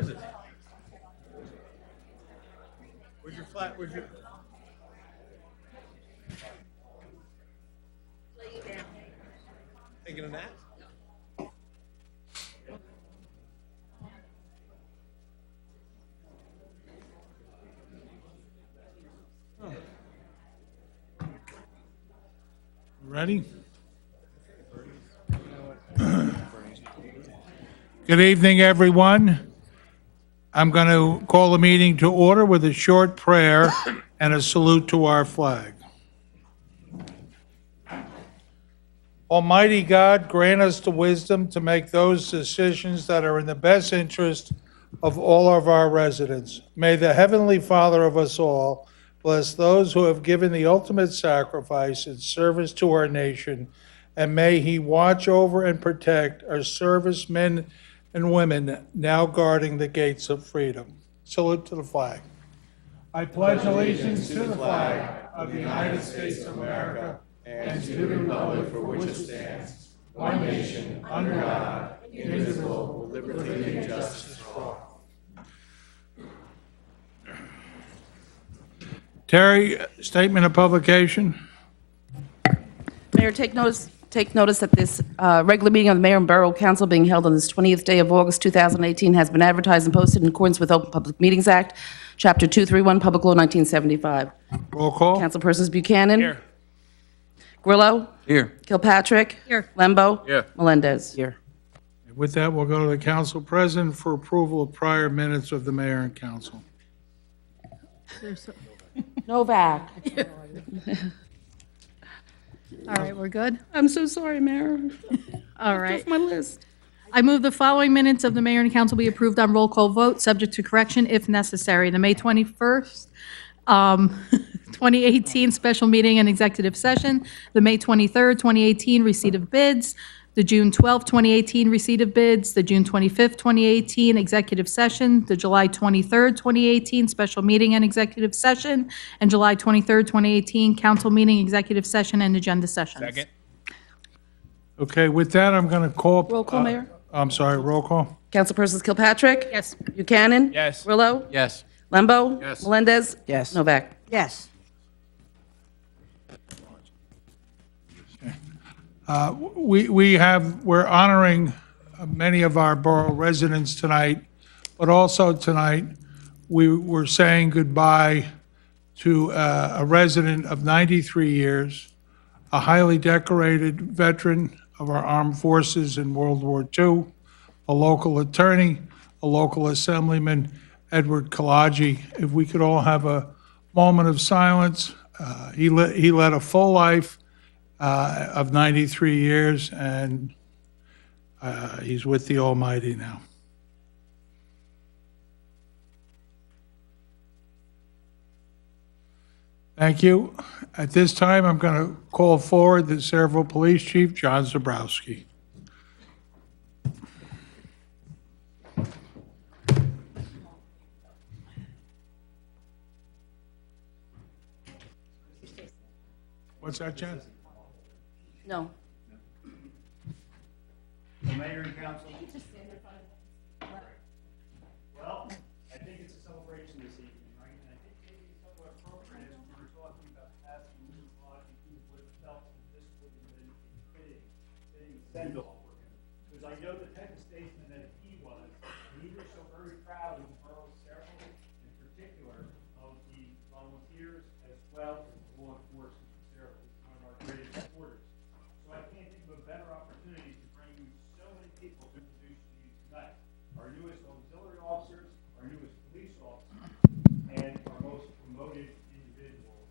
is it? Where's your flat? Where's your? Taking a nap? Ready? Good evening, everyone. I'm going to call the meeting to order with a short prayer and a salute to our flag. Almighty God, grant us the wisdom to make those decisions that are in the best interest of all of our residents. May the Heavenly Father of us all bless those who have given the ultimate sacrifice in service to our nation, and may He watch over and protect our servicemen and women now guarding the gates of freedom. Salute to the flag. I pledge allegiance to the flag of the United States of America and to the republic for which it stands, one nation, under God, indivisible, with liberty and justice for all. Terry, statement of publication. Mayor, take notice that this regular meeting of the Mayor and Borough Council being held on this 20th day of August 2018 has been advertised and posted in accordance with Open Public Meetings Act, Chapter 231, Public Law 1975. Roll call. Councilpersons Buchanan. Here. Grillo. Here. Kilpatrick. Here. Lembo. Here. Melendez. Here. With that, we'll go to the council president for approval of prior minutes of the mayor and council. Novak. All right, we're good? I'm so sorry, Mayor. All right. Off my list. I move the following minutes of the mayor and council be approved on roll call vote, subject to correction if necessary. The May 21st, 2018 special meeting and executive session, the May 23rd, 2018 receipt of bids, the June 12th, 2018 receipt of bids, the June 25th, 2018 executive session, the July 23rd, 2018 special meeting and executive session, and July 23rd, 2018 council meeting, executive session, and agenda sessions. Second. Okay, with that, I'm going to call. Roll call, Mayor. I'm sorry, roll call. Councilpersons Kilpatrick. Yes. Buchanan. Yes. Grillo. Yes. Lembo. Yes. Melendez. Yes. Novak. Yes. We're honoring many of our borough residents tonight, but also tonight, we're saying goodbye to a resident of 93 years, a highly decorated veteran of our armed forces in World War II, a local attorney, a local assemblyman, Edward Kalaji. If we could all have a moment of silence. He led a full life of 93 years, and he's with the Almighty now. Thank you. At this time, I'm going to call forward the Saraville Police Chief, John Zabrowski. What's that, Jen? No. The mayor and council. Well, I think it's a celebration this evening, right? And I think maybe it's somewhat appropriate as we were talking about passing new law, who would have felt that this would have been fitting send-off for him. Because I know the type of statesman that he was, and he was so very proud of the borough's ceremony, in particular of the volunteers as well as the law enforcement. One of our greatest supporters. So I can't think of a better opportunity to bring you so many people to introduce to you tonight. Our newest auxiliary officers, our newest police officers, and our most promoted individuals.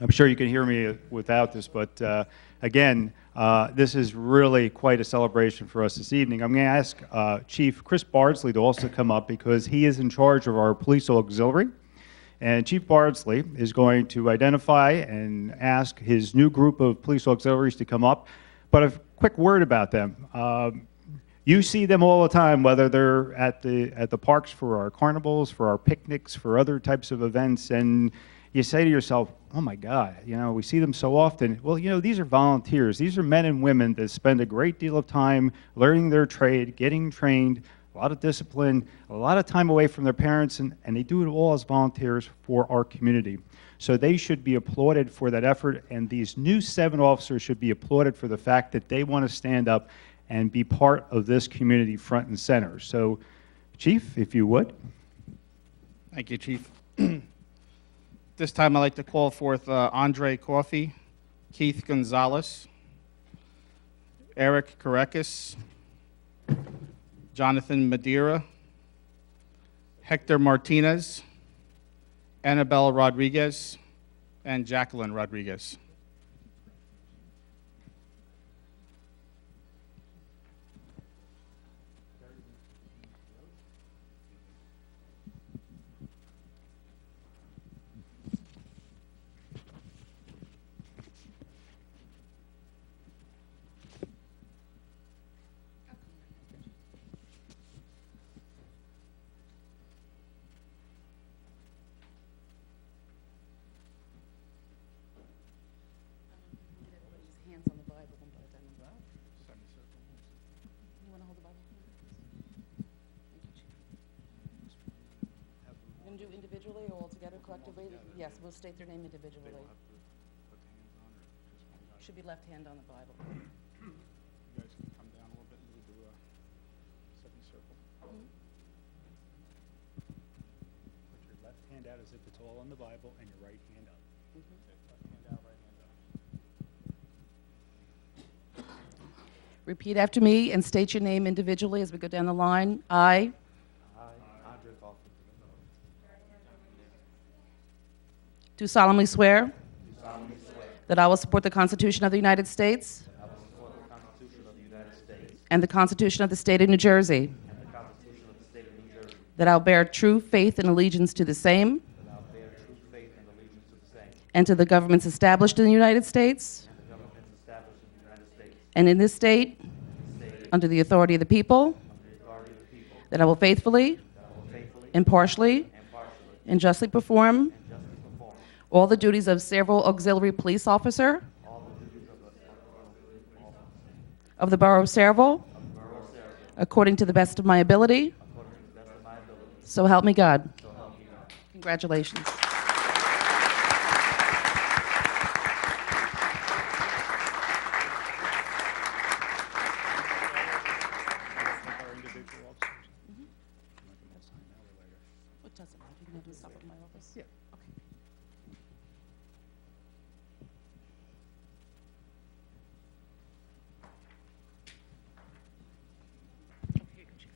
I'm sure you can hear me without this, but again, this is really quite a celebration for us this evening. I'm going to ask Chief Chris Bardsley to also come up because he is in charge of our police auxiliary. And Chief Bardsley is going to identify and ask his new group of police auxiliaries to come up. But a quick word about them. You see them all the time, whether they're at the parks for our carnivals, for our picnics, for other types of events, and you say to yourself, oh my God, we see them so often. Well, these are volunteers. These are men and women that spend a great deal of time learning their trade, getting trained, a lot of discipline, a lot of time away from their parents, and they do it all as volunteers for our community. So they should be applauded for that effort, and these new 7 officers should be applauded for the fact that they want to stand up and be part of this community front and center. So, Chief, if you would. Thank you, Chief. This time I'd like to call forth Andre Coffey, Keith Gonzalez, Eric Karekis, Jonathan Madeira, Hector Martinez, Annabelle Rodriguez, and Jacqueline Rodriguez. Hands on the Bible, one by one. You want to hold the Bible? Thank you, Chief. We're going to do individually or all together, collectively? Yes, we'll state their name individually. Should be left hand on the Bible. You guys can come down a little bit and we'll do a semicircle. Put your left hand out as if it's all on the Bible and your right hand up. Left hand out, right hand up. Repeat after me and state your name individually as we go down the line. I do solemnly swear that I will support the Constitution of the United States and the Constitution of the State of New Jersey, that I will bear true faith and allegiance to the same and to the governments established in the United States and in this state, under the authority of the people, that I will faithfully, impartially, and justly perform all the duties of several auxiliary police officer of the Borough of Saraville, according to the best of my ability. So help me God. Congratulations. Our individual officers. What does it matter? You can have them stop at my office. Yeah. Okay. Here you go, Chief.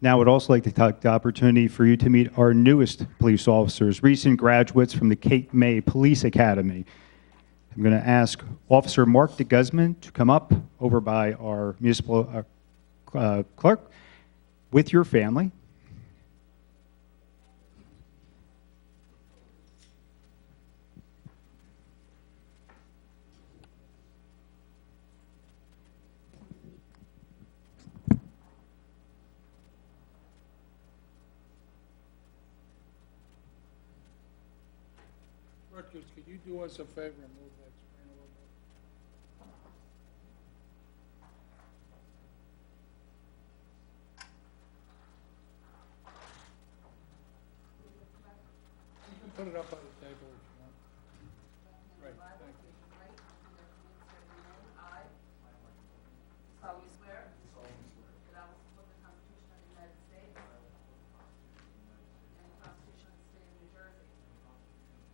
Now, I would also like to take the opportunity for you to meet our newest police officers, recent graduates from the Cape May Police Academy. I'm going to ask Officer Mark DeGuzman to come up over by our municipal clerk with your family. Rutgers, could you do us a favor and move that screen a little bit? You can put it up on the table if you want. Great, thank you. solemnly swear that I will support the Constitution of the United States and the Constitution of the State of New Jersey, that I will bear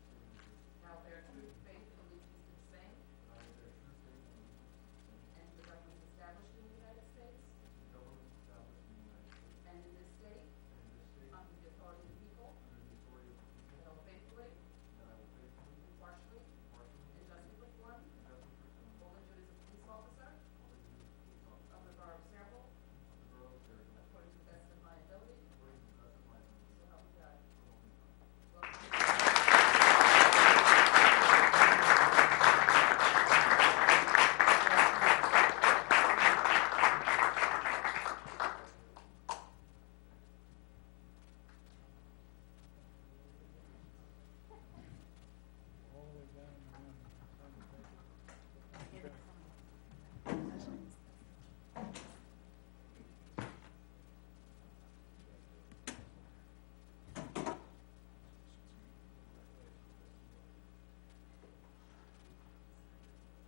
true faith and allegiance to the same and to the governments established in the United States and in this state under the authority of the people, that I will faithfully,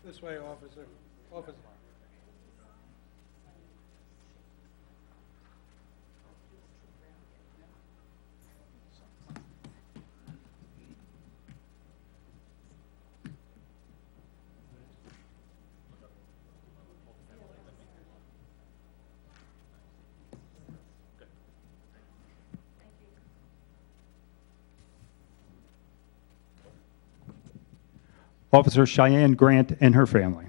This way, officer. Officer. Officer Cheyenne Grant and her family.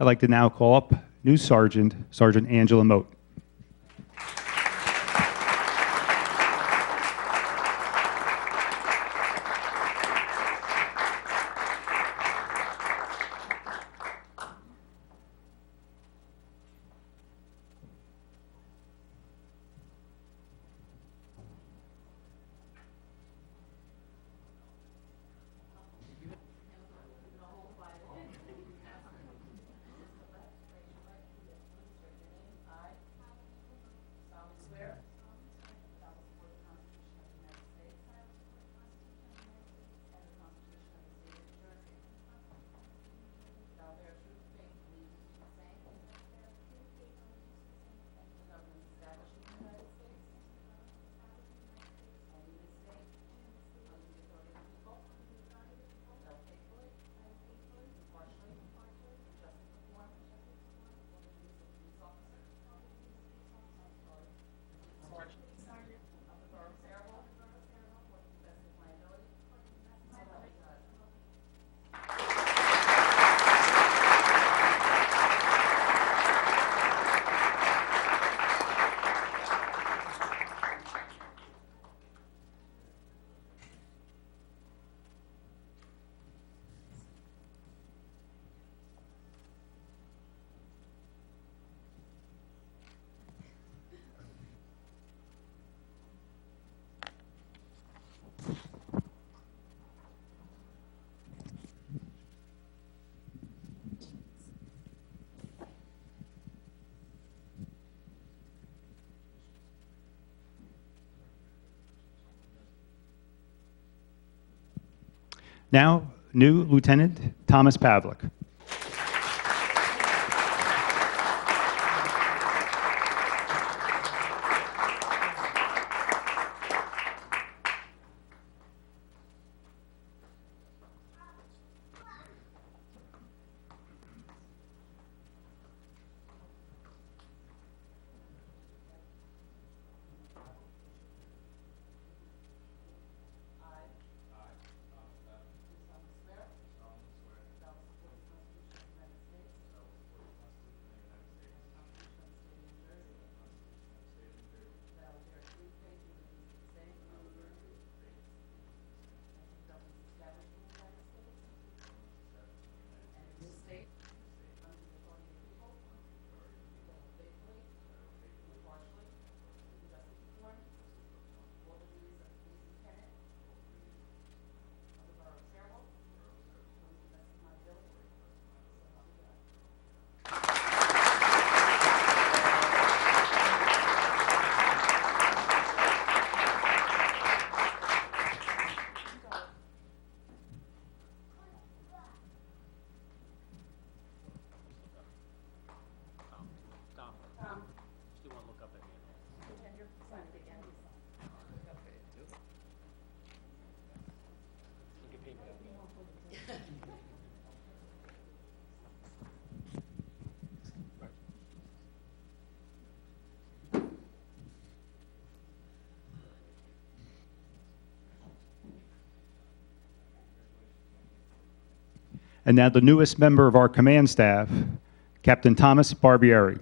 I'd like to now call up new Sergeant Angela Moat. Now, new Lieutenant Thomas Pavlik. And now the newest member of our command staff, Captain Thomas Barbieri.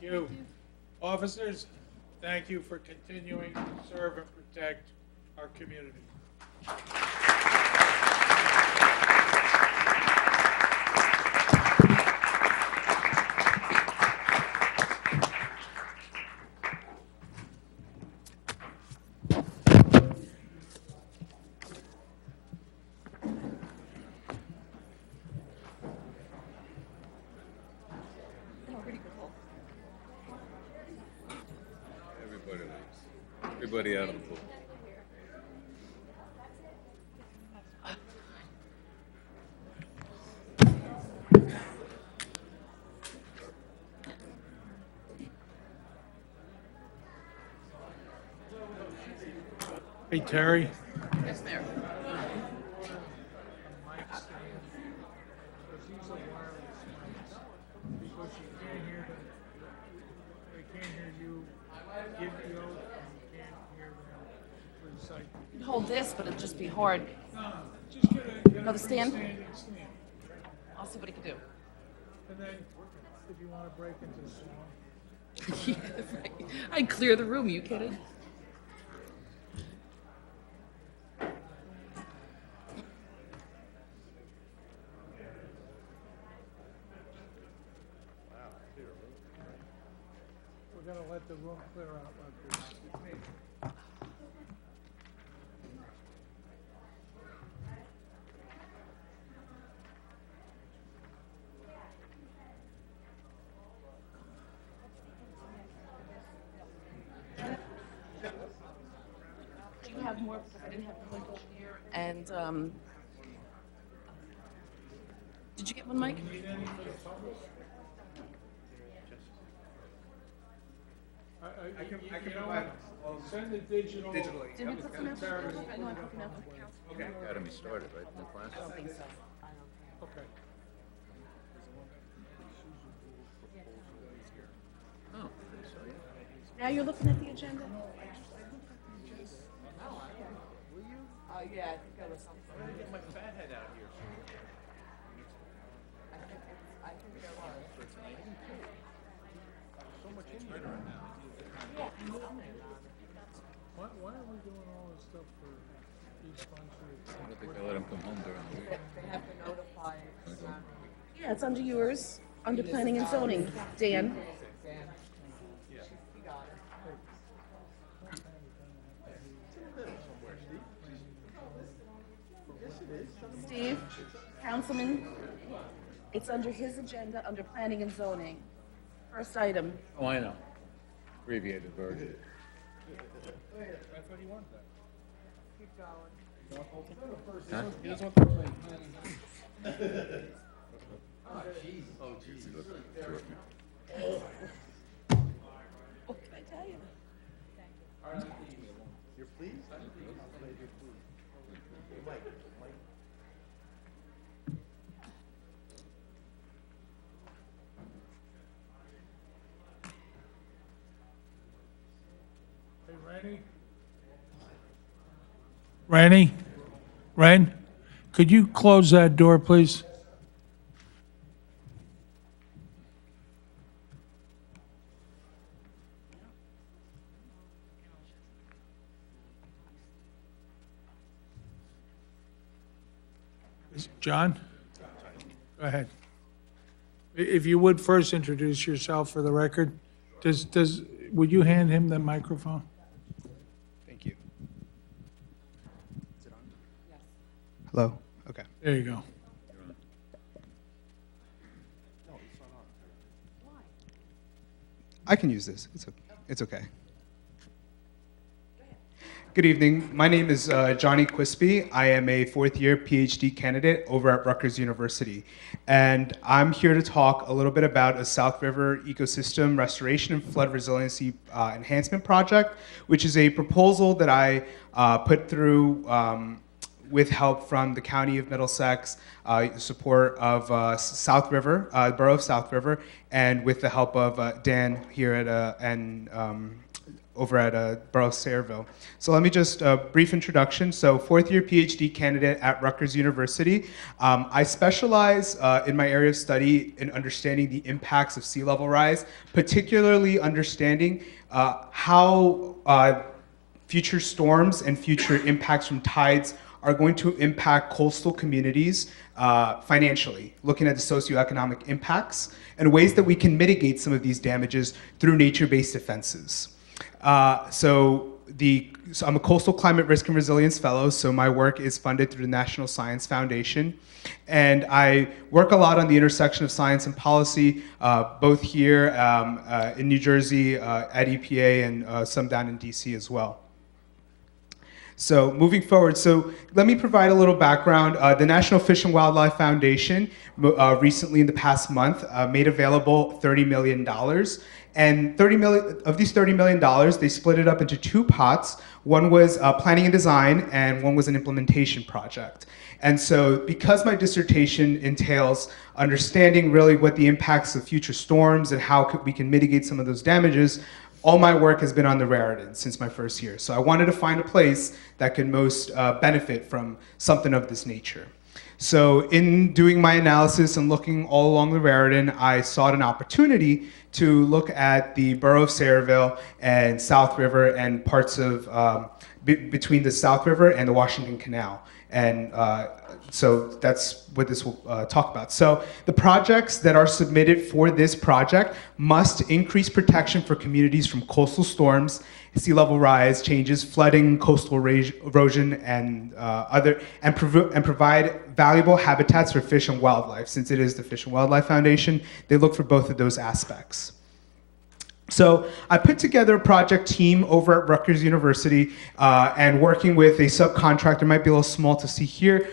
Thank you. Officers, thank you for continuing to serve and protect our community. Everybody leaves. Everybody out of the pool. Hey, Terry. Yes, Mayor. Because you can't hear them, they can't hear you give the oath, and you can't hear them recite. Hold this, but it'd just be hard. Just get Another stand? stand. I'll see what he can do. And then, if you want to break into song. Yeah, right. I'd clear the room, you kidding? We're gonna let the room clear out like this. Do you have more, because I didn't have the language here, and, did you get one, Mike? I can provide. Send the digital. Digitally. Did we put some out? I know I put them out for the council. Okay. Academy started, right, in the class? I don't think so. Okay. Oh, so, yeah. Now you're looking at the agenda? Yeah, I think there was something. Get my fat head out here. I think there was. So much in here right now. Why are we doing all this stuff for each country? I don't think they let him come home during the week. They have to notify. Yeah, it's under yours, under planning and zoning, Dan. He got it. Steve, Councilman, it's under his agenda, under planning and zoning. First item. Oh, I know. Abbreviated version. Randy? Ren? Could you close that door, please? John? Go ahead. If you would first introduce yourself for the record. Would you hand him the microphone? Thank you. Is it on? Hello? Okay. There you go. I can use this. It's okay. Good evening. My name is Johnny Quispy. I am a fourth-year PhD candidate over at Rutgers University. And I'm here to talk a little bit about a South River ecosystem restoration and flood resiliency enhancement project, which is a proposal that I put through with help from the County of Middlesex, support of South River, Borough of South River, and with the help of Dan here at over at Borough of Sayreville. So let me just brief introduction. So fourth-year PhD candidate at Rutgers University. I specialize in my area of study in understanding the impacts of sea level rise, particularly understanding how future storms and future impacts from tides are going to impact coastal communities financially, looking at the socioeconomic impacts and ways that we can mitigate some of these damages through nature-based defenses. So I'm a Coastal Climate Risk and Resilience Fellow, so my work is funded through the National Science Foundation. And I work a lot on the intersection of science and policy, both here in New Jersey at EPA and some down in DC as well. So moving forward, so let me provide a little background. The National Fish and Wildlife Foundation recently in the past month made available $30 million. And of these $30 million, they split it up into two pots. One was planning and design, and one was an implementation project. And so because my dissertation entails understanding really what the impacts of future storms and how we can mitigate some of those damages, all my work has been on the Raritan since my first year. So I wanted to find a place that could most benefit from something of this nature. So in doing my analysis and looking all along the Raritan, I sought an opportunity to look at the Borough of Sayreville and South River and parts of between the South River and the Washington Canal. And so that's what this will talk about. So the projects that are submitted for this project must increase protection for communities from coastal storms, sea level rise changes, flooding, coastal erosion, and provide valuable habitats for fish and wildlife. Since it is the Fish and Wildlife Foundation, they look for both of those aspects. So I put together a project team over at Rutgers University and working with a subcontractor, might be a little small to see here.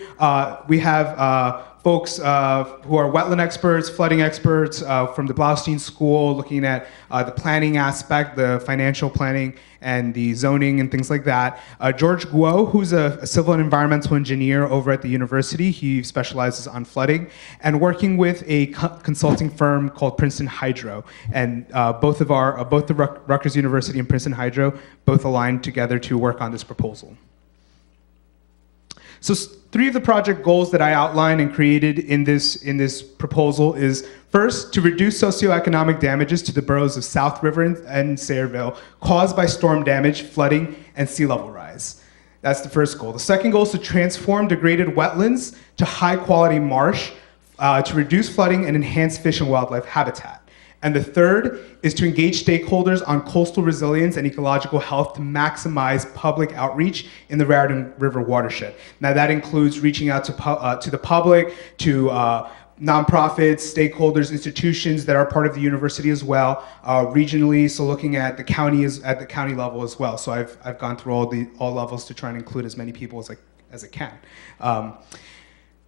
We have folks who are wetland experts, flooding experts from the Blaustein School, looking at the planning aspect, the financial planning, and the zoning and things like that. George Guo, who's a civil and environmental engineer over at the university. He specializes on flooding, and working with a consulting firm called Princeton Hydro. And both the Rutgers University and Princeton Hydro both aligned together to work on this proposal. So three of the project goals that I outlined and created in this proposal is, first, to reduce socioeconomic damages to the boroughs of South River and Sayreville caused by storm damage, flooding, and sea level rise. That's the first goal. The second goal is to transform degraded wetlands to high-quality marsh to reduce flooding and enhance fish and wildlife habitat. And the third is to engage stakeholders on coastal resilience and ecological health to maximize public outreach in the Raritan River watershed. Now that includes reaching out to the public, to nonprofits, stakeholders, institutions that are part of the university as well, regionally. So looking at the county at the county level as well. So I've gone through all levels to try and include as many people as I can.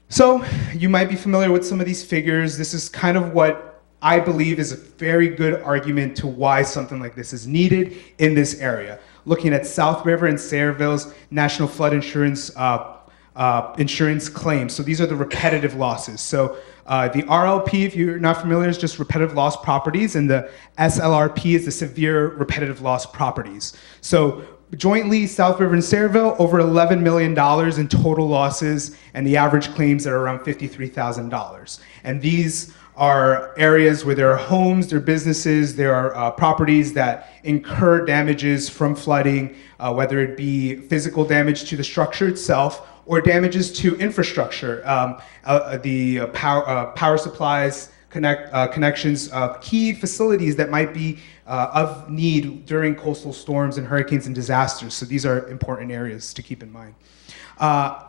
So you might be familiar with some of these figures. This is kind of what I believe is a very good argument to why something like this is needed in this area. Looking at South River and Sayreville's National Flood Insurance insurance claims. So these are the repetitive losses. So the RLP, if you're not familiar, is just repetitive loss properties, and the SLRP is the severe repetitive loss properties. So jointly, South River and Sayreville, over $11 million in total losses, and the average claims are around $53,000. And these are areas where there are homes, there are businesses, there are properties that incur damages from flooding, whether it be physical damage to the structure itself or damages to infrastructure, the power supplies, connections, key facilities that might be of need during coastal storms and hurricanes and disasters. So these are important areas to keep in mind.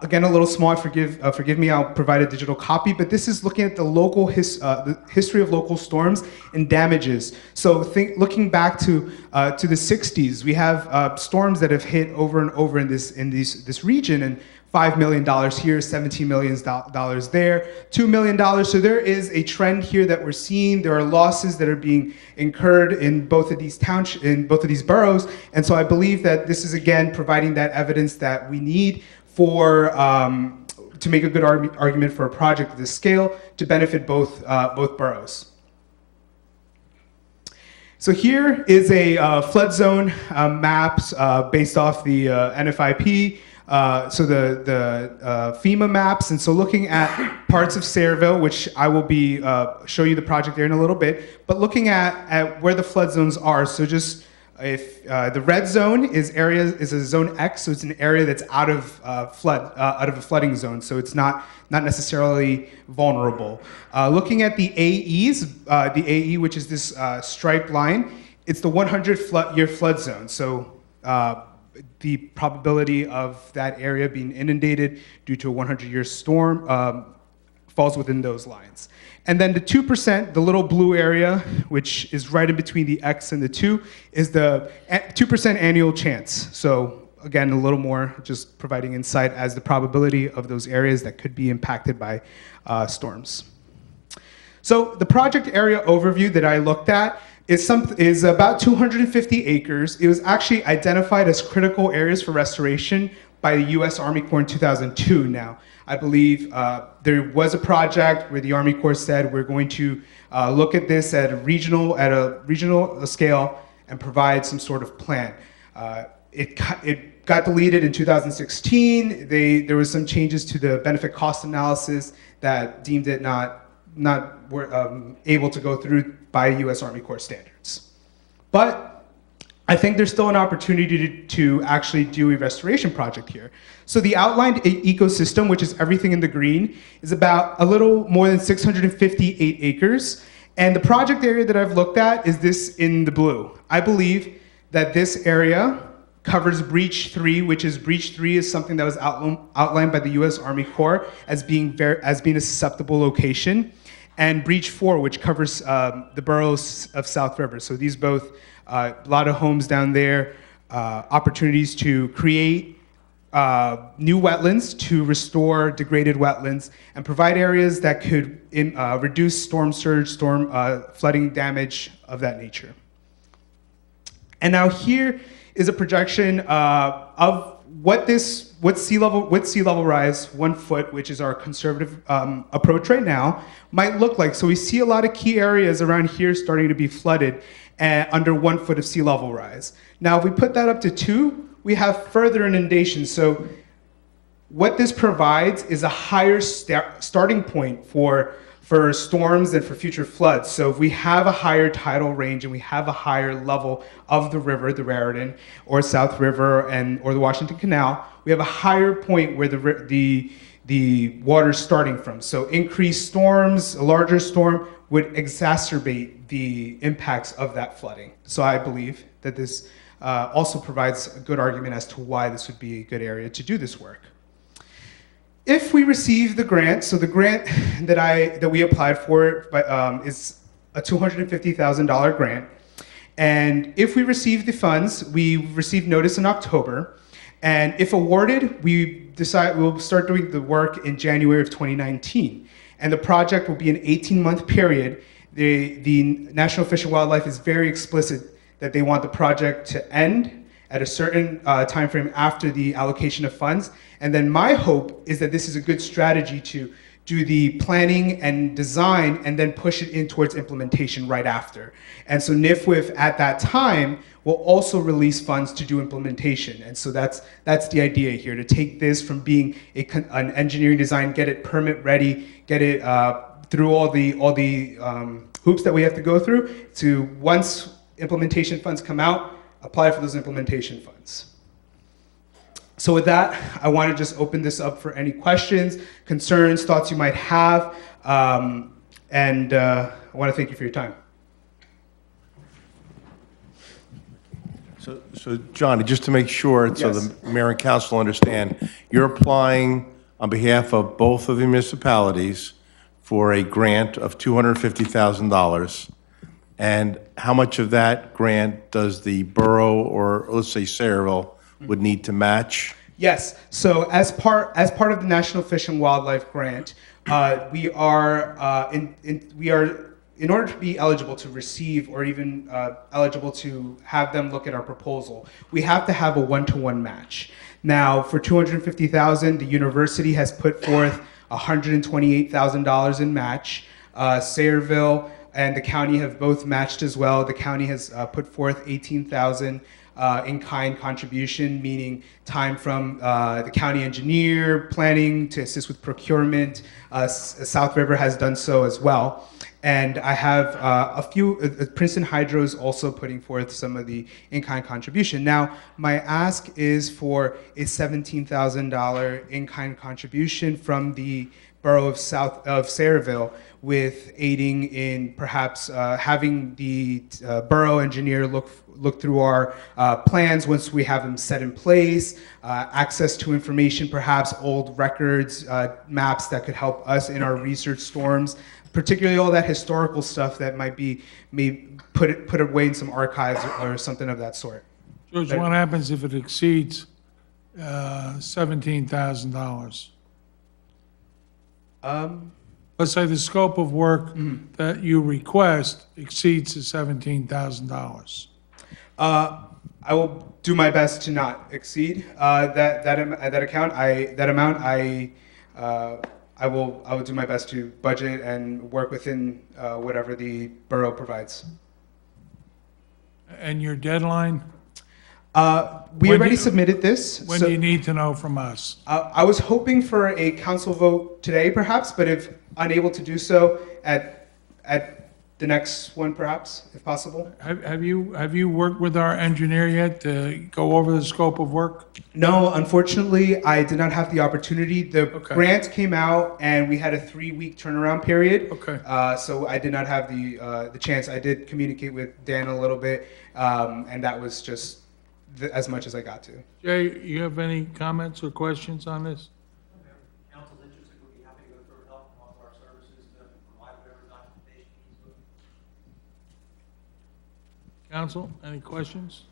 Again, a little small, forgive me, I'll provide a digital copy, but this is looking at the local the history of local storms and damages. So looking back to the 60s, we have storms that have hit over and over in this region, and $5 million here, $17 million there, $2 million. So there is a trend here that we're seeing. There are losses that are being incurred in both of these boroughs. And so I believe that this is, again, providing that evidence that we need for to make a good argument for a project of this scale to benefit both boroughs. So here is a flood zone maps based off the NFIP. So the FEMA maps, and so looking at parts of Sayreville, which I will be show you the project there in a little bit, but looking at where the flood zones are. So just if the red zone is a zone X, so it's an area that's out of out of a flooding zone, so it's not necessarily vulnerable. Looking at the AEs, the AE, which is this striped line, it's the 100-year flood zone. So the probability of that area being inundated due to a 100-year storm falls within those lines. And then the 2%, the little blue area, which is right in between the X and the 2, is the 2% annual chance. So again, a little more just providing insight as the probability of those areas that could be impacted by storms. So the project area overview that I looked at is about 250 acres. It was actually identified as critical areas for restoration by the U.S. Army Corps in 2002 now. I believe there was a project where the Army Corps said we're going to look at this at a regional scale and provide some sort of plan. It got deleted in 2016. There was some changes to the benefit cost analysis that deemed it not able to go through by U.S. Army Corps standards. But I think there's still an opportunity to actually do a restoration project here. So the outlined ecosystem, which is everything in the green, is about a little more than 658 acres. And the project area that I've looked at is this in the blue. I believe that this area covers Breach 3, which is Breach 3 is something that was outlined by the U.S. Army Corps as being a susceptible location, and Breach 4, which covers the boroughs of South River. So these both, a lot of homes down there, opportunities to create new wetlands, to restore degraded wetlands, and provide areas that could reduce storm surge, flooding damage of that nature. And now here is a projection of what sea level rise, 1 foot, which is our conservative approach right now, might look like. So we see a lot of key areas around here starting to be flooded under 1 foot of sea level rise. Now, if we put that up to 2, we have further inundation. So what this provides is a higher starting point for storms and for future floods. So if we have a higher tidal range and we have a higher level of the river, the Raritan, or South River, or the Washington Canal, we have a higher point where the water's starting from. So increased storms, a larger storm, would exacerbate the impacts of that flooding. So I believe that this also provides a good argument as to why this would be a good area to do this work. if we receive the grant, so the grant that we applied for is a $250,000 grant. And if we receive the funds, we receive notice in October. And if awarded, we'll start doing the work in January of 2019. And the project will be an 18-month period. The National Fish and Wildlife is very explicit that they want the project to end at a certain time frame after the allocation of funds. And then my hope is that this is a good strategy to do the planning and design and then push it in towards implementation right after. And so NIFWIF at that time will also release funds to do implementation. And so that's the idea here, to take this from being an engineering design, get it permit ready, get it through all the hoops that we have to go through, to once implementation funds come out, apply for those implementation funds. So with that, I want to just open this up for any questions, concerns, thoughts you might have, and I want to thank you for your time. So Johnny, just to make sure, so Yes. the mayor and council understand, you're applying on behalf of both of the municipalities for a grant of $250,000. And how much of that grant does the borough, or let's say Sayreville, would need to match? Yes. So as part of the National Fish and Wildlife Grant, we are in order to be eligible to receive or even eligible to have them look at our proposal, we have to have a one-to-one match. Now, for $250,000, the university has put forth $128,000 in match. Sayreville and the county have both matched as well. The county has put forth $18,000 in-kind contribution, meaning time from the county engineer, planning to assist with procurement. South River has done so as well. And I have a few, Princeton Hydro is also putting forth some of the in-kind contribution. Now, my ask is for a $17,000 in-kind contribution from the borough of Sayreville, with aiding in perhaps having the borough engineer look through our plans once we have them set in place, access to information, perhaps old records, maps that could help us in our research storms, particularly all that historical stuff that might be put away in some archives or something of that sort. George, what happens if it exceeds $17,000? Let's say the scope of work that you request exceeds the $17,000. I will do my best to not exceed that amount. I will do my best to budget and work within whatever the borough provides. And your deadline? We When already do- submitted this. When so- do you need to know from us? I was hoping for a council vote today, perhaps, but if unable to do so, at the next one, perhaps, if possible. Have you worked with our engineer yet to go over the scope of work? No, unfortunately, I did not have the opportunity. The Okay. grant came out, and we had a 3-week turnaround period. Okay. So I did not have the chance. I did communicate with Dan a little bit, and that was just as much as I got to. Jay, you have any comments or questions on this? Council's interested, we'd be happy to go through and help and offer our services to provide whatever documentation needs. Council, any questions?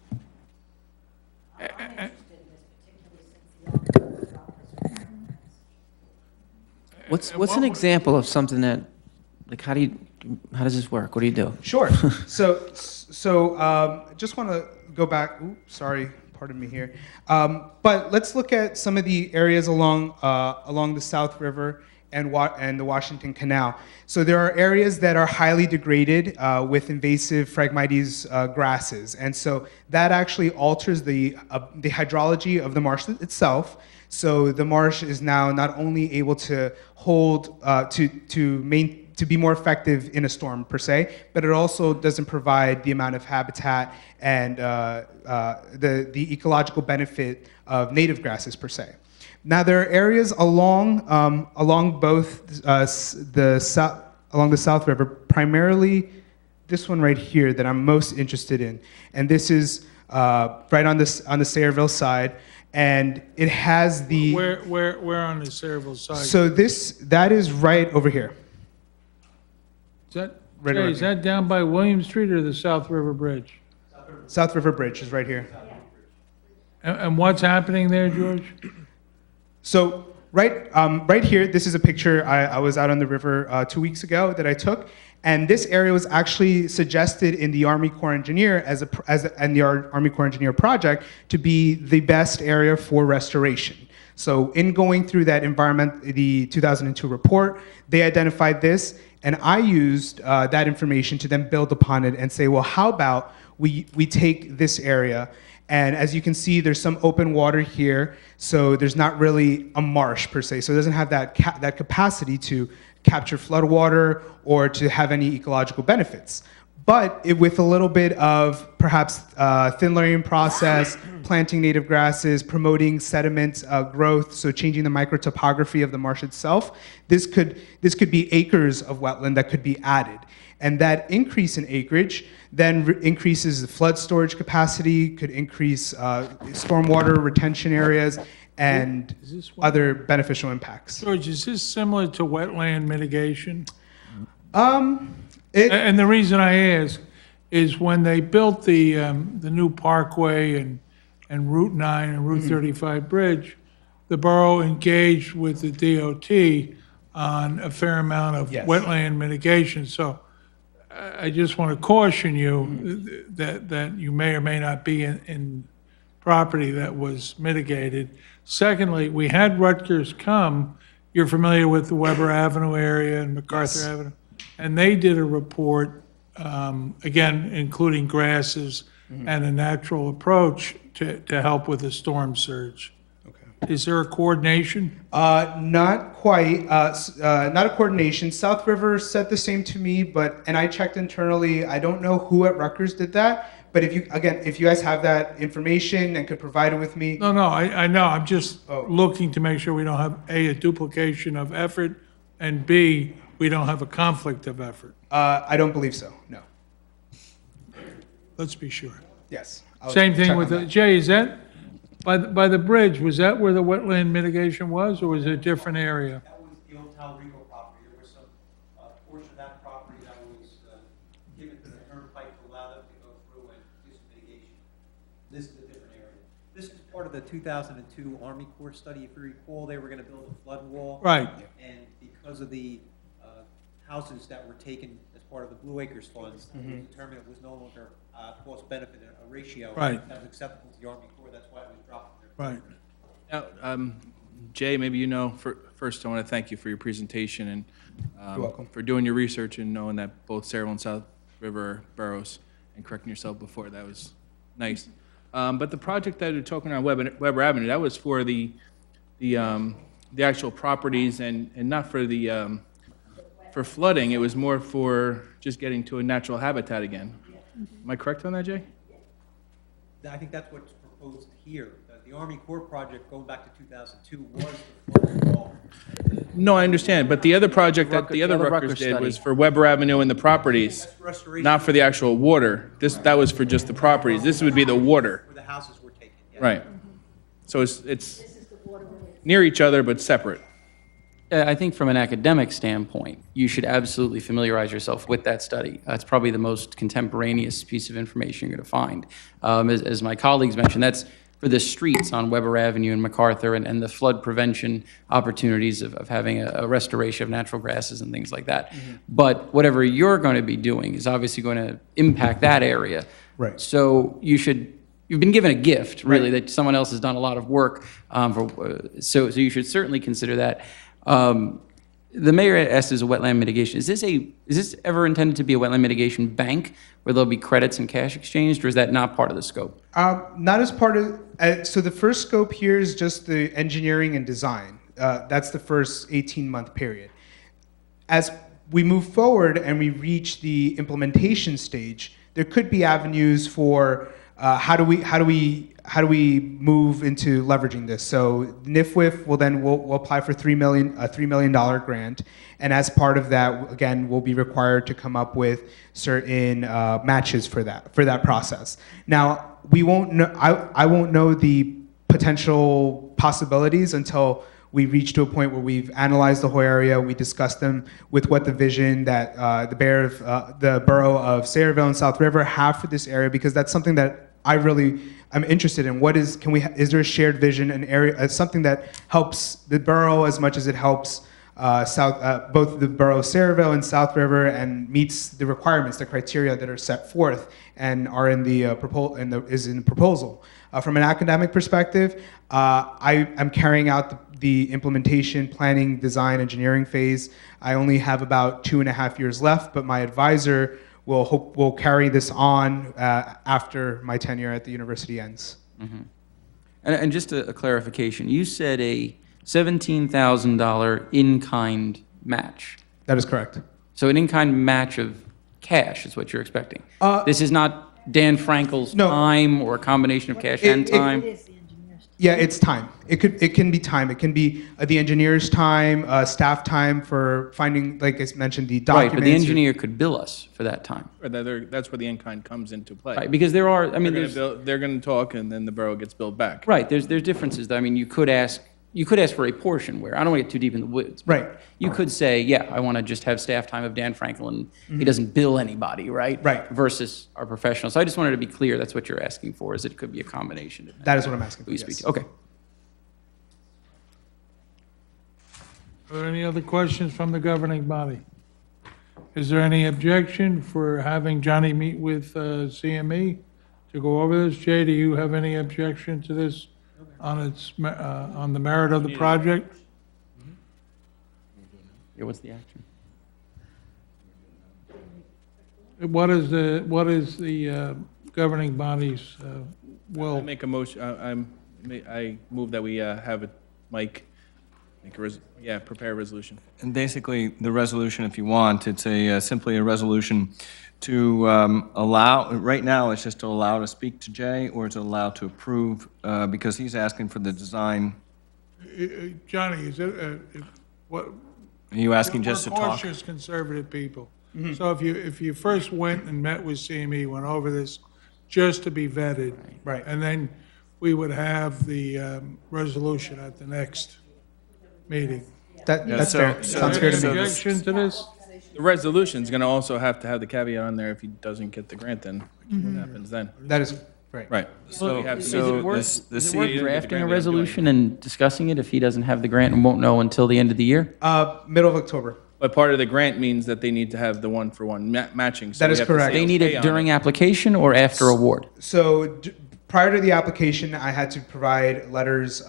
What's an example of something that, like, how does this work? What do you do? Sure. So just want to go back. Oops, sorry, pardon me here. But let's look at some of the areas along the South River and the Washington Canal. So there are areas that are highly degraded with invasive Phragmites grasses, and so that actually alters the hydrology of the marsh itself. So the marsh is now not only able to hold to be more effective in a storm per se, but it also doesn't provide the amount of habitat and the ecological benefit of native grasses per se. Now there are areas along both along the South River, primarily this one right here that I'm most interested in, and this is right on the Sayreville side. and it has the. Where on the Sayreville side? So that is right over here. Is that, Right Jay, around is that down by William Street or the South River Bridge? South River Bridge is right here. And what's happening there, George? So right here, this is a picture I was out on the river 2 weeks ago that I took, and this area was actually suggested in the Army Corps Engineer and the Army Corps Engineer project to be the best area for restoration. So in going through that the 2002 report, they identified this, and I used that information to then build upon it and say, well, how about we take this area, and as you can see, there's some open water here, so there's not really a marsh per se, so it doesn't have that capacity to capture floodwater or to have any ecological benefits. But with a little bit of perhaps thin layering process, planting native grasses, promoting sediment growth, so changing the microtopography of the marsh itself, this could be acres of wetland that could be added. And that increase in acreage then increases the flood storage capacity, could increase stormwater retention areas, and other beneficial impacts. George, is this similar to wetland mitigation? It, And the reason I ask is when they built the new Parkway and Route 9 and Route 35 bridge, the borough engaged with the DOT on a fair amount of Yes. wetland mitigation. So I just want to caution you that you may or may not be in property that was mitigated. Secondly, we had Rutgers come. You're familiar with the Weber Avenue area and MacArthur Yes. Avenue? And they did a report, again, including grasses and a natural approach to help with the storm surge. Okay. Is there a coordination? Not quite. Not a coordination. South River said the same to me, and I checked internally. I don't know who at Rutgers did that. But if you guys have that information and could provide it with me. No, I know. I'm just looking to make sure we don't have, A, a duplication of effort, and B, we don't have a conflict of effort. I don't believe so, no. Let's be sure. Yes. I'll Same thing check with on the, that. Jay, is that, by the bridge, was that where the wetland mitigation was, or was it a different area? That was the old Talrico property. There was some portion of that property that was given to the turnpike to allow them to go through and do some mitigation. This is a different area. This is part of the 2002 Army Corps study. If you recall, they were going to build a flood wall. Right. And because of the houses that were taken as part of the Blue Acres funds, it was determined it was no longer cost-benefit ratio. Right. That was acceptable to the Army Corps. That's why it was dropped. Right. Now, Jay, maybe you know, first I want to thank you for your presentation and You're welcome. for doing your research and knowing that both Sayreville and South River are boroughs and correcting yourself before. That was nice. But the project that you're talking on Weber Avenue, that was for the actual properties and not for the for flooding. It was more for just getting to a natural habitat again. Am I correct on that, Jay? I think that's what's proposed here. The Army Corps project, going back to 2002, was the flood wall. No, I understand, but the other project that the other Rutgers did was for Weber Avenue and the properties, Restoration not for the actual water. That was for just the properties. This would be the water. where the houses were taken. Yes. Right. So it's near each other but separate. I think from an academic standpoint, you should absolutely familiarize yourself with that study. It's probably the most contemporaneous piece of information you're going to find. As my colleagues mentioned, that's for the streets on Weber Avenue and MacArthur and the flood prevention opportunities of having a restoration of natural grasses and things like that. But whatever you're going to be doing is obviously going to impact that area. Right. So you've been given a gift, really, that someone else has done a lot of work. So you should certainly consider that. The mayor asked as a wetland mitigation, is this ever intended to be a wetland mitigation bank where there'll be credits and cash exchanged, or is that not part of the scope? Not as part of, so the first scope here is just the engineering and design. That's the first 18-month period. As we move forward and we reach the implementation stage, there could be avenues for how do we move into leveraging this? So NIFWIF will apply for a $3 million grant, and as part of that, again, we'll be required to come up with certain matches for that process. Now, we won't know. I won't know the potential possibilities until we reach to a point where we've analyzed the whole area. We discuss them with what the vision that the borough of Sayreville and South River have for this area, because that's something that I really am interested in. Is there a shared vision, an area, something that helps the borough as much as it helps both the borough of Sayreville and South River, and meets the requirements, the criteria that are set forth and are in the proposal. From an academic perspective, I'm carrying out the implementation, planning, design, engineering phase. I only have about 2.5 years left, but my advisor will carry this on after my tenure at the university ends. Mm-hmm. And just a clarification, you said a $17,000 in-kind match. That is correct. So an in-kind match of cash is what you're expecting. This is not Dan Frankel's time or a combination of cash and time? Yeah, it's time. It can be time. It can be the engineer's time, staff time for finding, like I mentioned, the documents. Right, but the engineer could bill us for that time. That's where the in-kind comes into play. Right, because there are, I mean, they're going to talk, and then the borough gets billed back. Right, there's differences. I mean, you could ask for a portion where, I don't want to get too deep in the woods. But right. You could say, yeah, I want to just have staff time of Dan Frankel, and he doesn't bill anybody, right? Right. Versus our professionals. So I just wanted to be clear, that's what you're asking for, is it could be a combination. That is what I'm asking for, Who you speak yes. to. Okay. Are there any other questions from the governing body? Is there any objection for having Johnny meet with CME to go over this? Jay, do you have any objection to this on the merit of the project? Yeah, what's the action? What is the governing body's will? I make a motion, I move that we have Mike prepare a resolution. And basically, the resolution, if you want, it's simply a resolution to allow, right now, it's just to allow to speak to Jay, or to allow to approve, because he's asking for the design. Johnny, is it, what? Are you asking just to We're talk? cautious, conservative people. So if you first went and met with CME, went over this just to be vetted. Right. And then we would have the resolution at the next meeting. That's fair. Sounds fair to me. Objection to this? The resolution's going to also have to have the caveat on there, if he doesn't get the grant, then what happens then? That is right. Right. So, we have to Is make it sure worth this- this- he didn't get the drafting a grant, they don't do resolution and discussing it if he doesn't have the grant and won't know until the end of the year? Middle of October. But part of the grant means that they need to have the one-for-one matching. So That we is have to correct. say They need okay it on during application or after award? So prior to the application, I had to provide letters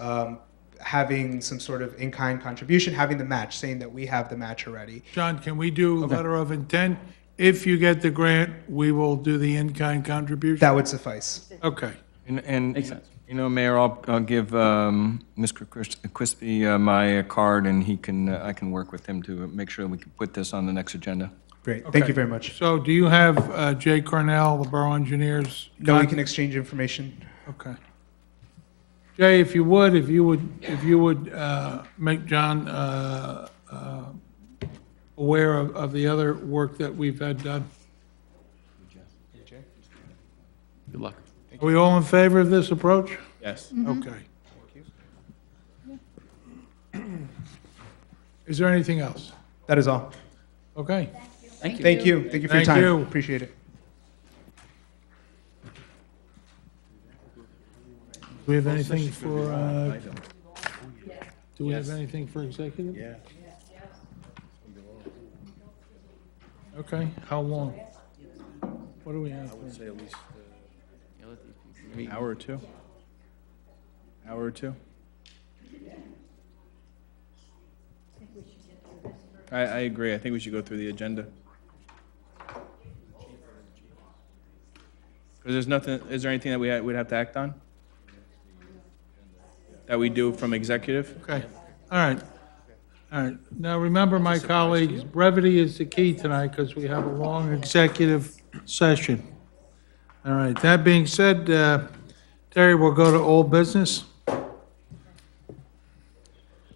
having some sort of in-kind contribution, having the match, saying that we have the match already. John, can we do a letter of intent? If you get the grant, we will do the in-kind contribution? That would suffice. Okay. And Makes sense. you know, Mayor, I'll give Mr. Quispy my card, and I can work with him to make sure we can put this on the next agenda. Great. Thank Okay. you very much. So do you have Jay Cornell, the borough engineer's? No, we can exchange information. Okay. Jay, if you would make John aware of the other work that we've had done. Good luck. Are we all in favor of this approach? Yes. Okay. Is there anything else? That is all. Okay. Thank you. Thank you. Thank you for your Thank time. you. Appreciate it. Do we have anything for, do we have anything for executive? Yeah. Okay, how long? What do we have? Say at least hour or two. Hour or two. I agree. I think we should go through the agenda. Because there's nothing, is there anything that we'd have to act on? That we do from executive? Okay, all right. All right, now remember, my colleagues, brevity is the key tonight because we have a long executive session. All right, that being said, Terry, we'll go to old business.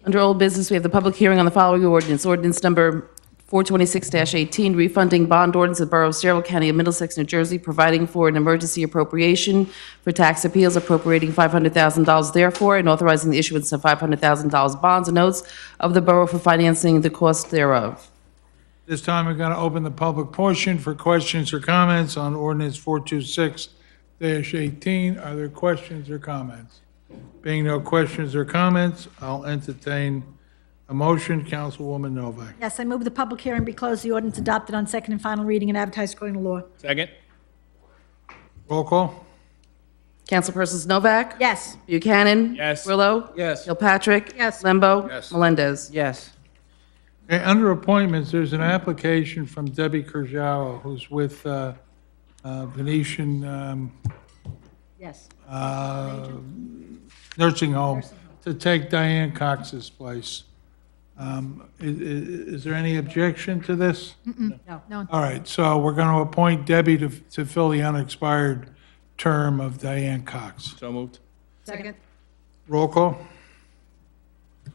Under old business, we have the public hearing on the following ordinance. Ordinance number 426-18, refunding bond ordinance of the Borough of Saraville, County of Middlesex, New Jersey, providing for an emergency appropriation for tax appeals, appropriating $500,000 therefore, and authorizing the issuance of $500,000 bonds and notes of the borough for financing the cost thereof. This time, we're going to open the public portion for questions or comments on ordinance 426-18. Are there questions or comments? Being no questions or comments, I'll entertain a motion. Councilwoman Novak. Yes, I move the public hearing be closed, the ordinance adopted on second and final reading and advertised according to law. Second? Roll call. Councilpersons Novak? Yes. Buchanan? Yes. Grillo? Yes. Kilpatrick? Yes. Lembo? Yes. Melendez? Yes. Okay, under appointments, there's an application from Debbie Kurzawa, who's with Venetian Yes. Nursing Home, to take Diane Cox's place. Is there any objection to this? No. All right, so we're going to appoint Debbie to fill the unexpired term of Diane Cox. So moved. Second. Roll call.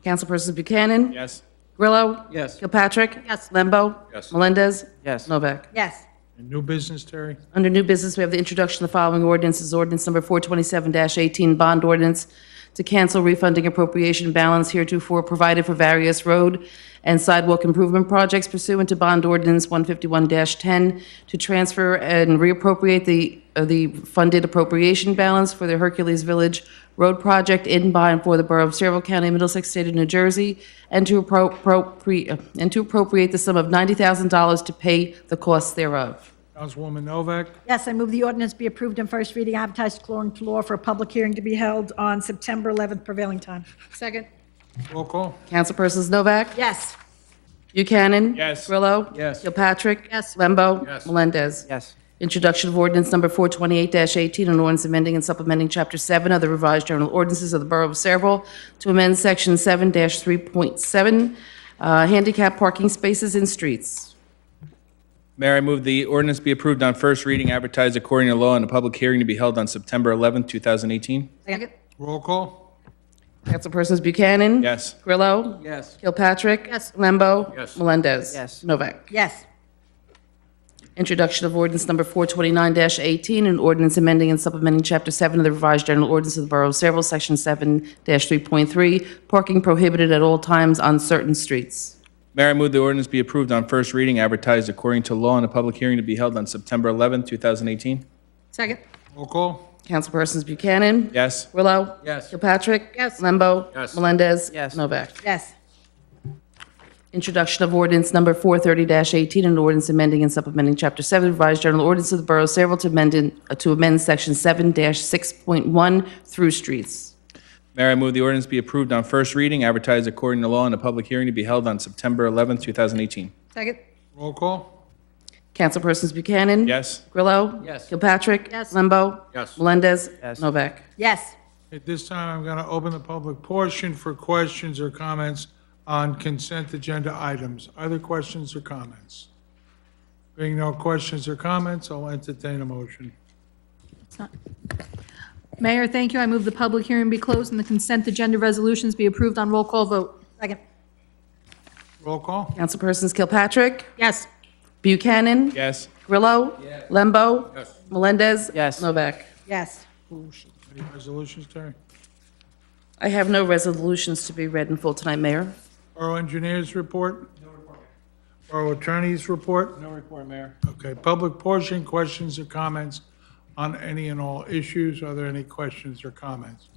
Councilpersons Buchanan? Yes. Grillo? Yes. Kilpatrick? Yes. Lembo? Yes. Melendez? Yes. Novak? Yes. And new business, Terry? Under new business, we have the introduction of the following ordinances. Ordinance number 427-18, bond ordinance to cancel refunding appropriation balance heretofore provided for various road and sidewalk improvement projects pursuant to bond ordinance 151-10 to transfer and reappropriate the funded appropriation balance for the Hercules Village Road Project in, by, and for the Borough of Saraville, County, Middlesex, State of New Jersey, and to appropriate the sum of $90,000 to pay the costs thereof. Councilwoman Novak? Yes, I move the ordinance be approved on first reading, advertised according to law for a public hearing to be held on September 11th prevailing time. Second. Roll call. Councilpersons Novak? Yes. Buchanan? Yes. Grillo? Yes. Kilpatrick? Yes. Lembo? Yes. Melendez? Yes. Introduction of ordinance number 428-18, an ordinance amending and supplementing Chapter 7 of the Revised General Ordinances of the Borough of Saraville to amend Section 7-3.7, handicap parking spaces in streets. Mayor, I move the ordinance be approved on first reading, advertised according to law, and a public hearing to be held on September 11th, 2018. Second. Roll call. Councilpersons Buchanan? Yes. Grillo? Yes. Kilpatrick? Yes. Lembo? Yes. Melendez? Yes. Novak? Yes. Introduction of ordinance number 429-18, an ordinance amending and supplementing Chapter 7 of the Revised General Ordinance of the Borough of Saraville, Section 7-3.3, parking prohibited at all times on certain streets. Mayor, I move the ordinance be approved on first reading, advertised according to law, and a public hearing to be held on September 11th, 2018. Second. Roll call. Councilpersons Buchanan? Yes. Grillo? Yes. Kilpatrick? Yes. Lembo? Yes. Melendez? Yes. Novak? Yes. Introduction of ordinance number 430-18, an ordinance amending and supplementing Chapter 7 Revised General Ordinance of the Borough of Saraville to amend Section 7-6.1 through streets. Mayor, I move the ordinance be approved on first reading, advertised according to law, and a public hearing to be held on September 11th, 2018. Second. Roll call. Councilpersons Buchanan? Yes. Grillo? Yes. Kilpatrick? Yes. Lembo? Yes. Melendez? Yes. Novak? Yes. At this time, I'm going to open the public portion for questions or comments on consent agenda items. Are there questions or comments? Being no questions or comments, I'll entertain a motion. Mayor, thank you. I move the public hearing be closed and the consent agenda resolutions be approved on roll call vote. Second. Roll call. Councilpersons Kilpatrick? Yes. Buchanan? Yes. Grillo? Lembo? Melendez? Yes. Novak? Yes. Any resolutions, Terry? I have no resolutions to be read in full tonight, Mayor. Borough engineers report? No report. Borough attorneys report? No report, Mayor. Okay, public portion, questions or comments on any and all issues? Are there any questions or comments?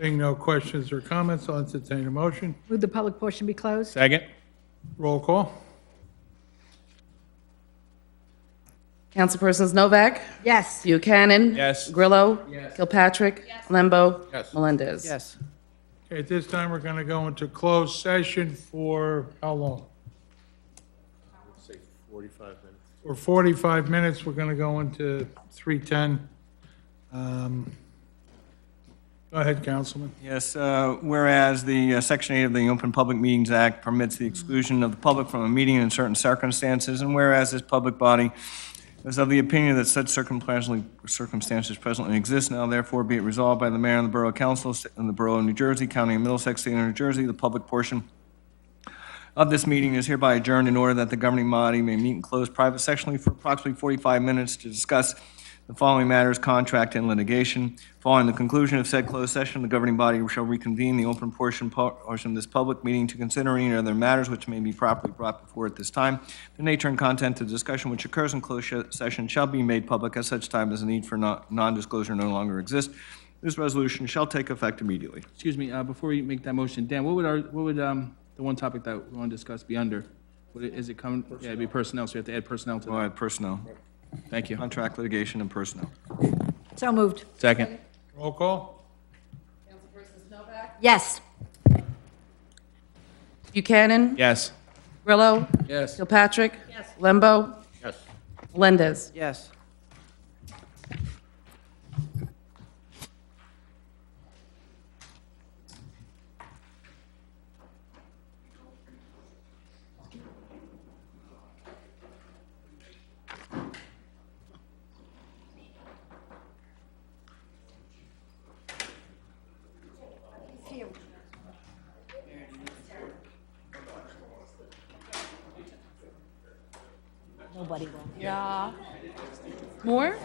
Being no questions or comments, I'll entertain a motion. Move the public portion be closed. Second? Roll call. Councilpersons Novak? Yes. Buchanan? Yes. Grillo? Kilpatrick? Lembo? Yes. Melendez? Yes. Okay, at this time, we're going to go into closed session for how long? Say 45 minutes. For 45 minutes, we're going to go into 3:10. Go ahead, Councilman. Yes, whereas the Section 8 of the Open Public Meetings Act permits the exclusion of the public from a meeting in certain circumstances, and whereas this public body is of the opinion that such circumstances presently exist, now therefore be it resolved by the mayor and the Borough Council in the Borough of New Jersey, County of Middlesex, State of New Jersey, the public portion of this meeting is hereby adjourned in order that the governing body may meet in closed private sectionally for approximately 45 minutes to discuss the following matters: contract and litigation. Following the conclusion of said closed session, the governing body shall reconvene the open portion of this public meeting to consider any other matters which may be properly brought before at this time. The nature and content of the discussion which occurs in closed session shall be made public at such time as the need for non-disclosure no longer exists. This resolution shall take effect immediately. Excuse me, before you make that motion, Dan, what would the one topic that we want to discuss be under? Is it come, yeah, it'd be personnel, so you have to add personnel to All that. right, personnel. Thank you. Contract, litigation, and personnel. So moved. Second. Roll call? Yes. Buchanan? Yes. Grillo? Yes. Kilpatrick? Yes. Lembo? Yes. Melendez? Yes. Nobody will. Yeah. More?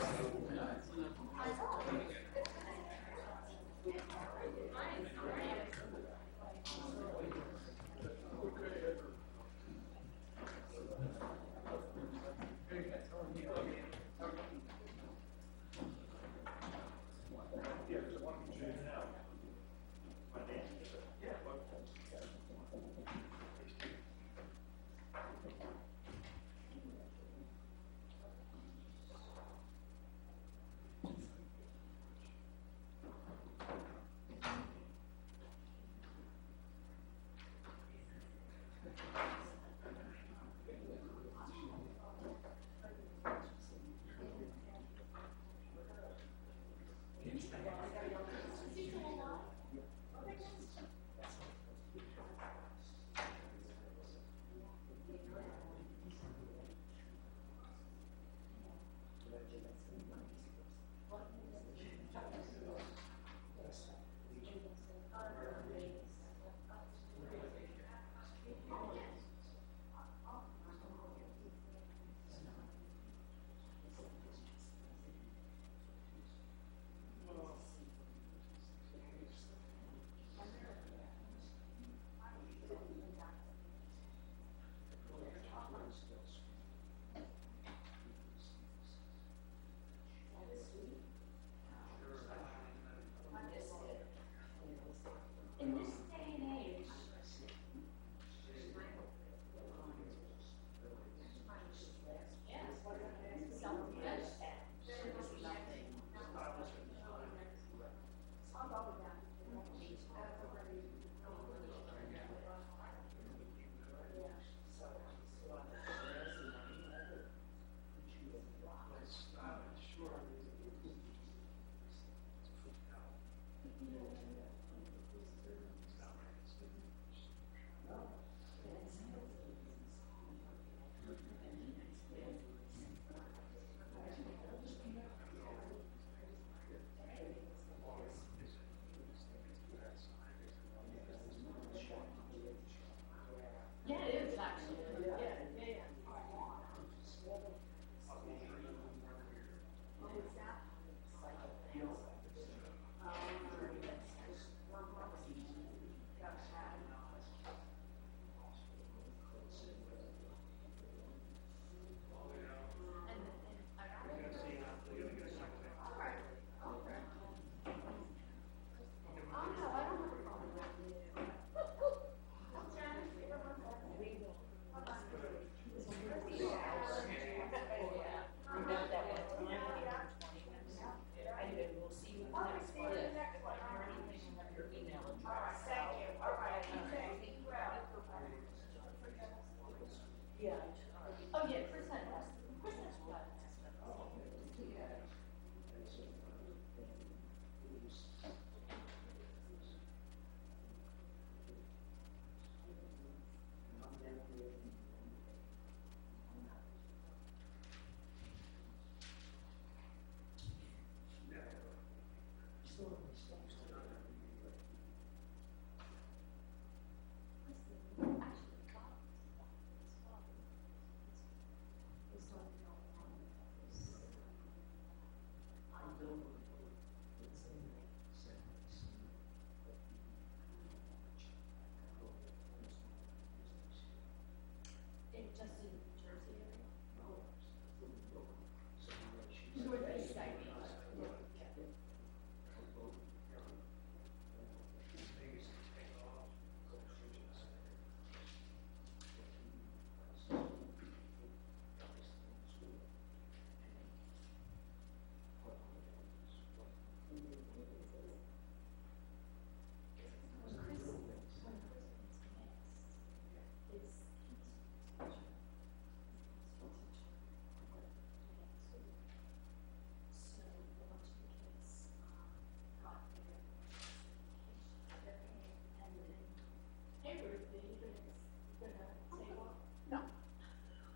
No.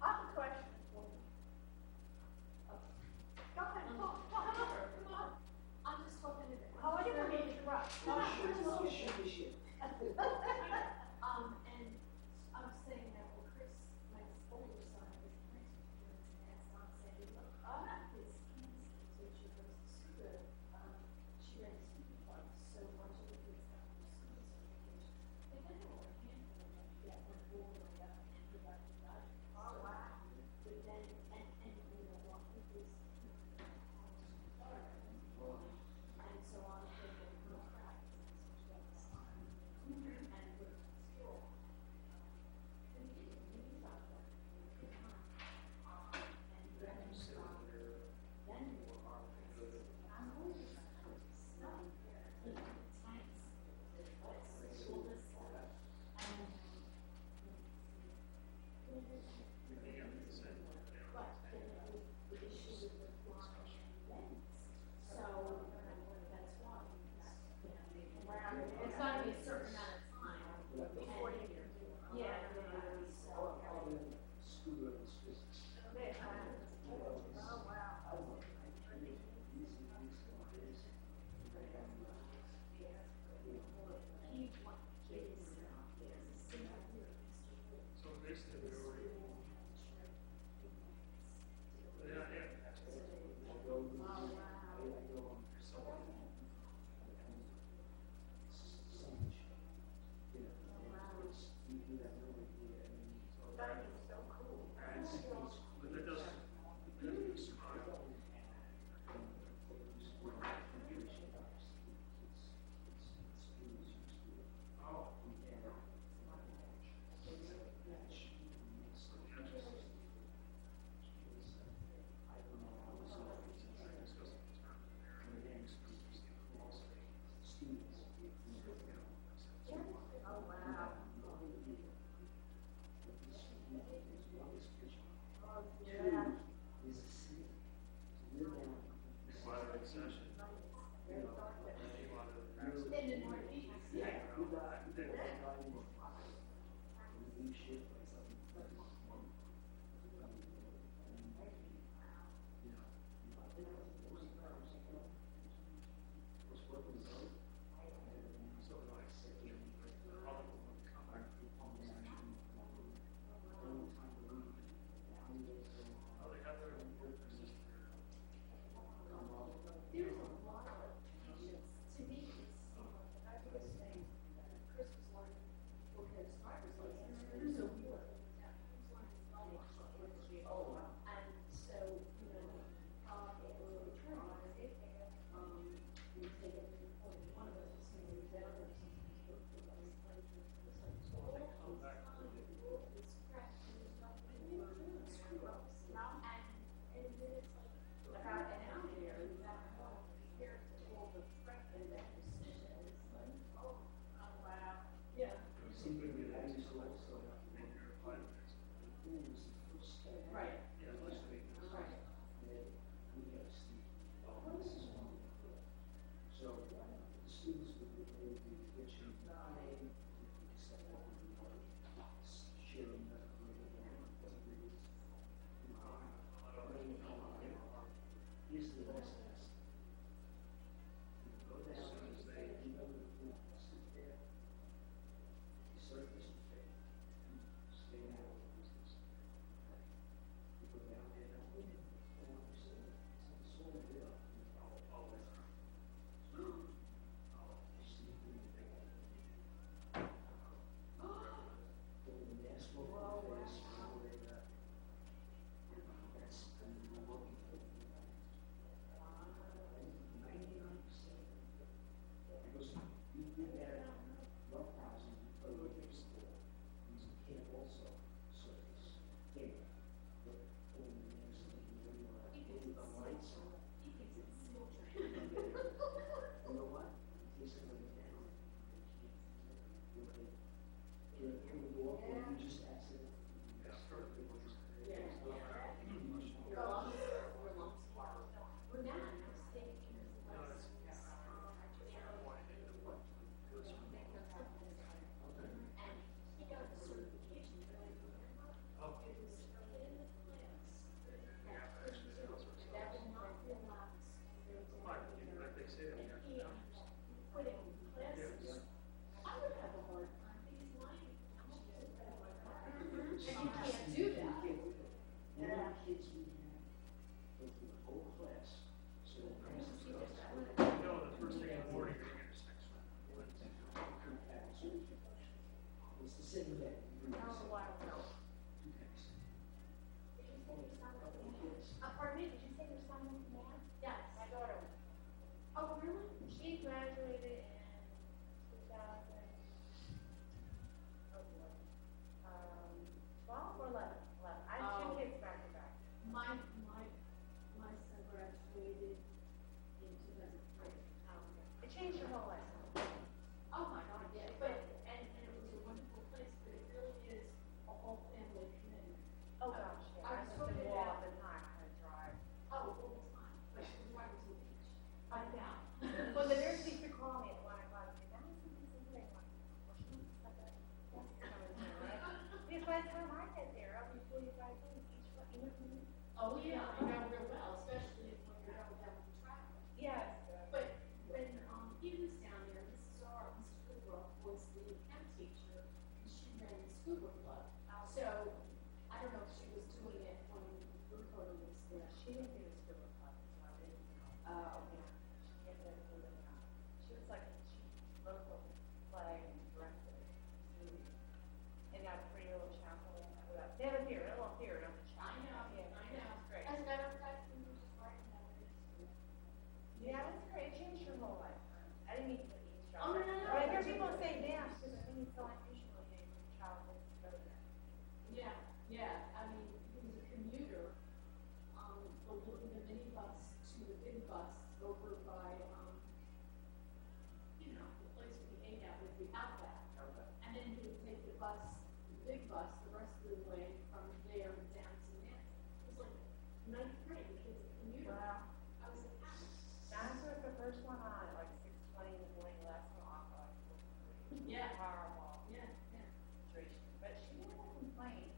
I have a question for you. Go ahead, talk, come on. I'm just talking to them. Oh, I didn't want to interrupt. No, sure, as long as you. And I'm saying that, well, Chris, my older son, is next to him, and I'm saying, look, his Kansas teacher goes to school, she ran a school club, so a bunch of the kids got their school certification. They had a handful of them that went all the way a while ago. Did you say your son was pardon me, did you say your son was math? Yes. My daughter was. Oh, really? She graduated in 2000, oh boy, 12 or 11? 11. I have two kids back to back. My son graduated in 2003. It changed your whole life. Oh my God, yeah, but, and it was a wonderful place, but it really is a whole family commitment. Oh gosh, yeah, I just didn't walk and not kind of drive. Oh, all the time, but she was driving to the beach. I know. Well, the nurse used to call me at 1 o'clock and say, that is something today. Well, she was like a, yes, coming here, right? Because by the time I get there, I'll be 45 minutes each way, you know what I mean? Oh, yeah, I know real well, especially when you're going down with traffic. Yes, but when, he was down there, Mrs. Woodruff was the chem teacher, and she ran the scuba club. So, I don't know if she was doing it when Rucola was there. She didn't do the scuba club, so I didn't know. Oh, yeah. She had that really now. She was like, she wrote the flag and directed it in that pretty little chapel. They have a theater, a little theater, not the chapel. I know, yeah, I know. It's great. As a matter of fact, we were just writing that it. Yeah, it's great. It changed your whole life. I didn't mean to eavesdrop. Oh, no, no, no. But I hear people say dance because I think it's so unusual in your childhood to go there. Yeah, yeah. I mean, he was a commuter, in the minibus to the big bus over by, you know, the place we ate at with the Outback. And then he would take the bus, the big bus, the rest of the way from there down to Nancy. It was like ninth grade, the kid's a commuter. Wow. I was like, Nancy was the first one on at like 6:20 in the morning, last one off at like 4:30. Yeah. Horrible. Yeah, yeah. Situation. But she never complained.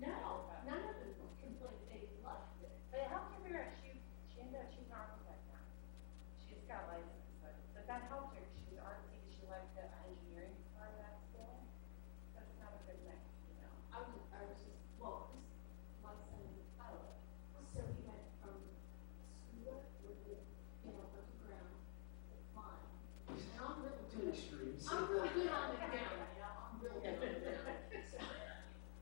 No, none of them complained. They loved it. But it helped her figure out she ended up, she's an architect now. She's got license, but that helped her. She was artsy, she liked the engineering part of that school. That's not a good mix, you know. I was just, well, my son is a pilot, so he went from school with the, you know, underground to flying. And I'm really good. I'm really good on the ground, you know, I'm really good on the ground. So,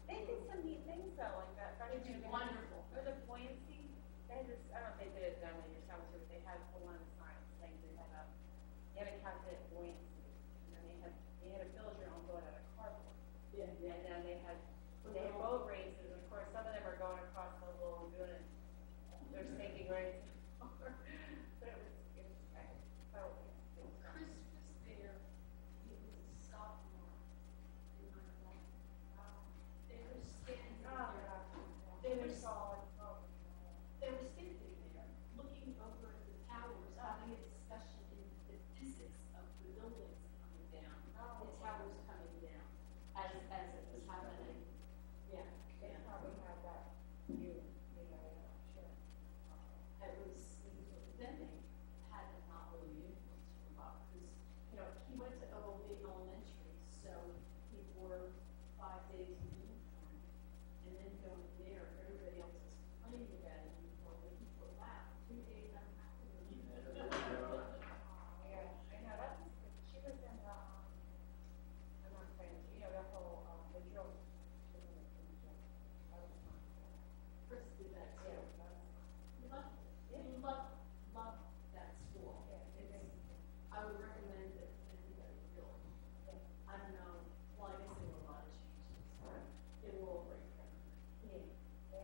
they did some neat things though, like that. It's wonderful. Or the buoyancy, they had this, I don't know if they did it then when your son was here, but they had full on science things. They had a calculate buoyancy. And then they had to build your own boat out of cardboard. Yeah. And then they had boat races, and of course some of them are going across the little lagoon and they're sinking right into the water. But it was Chris was there, he was a sophomore in my life. They were standing there. They were standing there, looking over at the towers, having a discussion in the physics of the buildings coming down, the towers coming down, as it was happening. Yeah. They probably had that view, you know, sure. It was, then they had a not really influence from Bob, because, you know, he went to OLB Elementary, so he wore 5 days in uniform, and then going there, everybody else is complaining about it, and he thought, wow, 2 days I'm happy with you. Yeah, I know, that's, she was in the, I'm not saying, you know, the whole, the drill. Chris did that too. Love that school. It's, I would recommend it to anybody, really. I don't know, well, I guess there were a lot of changes. They were all great. Yeah.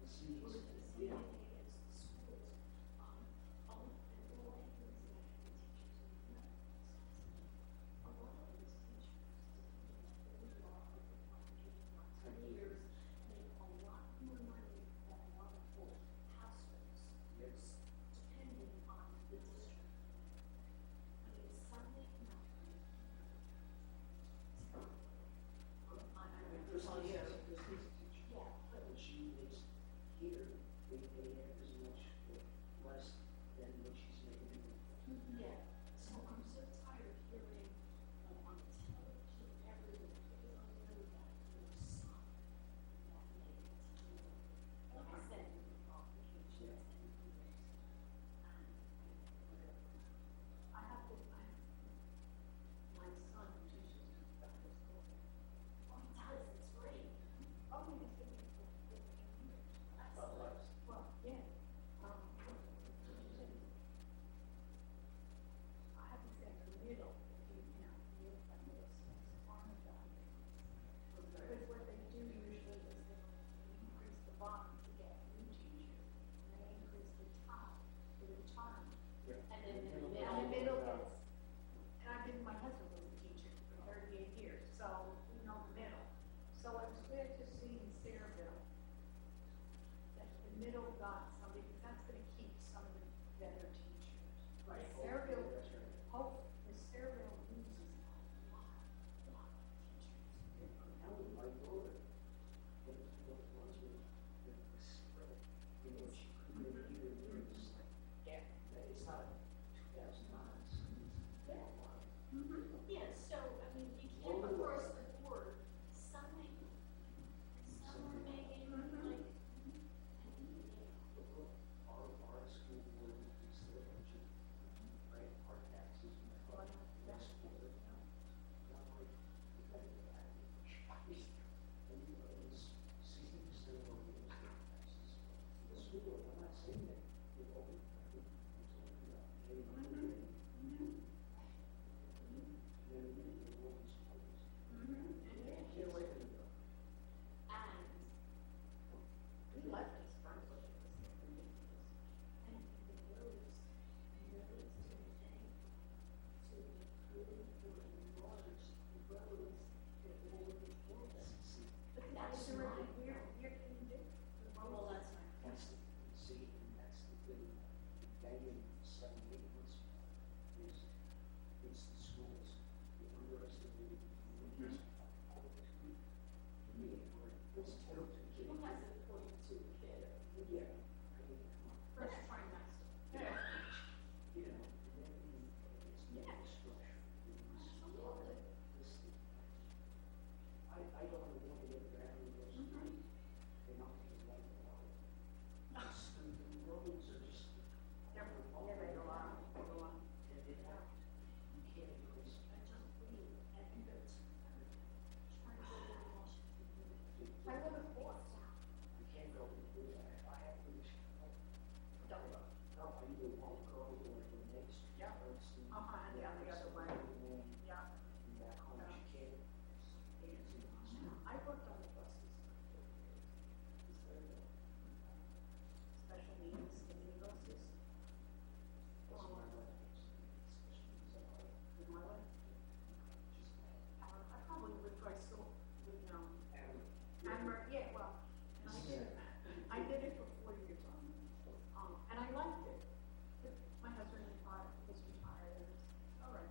The children. made as much or less than what she's making in the. Yeah, so I'm so tired of hearing on television everywhere, because I know that your son that made it to you. Like I said, with complications and years. I have my son teaches at this school. Oh, he does, it's great. Oh, he's been here for 15 years. Well, yeah. I have to say, the middle, middle, that middle school, farm because what they do usually is they increase the bottom to get new teachers, and they increase the top for the time. And then the middle gets, and my husband was a teacher for 38 years, so we know the middle. So it was good to see in Sayreville that the middle got somebody, because that's gonna keep some of the better teachers. Right. Sayreville, the Sayreville loses a lot of teachers. My daughter, what was with the spread, she couldn't even hear this, yeah, it's not 2009. Yeah, so, I mean, you can't across the board, some are making, like, our school board is still a budget, right, our taxes, less water. Not like, and it's 60% of our real estate taxes. The school, I'm not saying that we're over, it's only about paying. Get away from it. And we left this first, but it was ridiculous. And the roads, really to anything to improve or enlarge the roads that were before us. But that's not, where can you do? Well, that's my question. See, and that's the thing, banging 7, 8 months is, it's the schools, the underestimated, who has a 42 kid? Yeah. First trimester. Yeah. You know, it's not structure. Absolutely. I don't want to get around those. They're not going to like a lot. The roads are just. They go on. You can't increase. I just believe, I think that's. I live in Fort. You can't go through that. I have to. No, I either won't go or the next. Yeah. Yeah, the other way. Yeah. And back home, you can't. I worked on the buses. Special needs, the minibuses. That's my life. In my life. I probably would try still with, yeah, well, I did it for 4 years. And I liked it. But my husband was retired, and it's all right,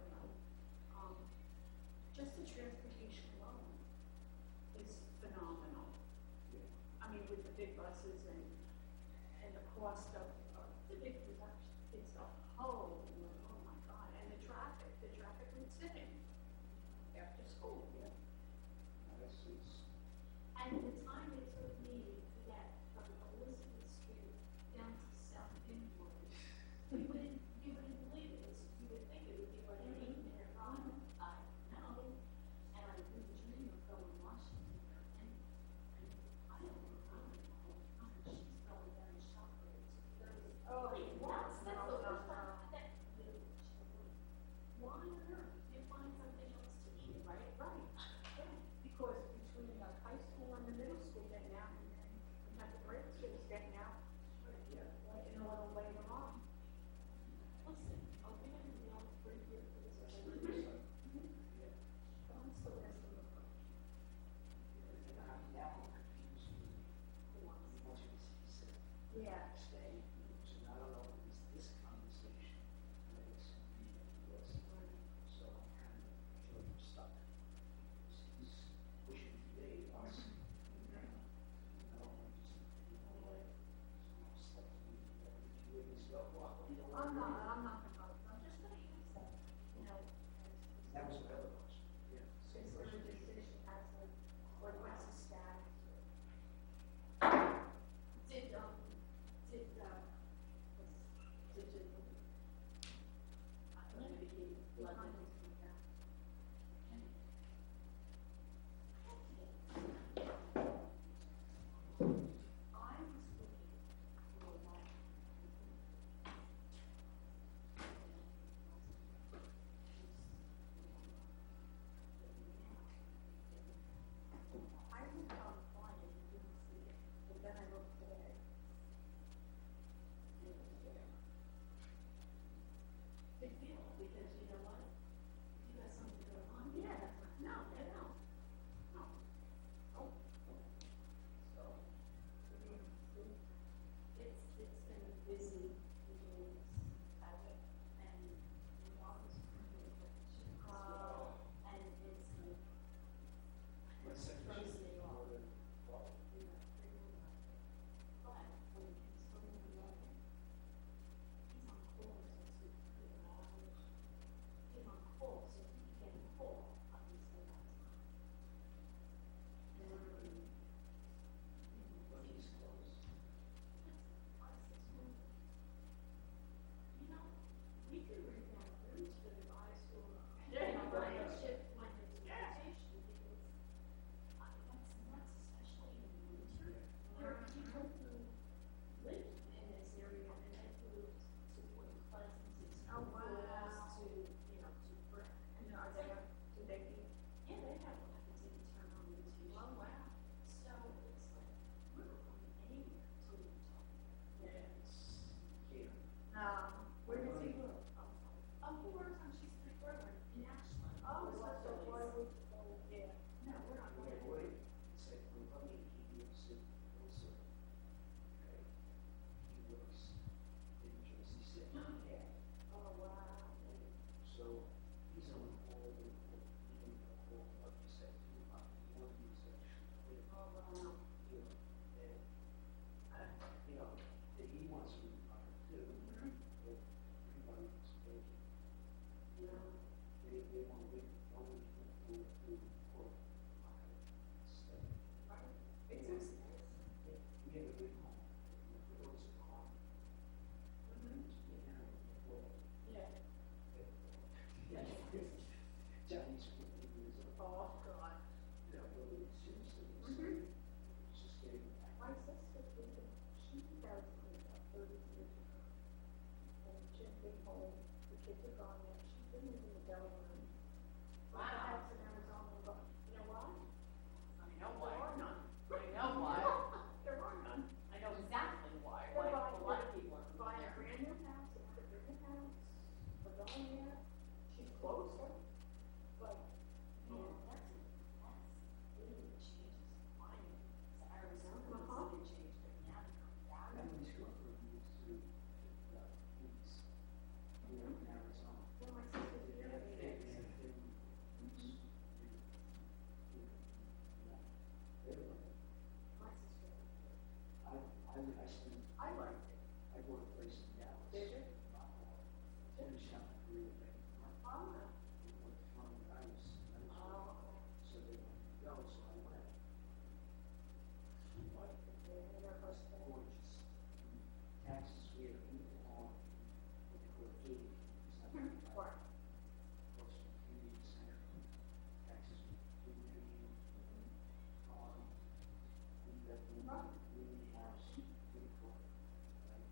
just the transportation alone is phenomenal. I mean, with the big buses and the cost of the big production, it's a whole, oh my God, and the traffic route sitting after school. Yeah. And the time it took me to get from Elizabeth Street down to South Pinwood, you wouldn't believe it. You would think it would be like an 8-minute ride. I know. And I would dream of going to Washington. And I don't know. She's going down to Shoppers. Oh, that's the first time. Why on earth? You find something else to eat, right? Right. Yeah. Because between the high school and the middle school getting out, and then you have the grade schools getting out, like in a little later on. Listen, I'll give it a meal for you for this. I'm still asking the question. Yeah. So I don't know if it's this conversation makes me less. So I'm kind of stuck. He's pushing today us. I don't want to just, busy doing this project, and the office and it's throws me off. But when he's swimming in the water, he's on course, he's on course, so he can fall, obviously that's not. But he's close. You know, we could bring down roots for the high school. Yeah, right. Shift my interpretation because that's nuts, especially in the winter. There are people who live in this area and they moved to Point Pleasant, to Snowfalls, to, you know, to Brick. And are they, do they, yeah, they have like a city term on the too. Oh, wow. So it's like, we're going anywhere to talk. Yes. Here. Where does he work? Oh, he works on Cheese Creek Road in Ashland. Oh, so why would, yeah, no, we're not going anywhere. It's like, well, he lives in Wilson. Okay. He works in Jersey City. Yeah. Oh, wow. So he's on all the, even like you said, one is actually. Oh, wow. You know, and, you know, that he wants to retire too. But everybody is making. You know, they want to wait, one week before stuff. Right. It's expensive. We have a big home. It was a car. Yeah. Johnny's 50 years old. Oh, God. You know, but seriously, it's just getting back. My sister, she does about 30 years ago. And she's been home, the kids are gone now, she's been living in Delaware. My house in Arizona, but you know why? I know why. There are none. I know why. There are none. I know exactly why. Why a lot of people are buying a brand new house, they want a bigger house, we're going there, she's closer, but, man, that's really changes climate. So Arizona was changed, but now they come down. I mean, two of them used to, Phoenix, you know, in Arizona. Well, my sister's here. My sister. I spent, I liked it. I bought a place in Dallas. Did you? Finished out my career at Oh. I was, so they wanted to go, so I went. Gorgeous. Taxes we are in on, what they call 80, it's not very high. Close to community center. Taxes, 2 million. Green house, big car, right?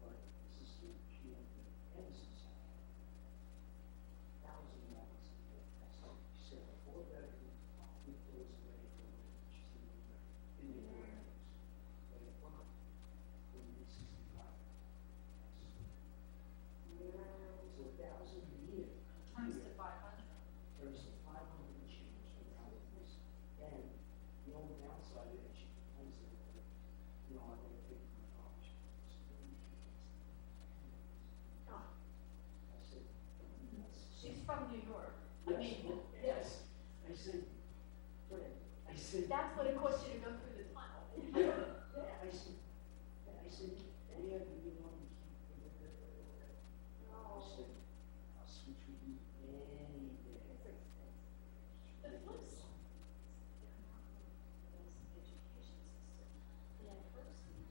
But this is the Q and Edison's house. 1,000 miles. That's like you said, 4 bedroom, 3 floors away from which is in the warehouse. But it won, when you 65. So 1,000 a year. Times to 500. There's a 500 and change around this. And the only downside is she complains that, you know, I gotta pay for my college. I said, She's from New York. yes. I said, Fred, I said. That's what it costs you to go through the tunnel. Yeah, I said, yeah, you know, I said, I'll switch with you any day. The flip side is the education system. Yeah, first, and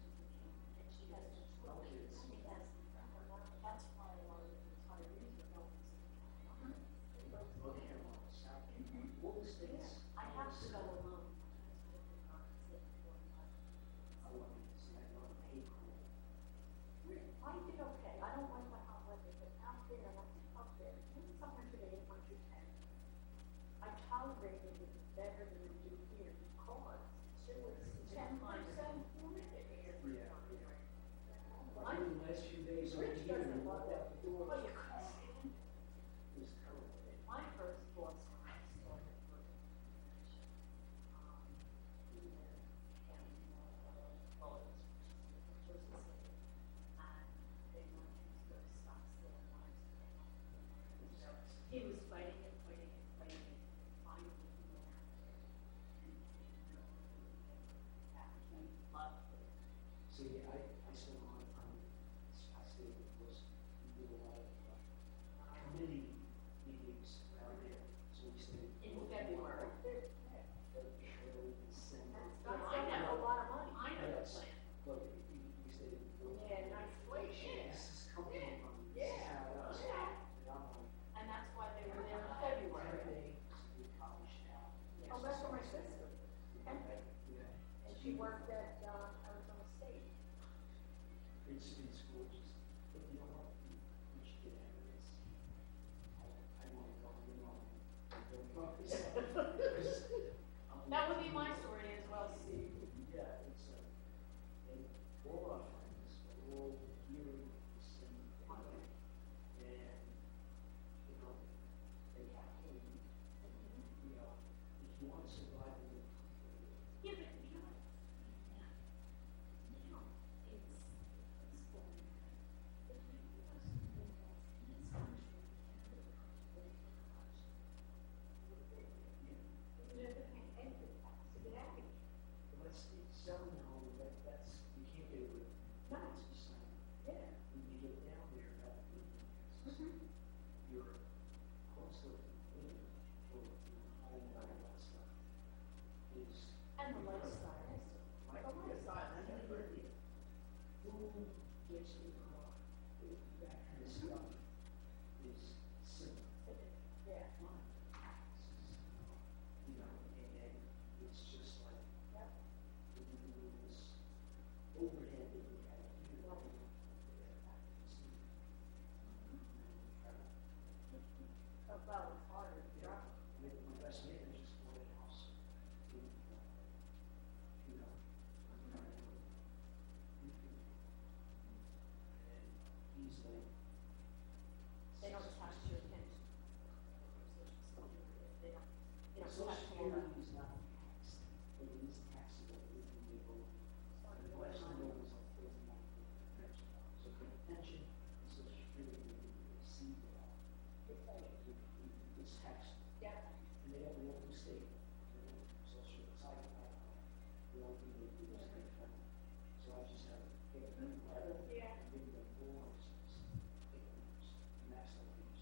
she has 12 kids. I mean, that's why a lot of the retirees are going to Look at all the South, all the states. I have to go alone. I want to see, I know, I hate cold. I did okay. I don't like the hot weather, but out there, up there, it's 108, 110. I tolerated it better than I do here because it was 10% humid here. Yeah. I mean, the last few days over Rich here, doesn't and love walked it. out the door. Oh, you couldn't stand it. It was terrible. My first boss, when I started working, She worked at Arizona State. It's in schools, but you know what? We should get out of this. I want to go, you know, That would be my story as well, Steve. yeah, it's, and all our friends are all hearing the same thing. And, you know, they have to, you know, if you want to survive in the Yeah, but you know, now, it's going. If you want to invest in this country, you have to pay exit tax to get out of here. But it's selling a home, that's, you can't do it. No. It's just like, Yeah. when you get down there, your cost of living for your home and all that stuff is. And the lifestyle. The lifestyle, I know what it is. Who gets in the car, that kind of stuff is simple. Yeah. You know, and it's just like, this overhead that we have here. Well, it's harder to drive. My best man just bought a house. You know. And he's like. They don't tax your pension. They don't, Social tax all Security that. is not taxed, but it is taxable if you make over. The last one was like 49. So for the pension, and Social Security, they exceed that. It's taxed. Yeah. And they have a local state. Social, it's like, the only thing they do is they fund. So I just have to pay a letter. Yeah. And give them more, and that's the thing.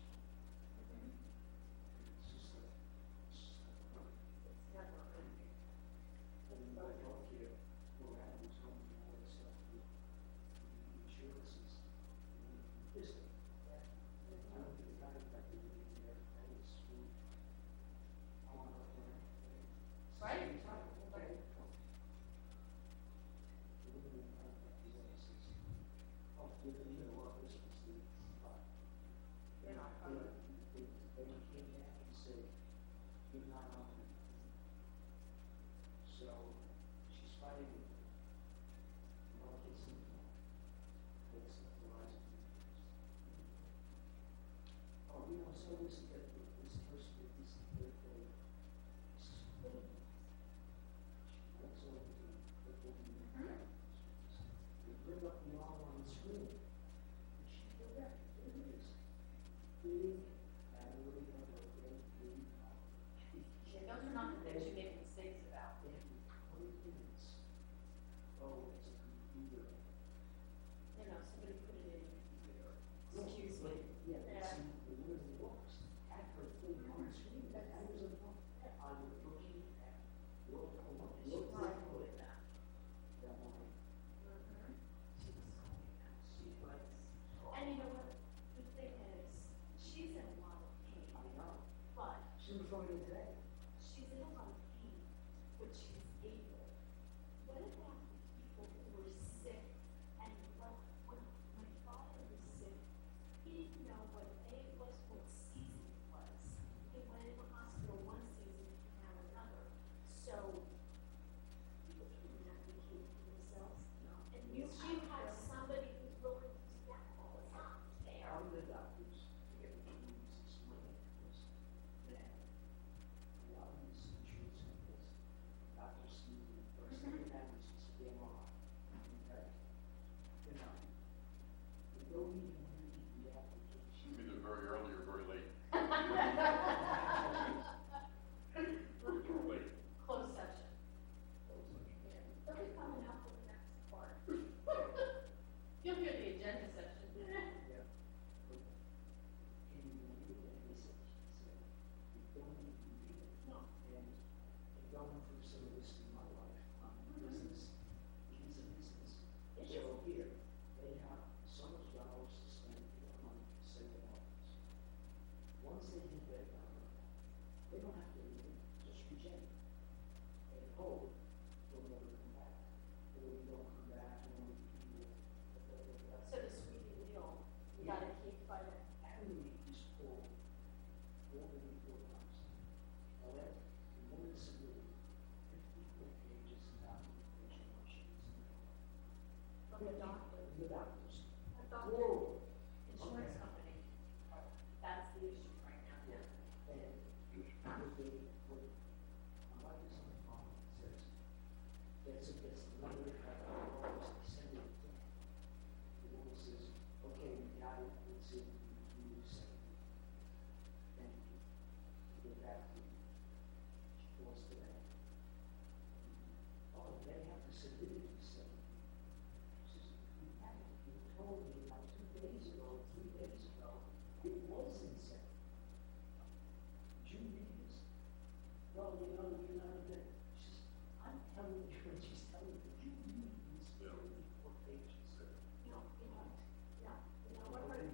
It's just like, It's never ending. and I don't care who happens home and all that stuff, the insurances, this thing. I don't think the guy that did it in there, that was screwed. I want to learn. Right? Oh, you know what, this was the, They're not they came back and said, you're not on it. So she's fighting with them. No kids in the phone. That's the Verizon. Oh, you know, so this person with this third day. This is really. That's all they do. They bring up the all on the screen. And she go back, there it is. Big, really, big. Yeah, those are not the things you make mistakes about. Every 20 minutes. Oh, it's a computer. You know, somebody put it in your computer. Excuse me. Yeah, it's in the word of the books. At her thing on the screen, that was a book. I was looking at your phone. She's probably put it down. That one. See, but. And you know what? The thing is, she's in a lot of pain. I know. But She was going in today. she's in a lot of pain, but she's able. What about people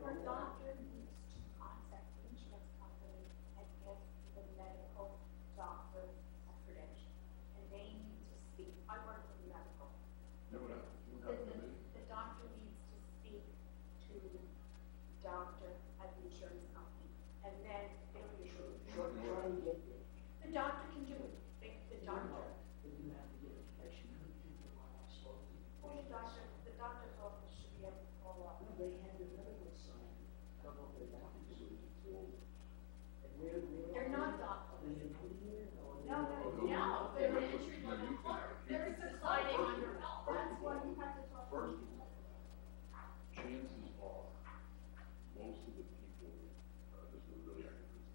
Her doctor needs to contact the insurance company and ask for the medical doctor credential. And they need to speak, I work in medical. The doctor needs to speak to the doctor at the insurance company. And then it'll be the doctor can do it. The doctor. Or the doctor's office should be able to follow up. They're not doctors. No, they're entering on your clerk. They're deciding on your health. That's why you have to talk. First of all, chances are, most of the people, this is really accurate,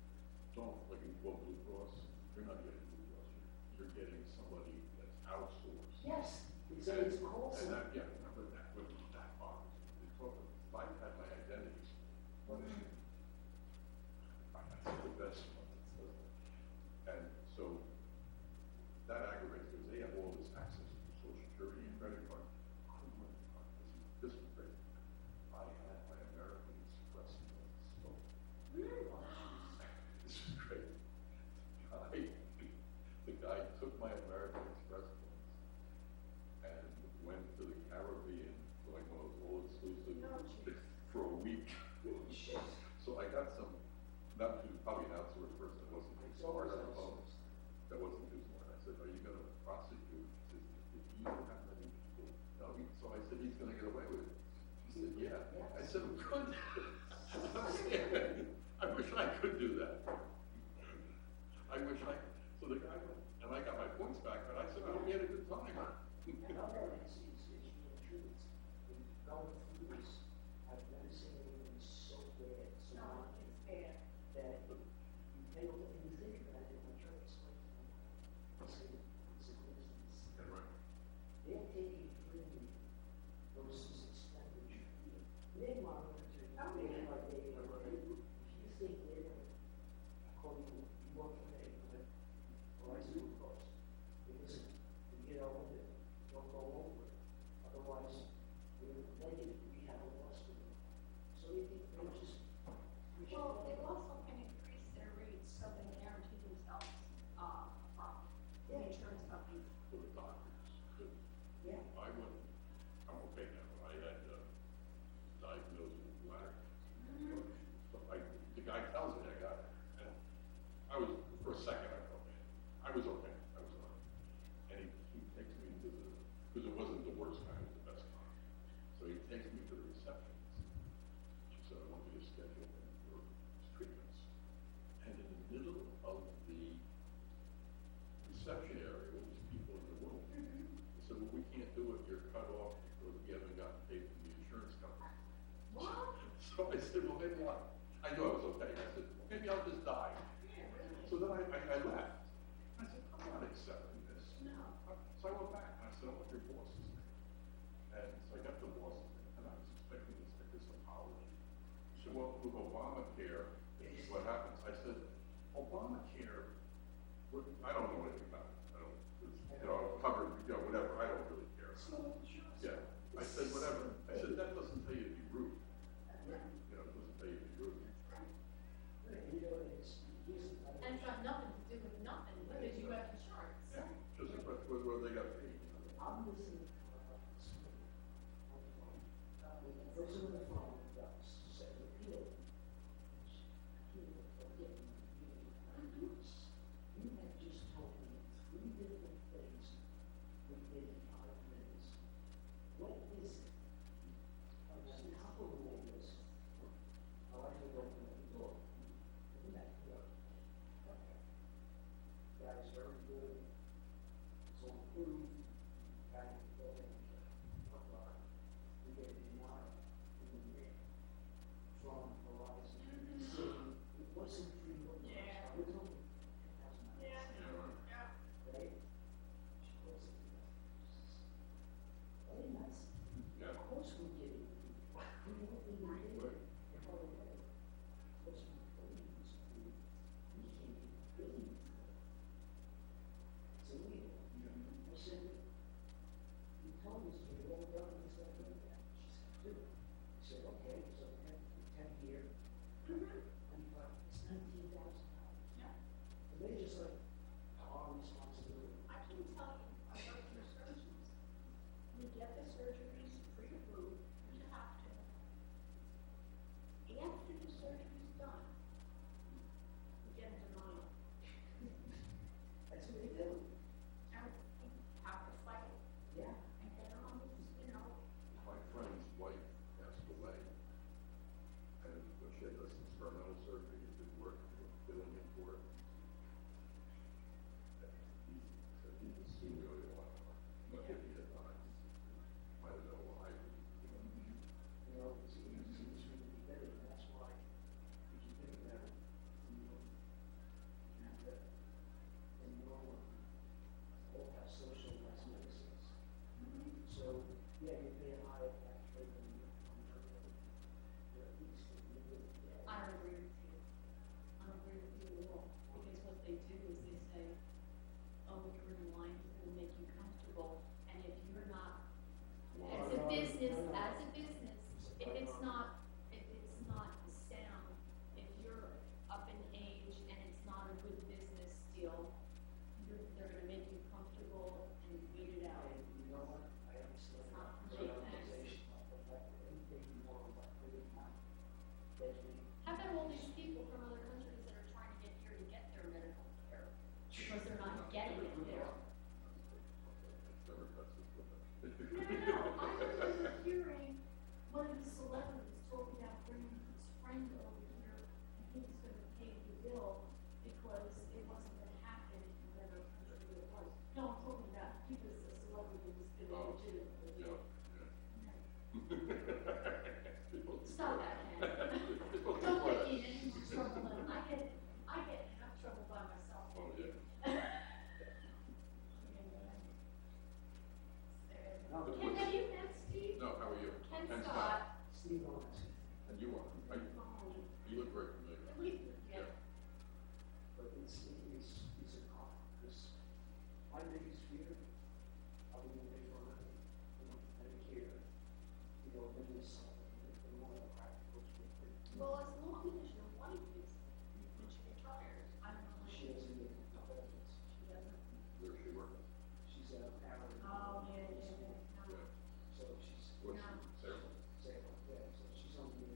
don't, like in Blue Cross, you're not getting Blue Cross, you're getting somebody that's outsourced. Yes, it's a call center. And that, yeah, but that bothers me. It's sort of, if I had my identities, that's the best one. And so that aggravates because they have all this access to Social Security and credit card. I wouldn't. This is great. I had my American Express points. So, this is great. The guy took my American Express points and went to the Caribbean, like one of those all-exclusive, for a week. So I got some, not too, probably an outsourced person that wasn't too smart on the phone. That wasn't too smart. I said, are you going to prosecute? He says, if you don't have many people. No, so I said, he's going to get away with it. He said, yeah. I said, good. I wish I could do that. I wish I could. So the guy went, and I got my points back, but I said, I hope you had a good time. Well, they also can increase their rates so they guarantee themselves, from the insurance companies. For the doctors. Yeah. I'm okay now, but I had diagnosed with bladder cancer. But the guy tells me I got it. And I was, for a second, I thought, man, I was okay. I was all right. And he takes me to the, because it wasn't the worst kind, it was the best kind. So he takes me to the receptionist. She said, I want you to schedule him for treatments. And in the middle of the reception area, with these people in the room, they said, well, we can't do it, you're cut off because we haven't gotten paid from the insurance company. What? So I said, well, maybe I knew I was okay. I said, well, maybe I'll just die. So then I left. I said, I'm not accepting this. No. So I went back and I said, I want your boss's name. And so I got the boss's name, and I was expecting this apology. She said, well, with Obamacare, this is what happens. I said, Obamacare, I don't know anything about it. I don't, covered, whatever. I don't really care. Yeah. I said, whatever. I said, that doesn't tell you to be rude. It doesn't tell you to be rude. And it's got nothing to do with nothing, because you have insurance. Just where they got paid. Well, as long as your wife is, when she retires, I don't know. She doesn't. She doesn't? Where's she working? She's a parent. Oh, yeah, yeah, yeah. No. So she's. What's Sarah? Sarah, yeah, so she's on the.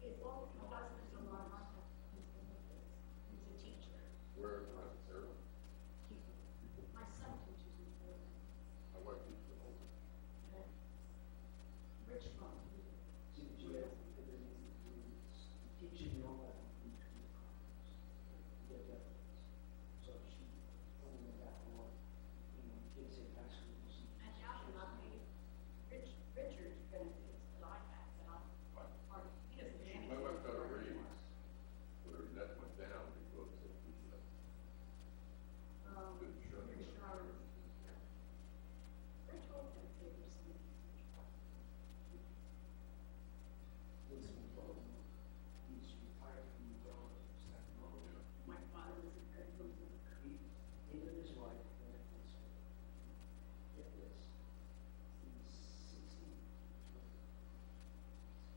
As long as her husband's alive, he's a teacher. Where, Sarah? My son teaches in Florida. My wife teaches at Holton. Richmond. Teaching and all that. So she told me that for, kids in high school. And now she's not paid. Richard's benefits that I have, that I'm, he doesn't manage. My wife got a raise, but her net went down because of the, insurance. Insurance. Rich Holt had paid her some. He's retired from the railroad. My father was a very good worker. Him and his wife, get this, he's 60.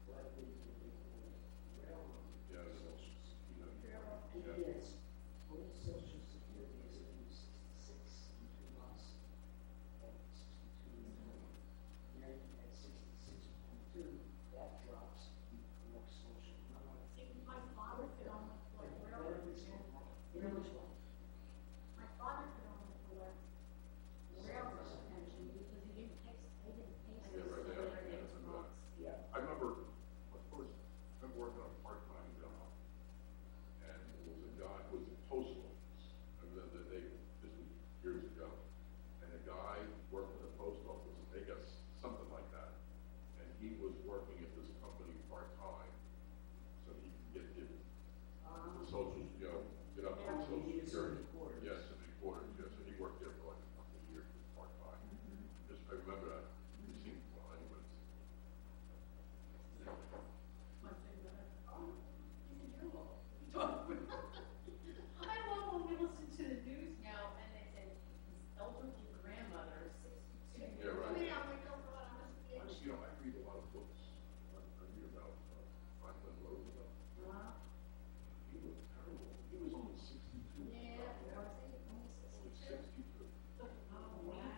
Likely to be railroad. Yeah, so, Railroad, and he is, full social security is at least 66 in 2 months, and 62 in 20. Then at 66.2, that drops, he collects social. See, my father could only collect railroad. My father could only collect railroad pension because he didn't pay, they didn't pay Yeah, his right there, salary yeah, in that's 2 right. months. I remember, of course, I remember working on a part-time job, and it was a guy, it was a post office, I remember that they, this was years ago, and a guy worked at the post office, and they got something like that, and he was working at this company part-time, so he could get the social, get up to social security. Yes, in the quarters, yes, and he worked there for like a couple of years, part-time. Just, I remember that, he seemed, well, anyways. My favorite, he's a year old. I love when we listen to the news now and they say his elderly grandmother is 62. Yeah, right. I mean, I'm like, oh God, I'm just I just, I read a lot of books. I read about Franklin Roosevelt. He was terrible. He was only 62. Yeah, was he? Only Only 62. 62. Oh, wow.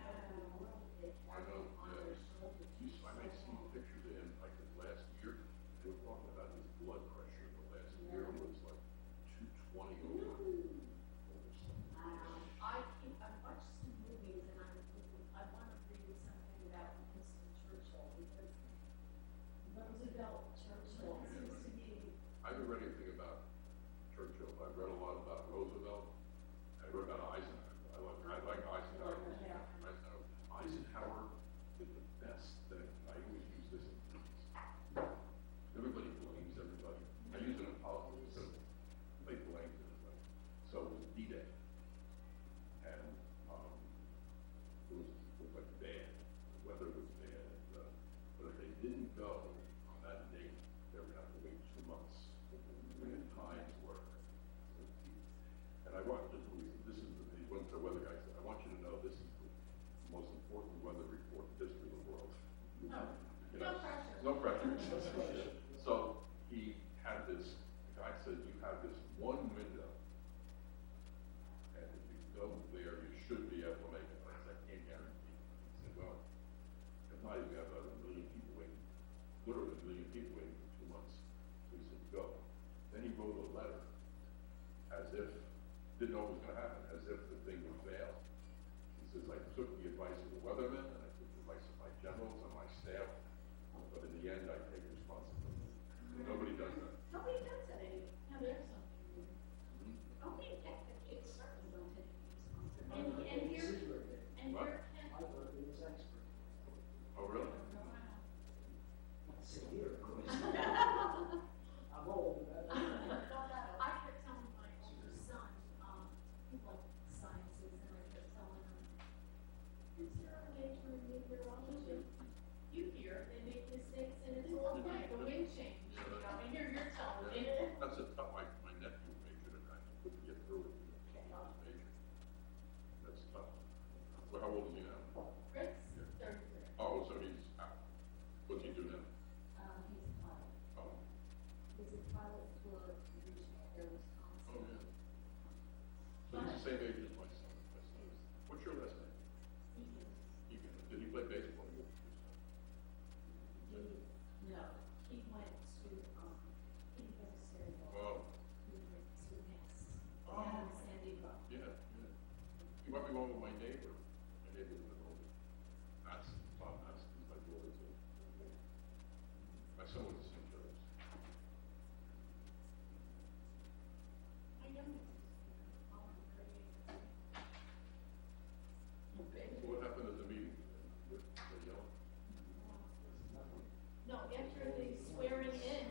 I know, I may see pictures of him like the last year. They were talking about his blood pressure the last year was like 220 over something. I watched some movies and I want to read something about Winston Churchill because Roosevelt, Churchill, seems to me. I haven't read anything about Churchill. I've read a lot about Roosevelt. I read about Eisenhower. I like Eisenhower. Eisenhower did the best thing. I always use this in things. Everybody blames everybody. I use it in politics. So they blame everybody. So it was D-Day. And it was like bad. The weather was bad. But if they didn't go on that date, they were going to have to wait 2 months. When times were. And I want to, this is, he went to the weather guy, said, I want you to know this is the most important weather report in the history of the world. No pressure. No pressure. So he had this, the guy said, you have this one window, and if you go there, you should be able to make it. I said, I can't guarantee. He said, well, if not, you have 1 million people waiting, literally 1 million people waiting for 2 months. So he said, go. Then he wrote a letter, as if, didn't know what was gonna happen, as if the thing would fail. He says, I took the advice of the weathermen, and I took the advice of my generals and my staff, but in the end, I take responsibility. Nobody does that. Nobody does that anymore. Now, there's something. Nobody, the kids certainly don't take responsibility. And here, and What? here, My brother is expert. Oh, really? Not sit here, of course. I'm old, but same age as my son. My son is, what's your last name? Egan. Did he play baseball? No, he went to, he was a cereal. Oh. He went to Nest. Oh. Down in San Diego. Yeah, yeah. You might be one with my neighbor. My neighbor was older. That's Tom Ness. He's my daughter too. My son was the St. Joe's. I know. So what happened at the meeting? With the yelling? No, after the swearing in,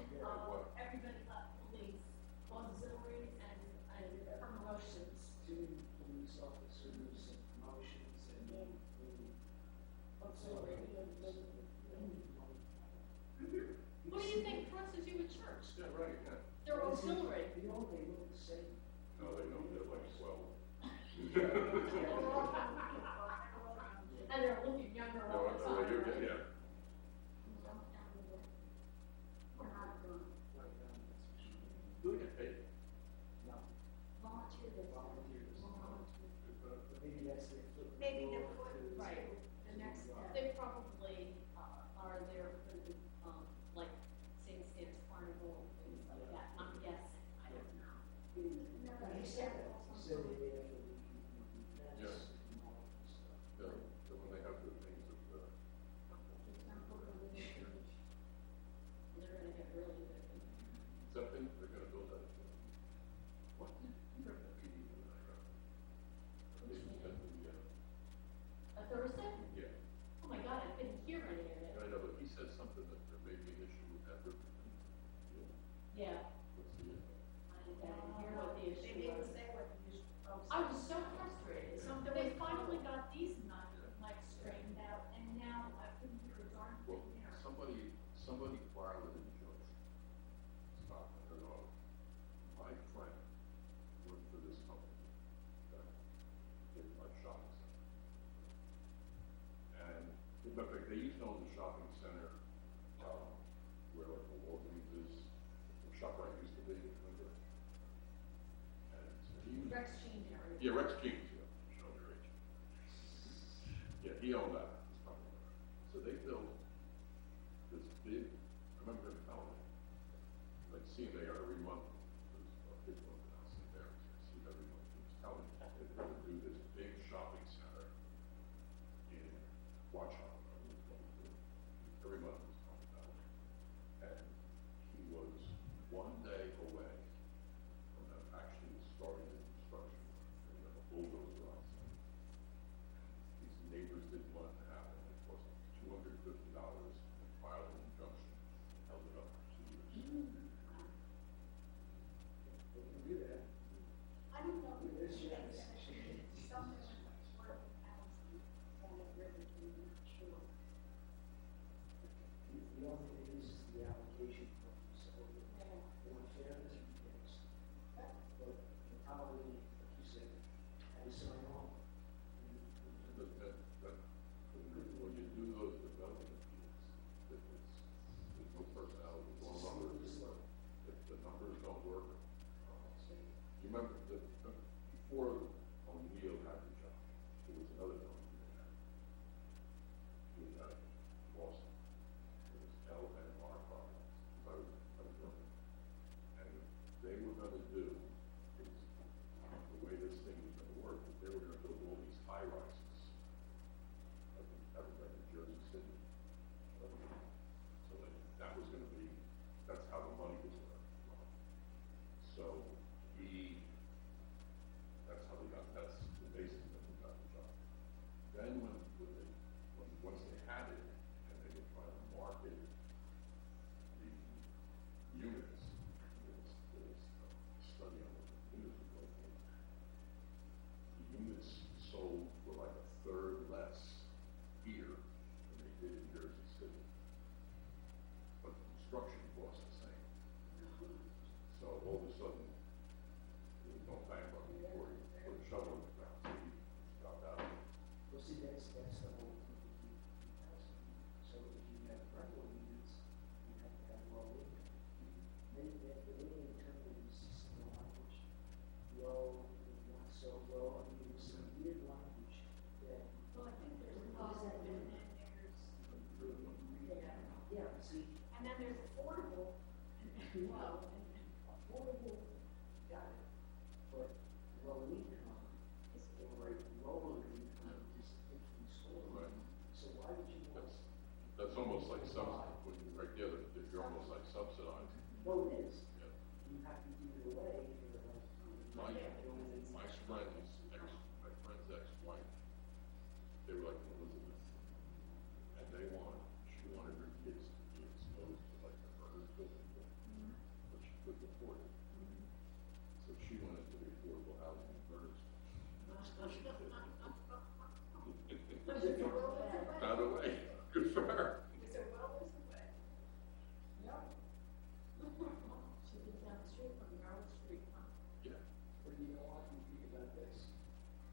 everybody left police, auxiliaries and promotions. Two police officers and promotions and Auxiliary. What do you think crosses you at church? Yeah, right, yeah. They're auxiliary. they all they look the same. No, they don't. They're like 12. And they're looking younger No, all I the know, time. you're, right? yeah. Do they get paid? Volunteer. Maybe that's their foot. Maybe they're right. The next step. They probably are there for the, like, St. Stan's Carnival, things like that. I'm guessing. I don't know. You said that. You said they did it for the events Yes. and all that stuff. Yeah, so when they have the things that, They're gonna get really good. something, they're gonna build that. What? A Thursday? Yeah, Oh my God, I didn't hear any of it. I know, but he said something that there may be an issue with that. Yeah. What's the, I didn't hear what the issue was. I was so frustrated. So they finally got these mics straightened out, and now I couldn't hear a darn well, thing there. somebody filed an injunction. Stop, I don't know. My friend worked for this company that did my shopping center. And, in fact, they used to own the shopping center, where like the Walgreens is, the ShopRite used to be, remember? And so he was. Rex Jean area. Yeah, Rex Jeans, yeah, show your age. Yeah, he owned that, this company. So they built this big, I remember him telling me, like CMA every month, there's a big one now, CMA, see every month, he was telling me that they were gonna do this big shopping center in Watchung. Every month he was talking about it. And he was one day away from them actually starting the construction. They had a bulldozer on site. These neighbors didn't want it to happen. It cost them $250 and filed an injunction, held it up for 2 years. They can do that. I don't know. This, yes. Something like working out on the river, I'm not sure. The only thing is the application form, so they want fairness and things. But the probably, like you said, had to sign on. When you do those development deals, there's no personality, it's all numbers. If the numbers don't work, you remember that before O'Neill had the job, there was another company that had it. It was out of Boston. It was LNR Products. I was working. And they were gonna do, is, the way this thing was gonna work, is they were gonna build all these high rises. Like everybody in Jersey City. So that was gonna be, that's how the money was gonna run. So that's how the Well, affordable, got it, but low income or lower income is a different story. So why would you want? That's almost like when you right there, you're almost like subsidizing. No, it is. Yeah. You have to give it away for the. My friend's ex-wife, they were like Elizabeth, and she wanted her kids to be exposed to like the murder building, but she couldn't afford it. So she went into the affordable housing and murders. Found a way, good for her. She lives down the street from Garland Street, huh? Yeah. But you know what, you think about this,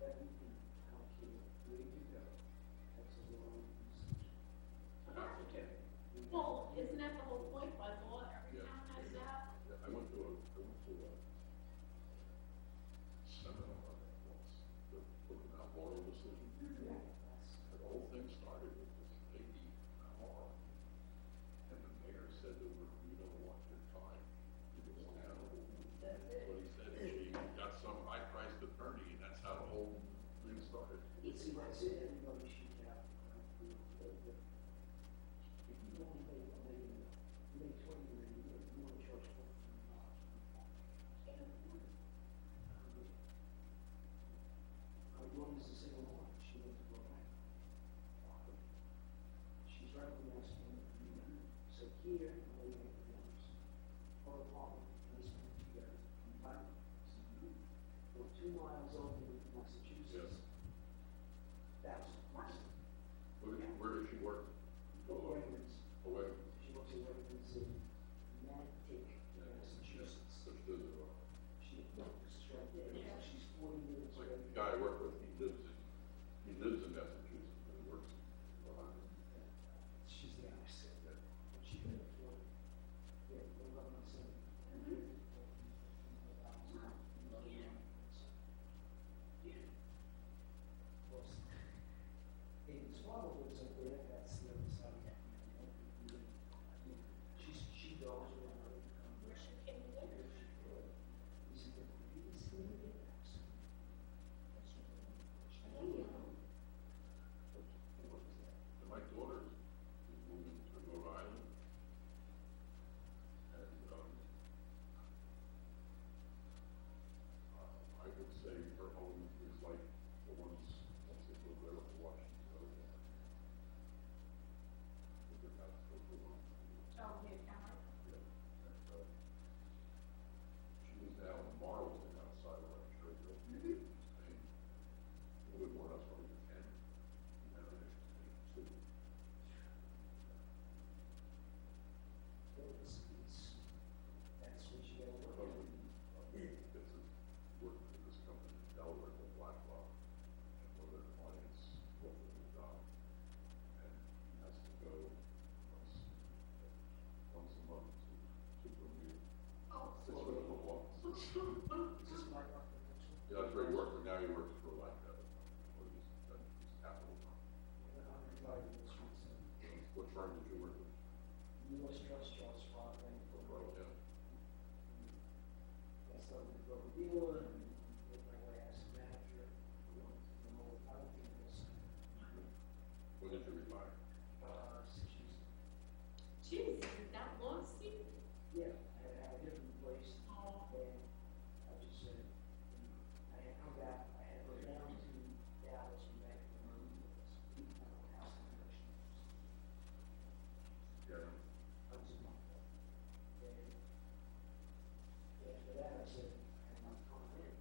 that we can allocate way to go. That's a long usage. Well, isn't that the whole point by law? Every Yeah. town has that. Yeah, I went to a seminar on that once, talking about moral decision. And the whole thing started with this lady in Lamar, and the mayor said to her, "You don't want your time, you don't want animal." That's what he said, and she got some high-priced attorney, and that's how the whole thing started. See, that's it, everybody should have, if you only make $1 million, you make $20 million, you want to charge $4 million. My woman's a single mom, she went to go back. She's right on the next one. So here, I'm living with the others. Her apartment, and this one together, combined. We're 2 miles over in Massachusetts. That was awesome. Where does she work? Wegmans. Oh, Wegmans. She works at Wegmans in Natick, Massachusetts. So she does it well. She, no, this is right there. She's 40 minutes It's like away. the guy I work with, he lives in Massachusetts, but he works in Rhode Island. She's the opposite. She can afford it. Yeah, we're loving the same. In Swallow lives up there, that's the other side. She goes around. She can live. She could. He's in the house. And my daughter is moving to Rhode Island. And, I would say her home is like the ones, once they go there to Washington, go there. With their house, go to one. Oh, here, Cameron. Yeah. And, she was now in Marlton outside of our church. A little bit more, that's what we can. And then it's two. That's what you gotta work on. It's a work for this company in Delaware called BlackRock, and one of their clients offered him a job, and he has to go once a month to Bermuda. Oh, It's sort of a walk. Is this my rock? Yeah, that's where he worked, but now he works for like what is his capital company. What firm did you work with? U.S. Trust, Charles Schwab, Bank. Right, yeah. I started with a broker dealer, and with my way as a manager. I don't think it was, When did you retire? 6 years. Jesus, is that long, Steve? Yeah, I had a different place, Oh. and I just said, I had come back, I had to go down to Dallas and back to Maryland. House connection. Yeah. I was in my fault. And after that, I said, I had my comment in.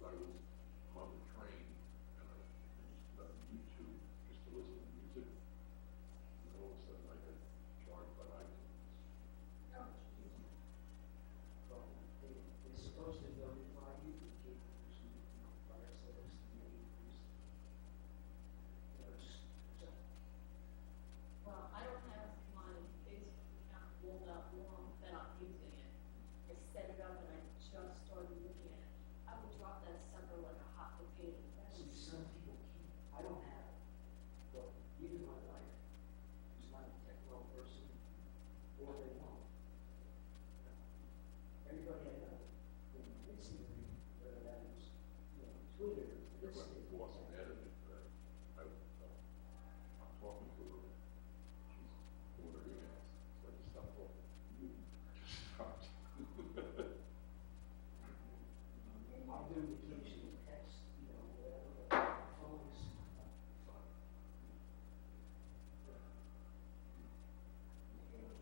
because I was on the train and I was YouTube just to listen to music. And all of a sudden I got charged by iTunes. They supposed to notify you if you use fire service to be increased. Well, I don't have my Facebook account pulled up long that I'm using it. I set it up and I just started looking at it. I would drop that sucker like a hot potato. See, some people keep, I don't have it, but even my wife, who's not a technical person, or they won't. Everybody I know, Instagram, whether that is, Twitter, You're like the boss and editor, but I'm talking to her. She's doing her emails, so I just stopped talking. Just stopped. I'll do occasional text, whatever, but phone is fun.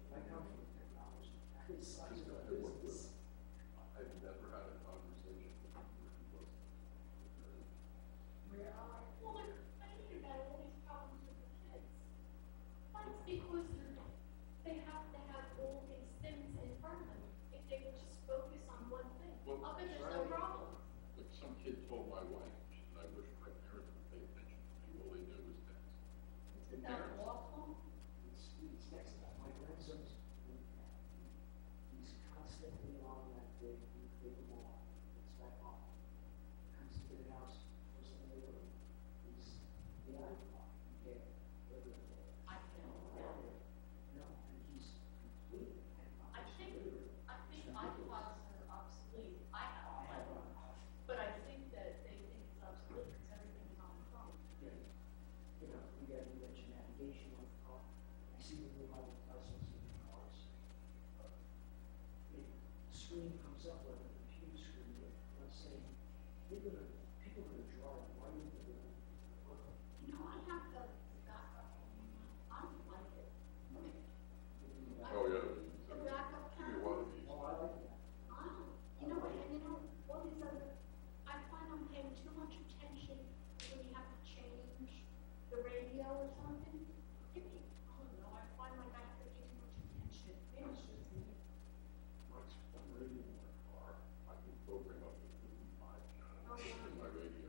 I come from technology. It's like Just a got to work with business. her. I've never had a conversation with her who was Where are, well, they're complaining about all these problems with the kids. That's because they have to have all these things in front of them. If they would just focus on one thing, Well, I'll bet there's that's no right. problem. Like some kid told my wife, she said, I wish my parents would pay attention to me. All they do is text. Isn't that awful? It's next to that. My grandson's doing that. He's constantly on that big wall. It's back on. Comes to the house, first thing they do, he's the iPod. Yeah, I can. no, and he's completely. I think iPods are obsolete. I have one, but I think that they think it's obsolete because everything is on the phone. We mentioned navigation on the car. I see the new advertisements in the cars. The screen comes up like a computer screen, but I'm saying, people are gonna drive right into the. I have the backup. I don't like it. Oh, yeah. The backup Give me one of these. Oh, I like that. All these other, I find I'm paying too much attention when you have to change the radio or something. I don't know, I find like I have to pay too much attention. Maybe it's just me. I'm radio in my car. I can program up to 55 channels in my radio.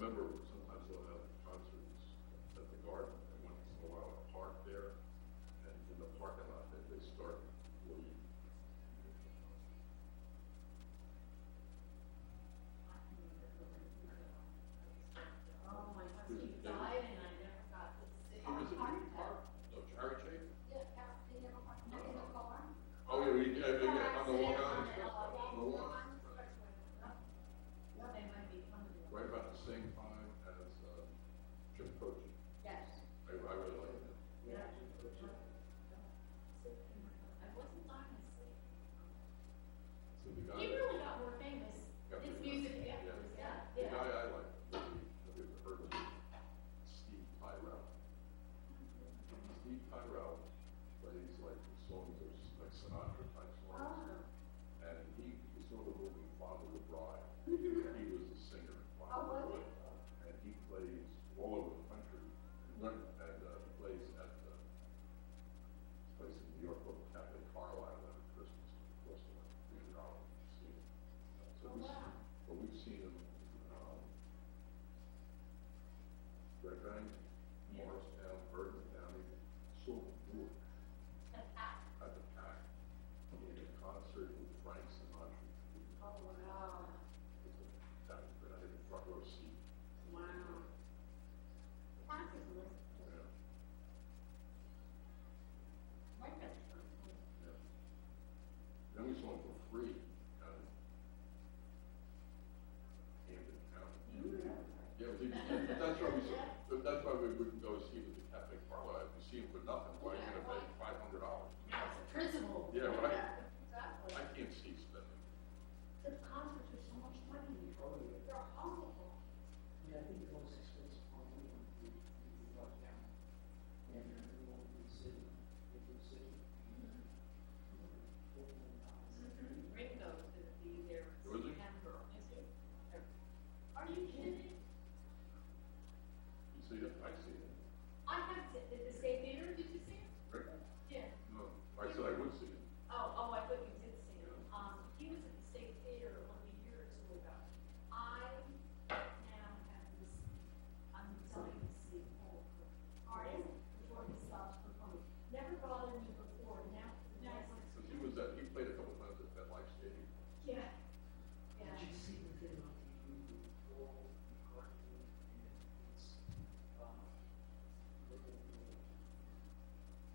remember sometimes they'll have concerts at the garden, and once in a while a park there, and in the parking lot, they start before you. Oh, my husband died and I never got to see. Who is it? No, Cherry Shape? Yeah, in the car. Oh, yeah, on the Long Island Expressway, on the Long Island. Well, they might be coming. Right about the same time as Jim Croce. Yes. I really like it. Yeah. I wasn't dying to see. So the guy. He really got more famous. Got His pretty music, much, yeah, The yeah. guy I like, have you ever heard of him? Steve Tyrell. Steve Tyrell plays like songs of like Sinatra type songs. And he saw the movie Father of the Bride. He was a singer in Father of the Bride. And he plays all over the country. And he plays at this place in New York called Cafe Carlisle every Christmas. Of course, $300 to see him. But we've seen him Red Bank, Morristown, Bergen County, Sylvan Newark. At the PAC. He had a concert with Frank Sinatra. Oh, wow. That was good. I had a front row seat. Wow. Pack is nice. Yeah. Like that. Yeah. Then we saw him for free out in Camden County. Yeah, but that's why we saw, but that's why we wouldn't go see him at the Cafe Carlisle. If you see him for nothing, why are you gonna pay $500? That's a principle. Yeah, right. Exactly. I can't see spending. The concerts are so much money. They're horrible. Yeah, I think the most expensive one we brought down. And everyone in the city, Ringo's gonna be there in Was he? September. Is he? Are you kidding me? You see it? I see it. I have, at the State Theater, did you see it? Right? Yeah. No, I said I would see it. Oh, I thought you did see him. He was at the State Theater like a year or two ago. I now have this, I'm dying to see Paul artist before he stops performing. Never bothered me before, now it's like, Because he played a couple times at MetLife Stadium. yeah. Yeah. Did you see the thing on TV with Paul McCartney and it's,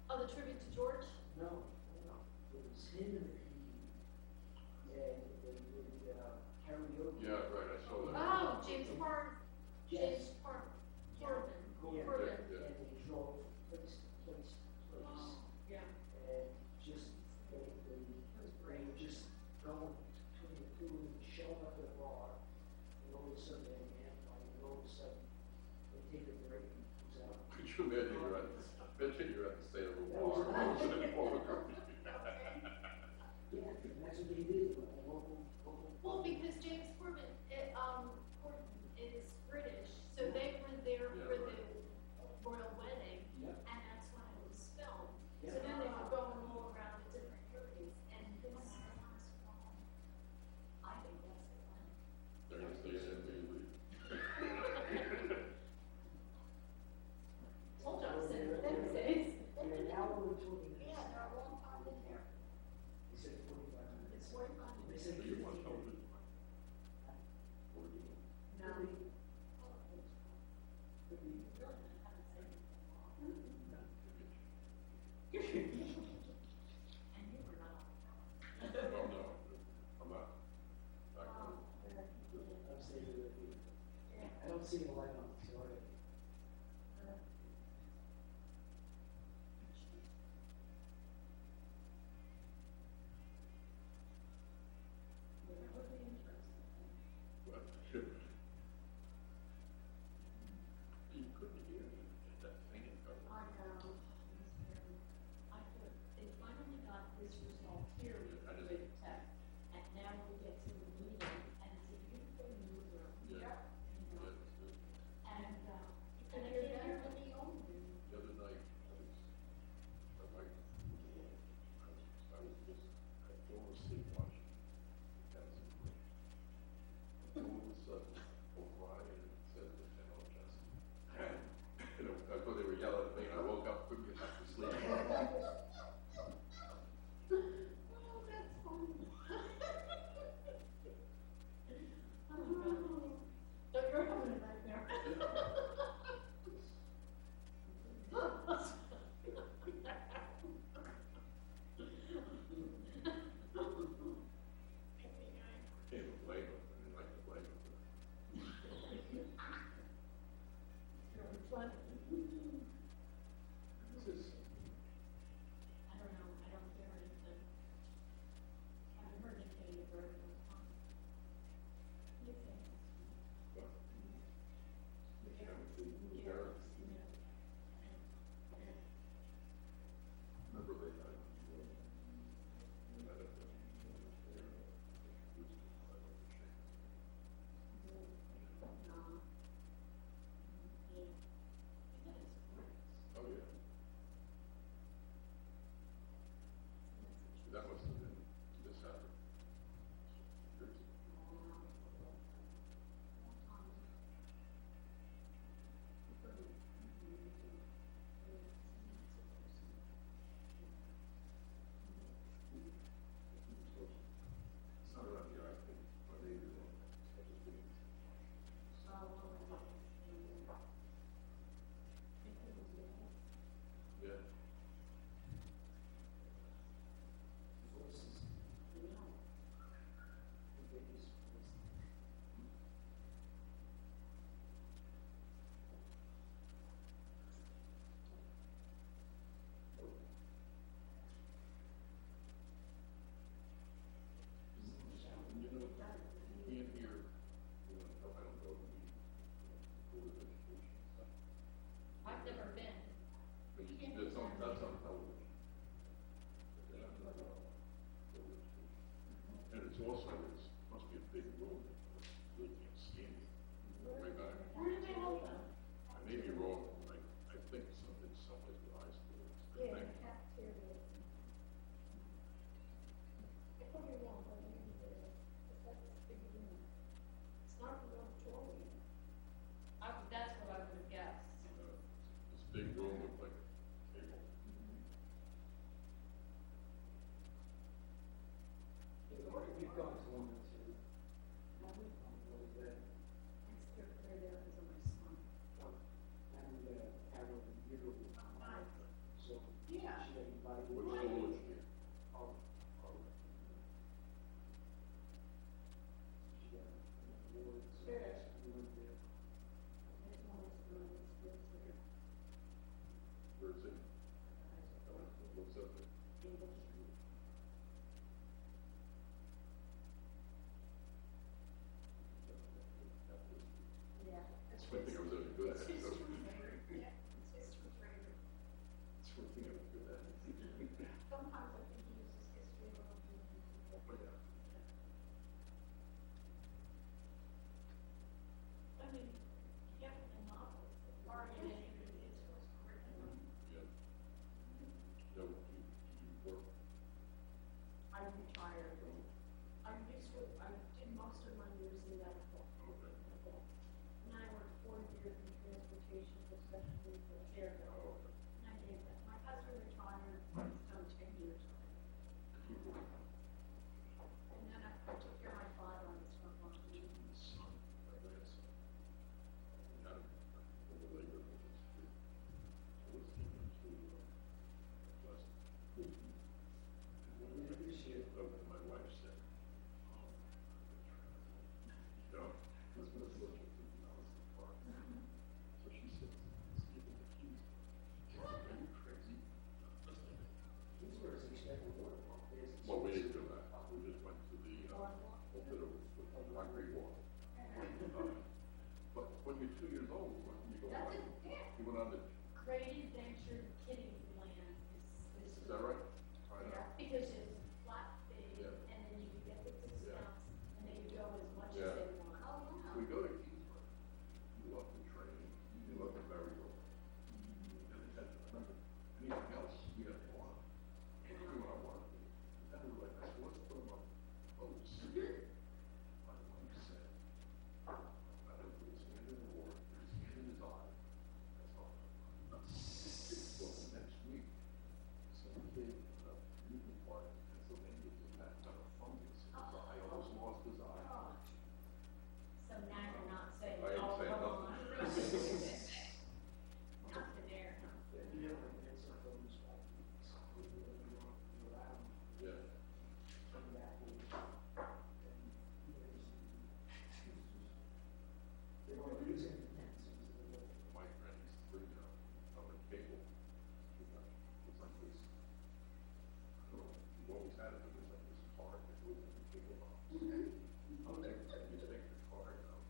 Oh, the tribute to George? no, it was him and the PD. And they did karaoke. Yeah, right, I saw that. Oh, James Park, Yes. James Park, Corbin, Yeah, Corbin. yeah. and they drove place to place to place. Yeah. And just, they were just going between the two of them, showing up at a bar, and all of a sudden they had like, and all of a sudden they take a break and comes out. Could you imagine you're at the state of the war? Paul McCartney. Yeah, and that's what they did, like, a local. Well, because James Corbin, Corbin is British, so they were there Yeah, for right. the royal wedding, Yeah. and that's when it was filmed. So Yeah. then they were going all around the different areas, and this last one, I think that's the one. They're gonna stay in until you leave. Told you I was in those days. And now we're talking. Yeah, they're a long time in there. They said 45 minutes. It's 45 They minutes. said Do you want 15 television? minutes. Or do you? No. And you were not. Oh, no, I'm not. Back home. I'm staying with you. I don't see the light on, sorry. But you couldn't hear that thing in cover. I know. I could, they finally got this result here with tech, and now we get to the meeting, and it's a beautiful new room. Yeah. You know, Yeah, it's good. and I can't hear any old. The other night, my wife was alone. I was just, I fell asleep watching Townsend Creek. And all of a sudden, O'Brien said, big room, really can't stand it. Way back. Where did they hold them? I may be wrong, I think something, someplace with high school. Yeah, in the cafeteria. I could be wrong, but maybe that's a big room. It's not the auditorium. That's what I would have guessed. This big room with like a table. We've gone to one or two. That's there there because of my son. And Carol, you know, so she Yeah. invited. What school is she in? Oh, she got an award, so we went there. It's almost done. It's there. Where is it? What's up there? English. Yeah. It's one thing I was really good at. It's history favorite. Yeah, it's history favorite. It's one thing I was good at. Sometimes I think he uses history a little bit. But yeah. I mean, yeah, the novels are in it, it's what's curriculum. Yeah. No, you work. I retired. I used to, I did most of my years in medical. Okay. And I worked 4 years in transportation, especially for Fairville. And I gave that, my husband retired, he's done 10 years already. And then I took care of my father on his front lawn. Son, my grandson. Got him over Labor Day. I was thinking to, last week. And when we were here, my wife said, no, this was such a $50 car. So she said, let's give him the keys. Are you crazy? These were his extended work. Well, we didn't do that. We just went to the concrete wall. But when you're 2 years old, you go That's on, it, yeah. you went on the, Great Adventure Kidding Land is. is that right? I know. Yeah, because it's flat fee, Yeah. and then you can get the discounts, and then you go as much Yeah. as they want. Oh, yeah. We go to Kingsburg. You love the train. You love the merry-go. And it had, remember, anything else, we had to want. And you do what I want to do. And we were like, I said, let's put them on boats. My wife said, I don't put his hand in the water, put his hand in his eye. That's all. Well, the next week, some kid, Newton Park, Pennsylvania, got a fungus in his eye, almost lost his eye. Oh. So now you're not saying, I ain't oh, saying come on. nothing. Nothing there. Yeah. They were using My friend used to bring on the cable. It's like this. I don't know, you always had it, but there's like this card that goes in the cable box. Oh, there, you take the card out.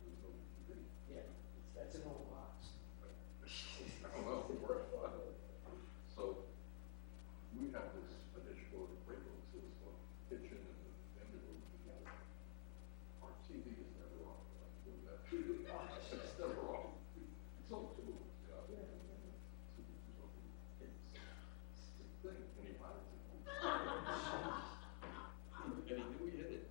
There's no TV. Yeah, that's an old box. I don't know, it works, but, so, we have this initial break-room system, kitchen and the family room together. Our TV is never on, like, doing that. It's never on. It's on two, yeah. It's the thing, and he bought it to me. And he knew he hit it.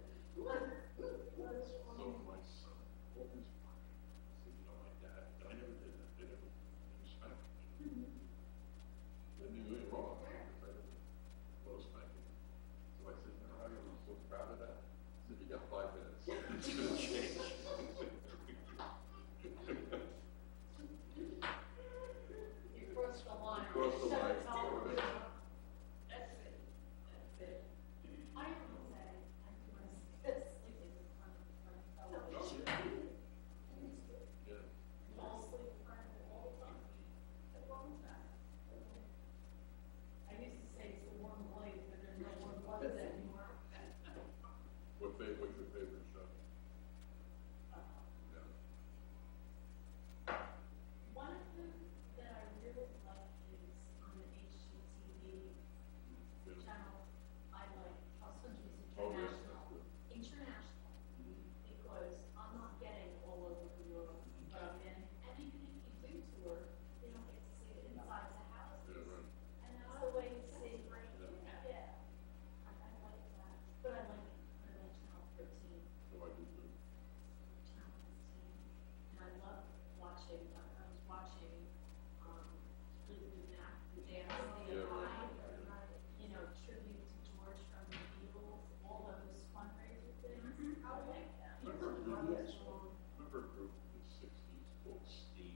Remember a group in the sixties called Steam?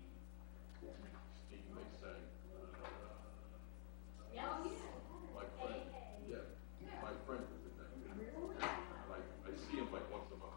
Steam, they sang, my friend, yeah, my friend was in that group. I see him like once a month.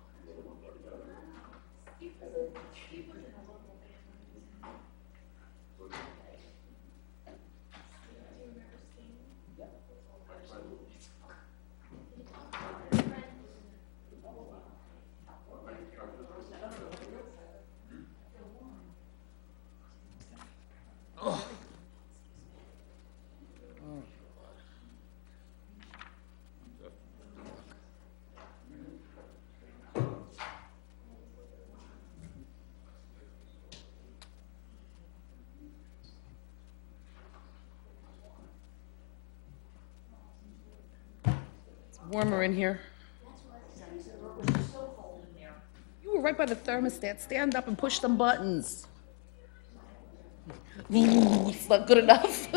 It's warmer in here. You were right by the thermostat. Stand up and push some buttons. It's not good enough.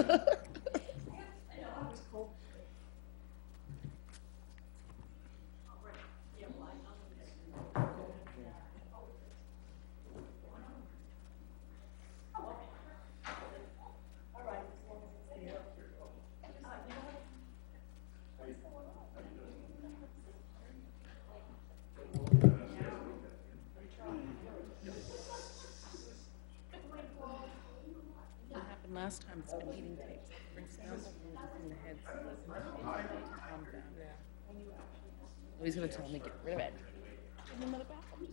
What happened last time? It's been eating tapes. Bring sound up in the heads. Calm down. Oh, he's gonna tell me, get rid of it. Give me another bathroom.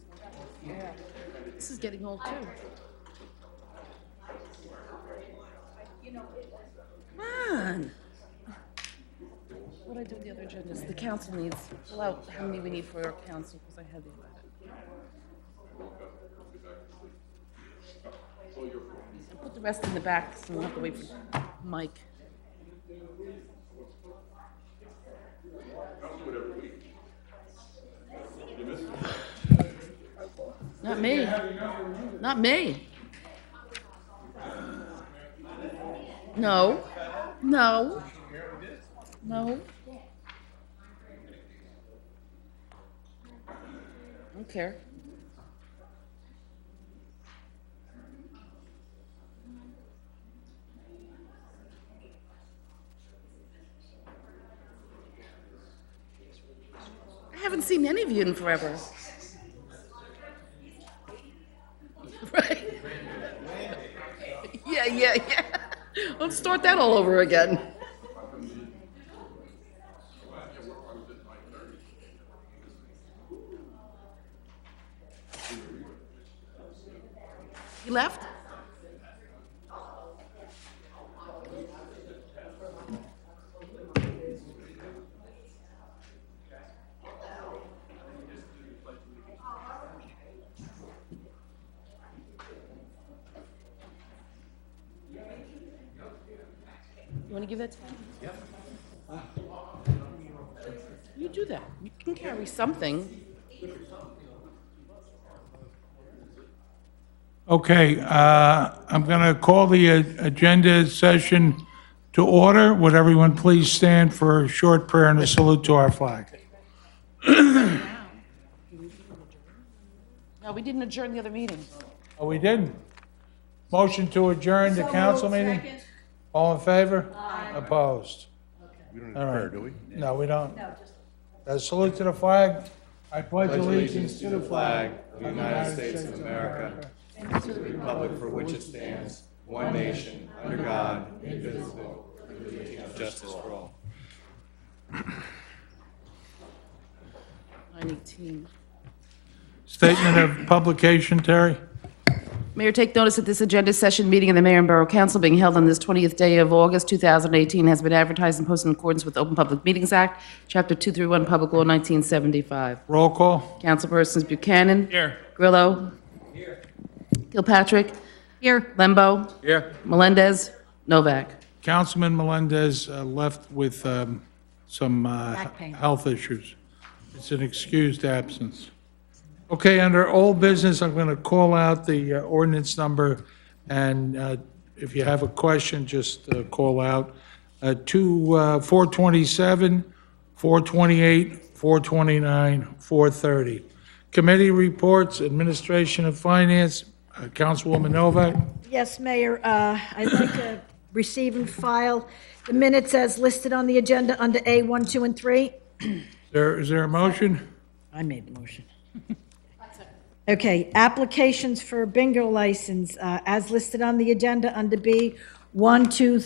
Yeah. This is getting old too. Come on. What I do with the other agendas, the council needs, fill out how many we need for our council, because I have these. Put the rest in the back, so we don't have to wait for Mike. Not me. Not me. No. No. No. I don't care. I haven't seen any of you in forever. Right? Yeah. Let's start that all over again. He left? You want to give that to him? Yep. You do that. You can carry something. Okay, I'm going to call the agenda session to order. Would everyone please stand for a short prayer and a salute to our flag? No, we didn't adjourn the other meeting. Oh, we didn't? Motion to adjourn the council meeting? All in favor? Aye. Opposed? We don't All right. prayer, do we? No, we don't. A salute to the flag. I pledge allegiance to the flag of the United States of America, and to the republic for which it stands, one nation, under God, indivisible, with liberty and justice for all. 9:18. Statement of publication, Terry? Mayor, take notice that this agenda session meeting of the Mayor and Borough Council being held on this 20th day of August 2018 has been advertised and posted in accordance with the Open Public Meetings Act, Chapter 231, Public Law 1975. Roll call. Councilpersons Buchanan. Here. Grillo. Here. Kilpatrick. Here. Lembo. Here. Melendez. Novak. Councilman Melendez left with some health issues. It's an excused absence. Okay, under old business, I'm going to call out the ordinance number and if you have a question, just call out. 427, 428, 429, 430. Committee reports, Administration of Finance, Councilwoman Novak. Yes, Mayor, I'd like to receive and file the minutes as listed on the agenda under A, 1, 2, and 3. Is there a motion? I made the motion. Okay, applications for bingo license, as listed on the agenda under B, 1, 2,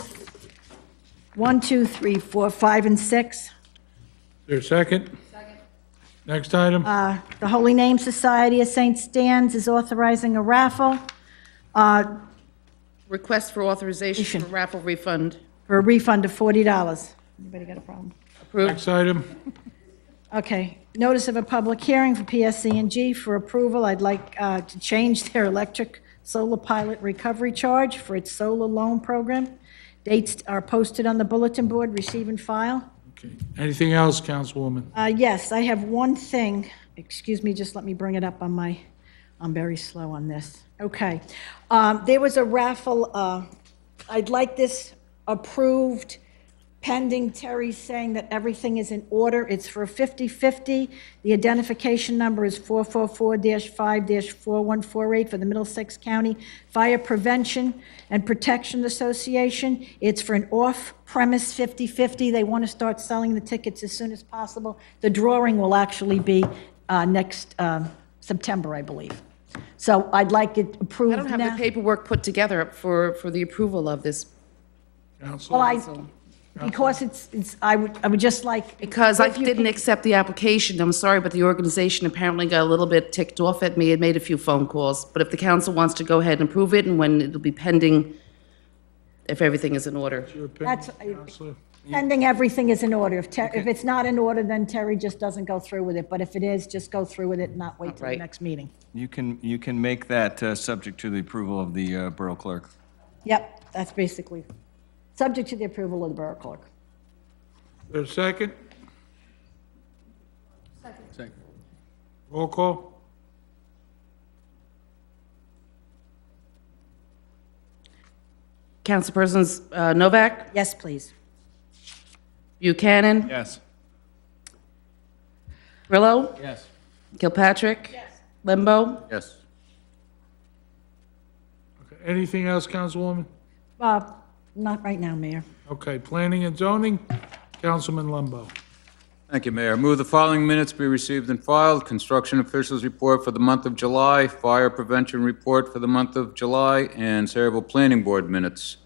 3, 4, 5, and 6. Is there a second? Second. Next item. The Holy Name Society of St. Stan's is authorizing a raffle Request for authorization for raffle refund. for a refund of $40. Anybody got a problem? Approved. Next item. Okay, notice of a public hearing for PSC&G for approval. I'd like to change their electric solar pilot recovery charge for its solar loan program. Dates are posted on the bulletin board, receive and file. Okay. Anything else, Councilwoman? Yes, I have one thing. Excuse me, just let me bring it up on my, I'm very slow on this. Okay. There was a raffle. I'd like this approved pending Terry saying that everything is in order. It's for 50/50. The identification number is 444-5-4148 for the Middlesex County Fire Prevention and Protection Association. It's for an off-premise 50/50. They want to start selling the tickets as soon as possible. The drawing will actually be next September, I believe. So I'd like it approved I now. don't have the paperwork put together for the approval of this. Council? Well, because I would just like. Because I if you didn't can- accept the application, I'm sorry, but the organization apparently got a little bit ticked off at me and made a few phone calls. But if the council wants to go ahead and approve it, and when it'll be pending, if everything is in order. Your opinion, That's, Counselor? pending everything is in order. If it's not in order, then Terry just doesn't go through with it. But if it is, just go through with it and not wait till the Right. next meeting. You can make that subject to the approval of the Borough Clerk. Yep, that's basically, subject to the approval of the Borough Clerk. Is there a second? Second. Roll call? Councilpersons Novak, Yes, please. Buchanan, Yes. Grillo, Yes. Kilpatrick. Limbo. Yes. Okay. Anything else, Councilwoman? Not right now, Mayor. Okay, Planning and Zoning, Councilman Lumbo. Thank you, Mayor. Move the following minutes be received and filed. Construction officials report for the month of July, fire prevention report for the month of July, and Saraville Planning Board minutes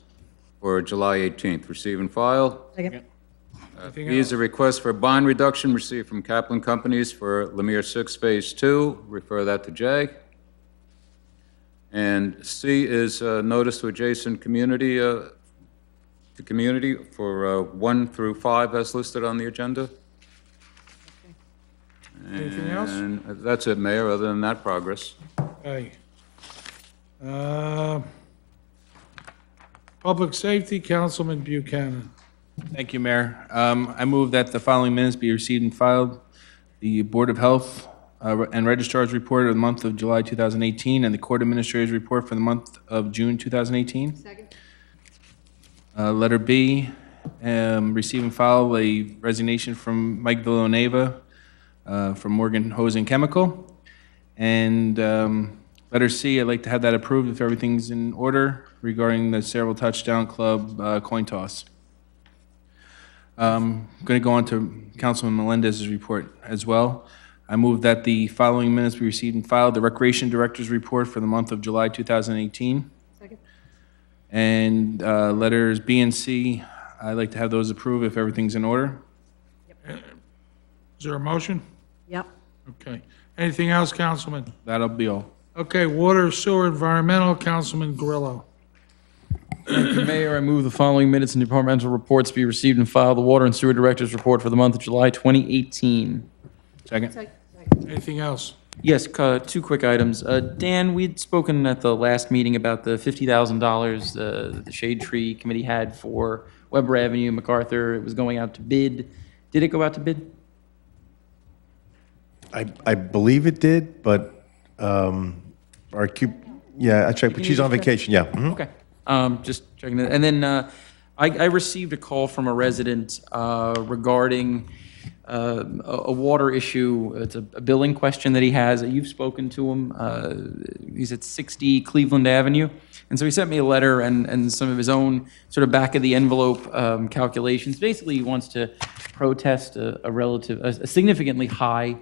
for July 18th. Receive and file. Second. Anything B else? is a request for bond reduction received from Kaplan Companies for Lemire 6 Phase 2. Refer that to J. And C is notice to adjacent community, for 1 through 5 as listed on the agenda. Anything else? And that's it, Mayor. Other than that, progress. Okay. Public Safety, Councilman Buchanan. Thank you, Mayor. I move that the following minutes be received and filed. The Board of Health and Registrar's report of the month of July 2018, and the Court Administrator's report for the month of June 2018. Second. Letter B, receive and file a resignation from Mike Villanueva from Morgan Hose and Chemical. And letter C, I'd like to have that approved if everything's in order regarding the Saraville Touchdown Club coin toss. Going to go on to Councilman Melendez's report as well. I move that the following minutes be received and filed. The Recreation Director's report for the month of July 2018. Second. And letters B and C, I'd like to have those approved if everything's in order. Is there a motion? Yep. Okay. Anything else, Councilman? That'll be all. Okay, Water, Sewer, Environmental, Councilman Grillo. Thank you, Mayor. I move the following minutes and departmental reports be received and filed. The Water and Sewer Director's report for the month of July 2018. Second. Anything else? Yes, two quick items. Dan, we'd spoken at the last meeting about the $50,000 the Shade Tree Committee had for Weber Avenue, MacArthur. It was going out to bid. Did it go out to bid? I believe it did, but yeah, I checked, but she's on vacation, yeah. Mhm. Okay. Just checking it. And then I received a call from a resident regarding a water issue. It's a billing question that he has. You've spoken to him. He's at 60 Cleveland Avenue. And so he sent me a letter and some of his own sort of back of the envelope calculations. Basically, he wants to protest a significantly high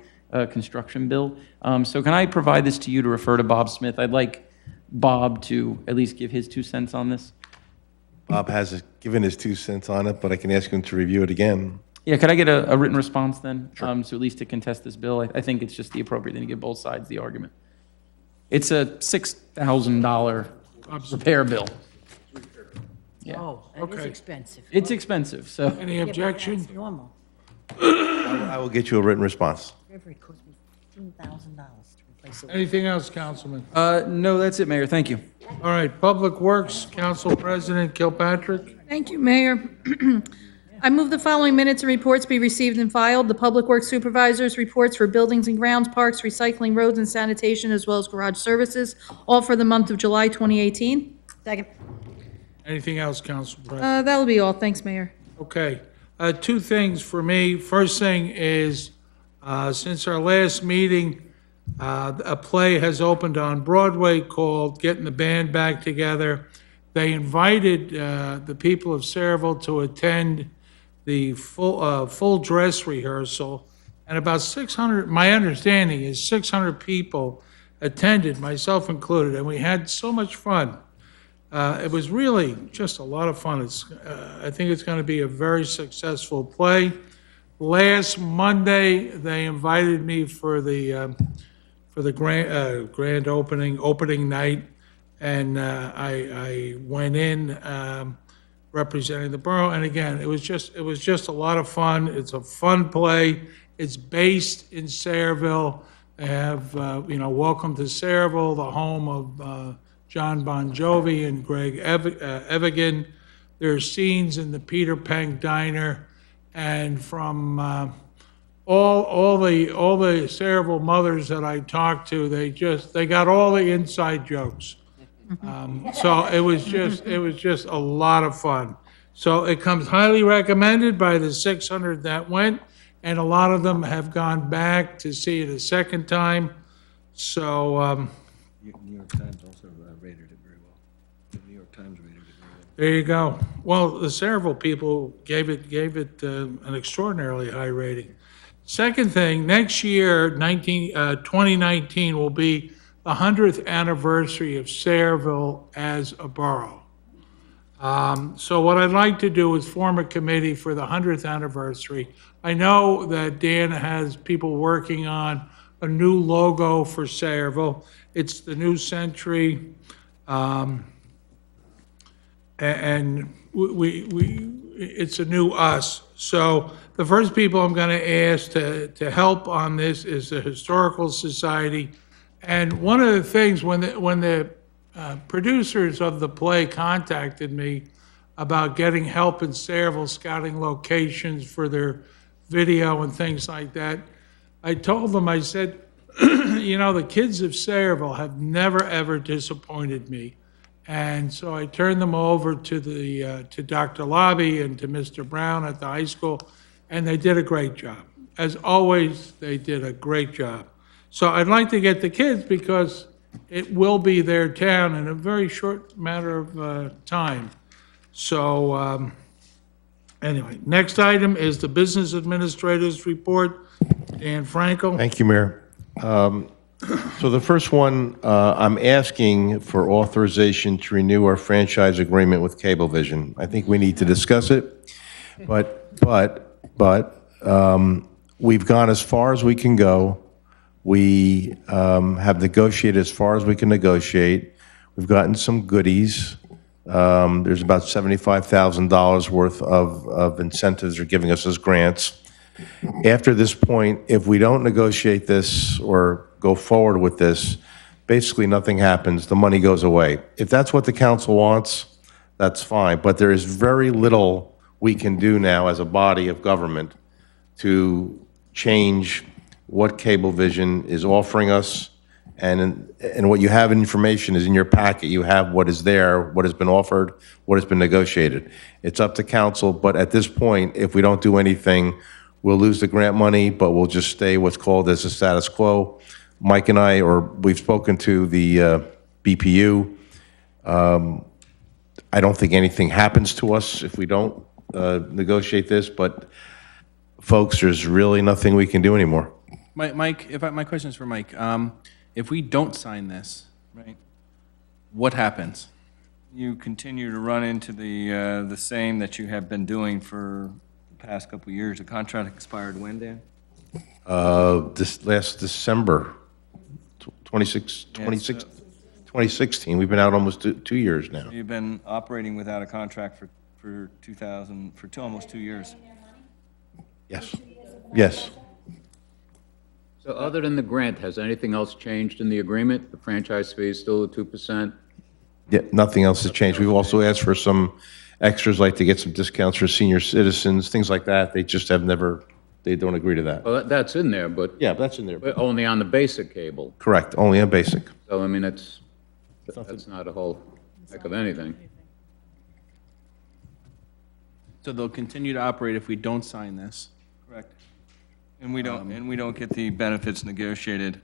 construction bill. So can I provide this to you to refer to Bob Smith? I'd like Bob to at least give his 2 cents on this. Bob has given his 2 cents on it, but I can ask him to review it again. Yeah, could I get a written response then? Sure. So at least to contest this bill, I think it's just the appropriate thing to give both sides the argument. It's a $6,000 repair bill. Yeah. Oh, that is expensive. It's expensive, so. Any Yeah, but objection? that's normal. I will get you a written response. Every cost me $15,000 to replace it. Anything else, Councilman? No, that's it, Mayor. Thank you. All right, Public Works, Council President Kilpatrick. Thank you, Mayor. I move the following minutes and reports be received and filed. The Public Works Supervisor's reports for buildings and grounds, parks, recycling, roads, and sanitation, as well as garage services, all for the month of July 2018. Second. Anything else, Council President? That'll be all. Thanks, Mayor. Okay. 2 things for me. First thing is, since our last meeting, a play has opened on Broadway called Getting the Band Back Together. They invited the people of Sayreville to attend the full dress rehearsal, and about 600, my understanding is 600 people attended, myself included, and we had so much fun. It was really just a lot of fun. I think it's going to be a very successful play. Last Monday, they invited me for the grand opening night, and I went in representing the borough. And again, it was just a lot of fun. It's a fun play. It's based in Sayreville. They have Welcome to Sayreville, the home of John Bon Jovi and Greg Evigan. There are scenes in the Peter Pank Diner, and from all the Sayreville mothers that I talked to, they got all the inside jokes. So it was just a lot of fun. So it comes highly recommended by the 600 that went, and a lot of them have gone back to see it a second time. So New York Times also rated it very well. The New York Times rated it very well. there you go. Well, the Sayreville people gave it an extraordinarily high rating. Second thing, next year, 2019, will be the 100th anniversary of Sayreville as a borough. So what I'd like to do is form a committee for the 100th anniversary. I know that Dan has people working on a new logo for Sayreville. It's the New Century, and it's a new us. So the first people I'm going to ask to help on this is the Historical Society. And one of the things, when the producers of the play contacted me about getting help in Sayreville, scouting locations for their video and things like that, I told them, I said, the kids of Sayreville have never, ever disappointed me. And so I turned them over to Dr. Lobby and to Mr. Brown at the high school, and they did a great job. As always, they did a great job. So I'd like to get the kids, because it will be their town in a very short matter of time. So anyway, next item is the Business Administrator's Report. Dan Frankel. Thank you, Mayor. So the first one, I'm asking for authorization to renew our franchise agreement with Cablevision. I think we need to discuss it, but we've gone as far as we can go. We have negotiated as far as we can negotiate. We've gotten some goodies. There's about $75,000 worth of incentives they're giving us as grants. After this point, if we don't negotiate this or go forward with this, basically nothing happens. The money goes away. If that's what the council wants, that's fine. But there is very little we can do now as a body of government to change what Cablevision is offering us And what you have in information is in your packet. You have what is there, what has been offered, what has been negotiated. It's up to council, but at this point, if we don't do anything, we'll lose the grant money, but we'll just stay what's called as a status quo. Mike and I, or we've spoken to the BPU. I don't think anything happens to us if we don't negotiate this, but folks, there's really nothing we can do anymore. Mike, my question is for Mike. If we don't sign this, right, what happens? You continue to run into the same that you have been doing for the past couple of years. The contract expired when, Dan? This last December, 2016. We've been out almost 2 years now. You've been operating without a contract for almost 2 years. Yes. Yes. So other than the grant, has anything else changed in the agreement? The franchise fee is still at 2%? Yeah, nothing else has changed. We've also asked for some extras, like to get some discounts for senior citizens, things like that. They just have never, they don't agree to that. Well, that's in there, but. Yeah, that's in there. But only on the basic cable. Correct, only on basic. So, I mean, that's not a whole heck of anything. So they'll continue to operate if we don't sign this. Correct. And we don't get the benefits negotiated.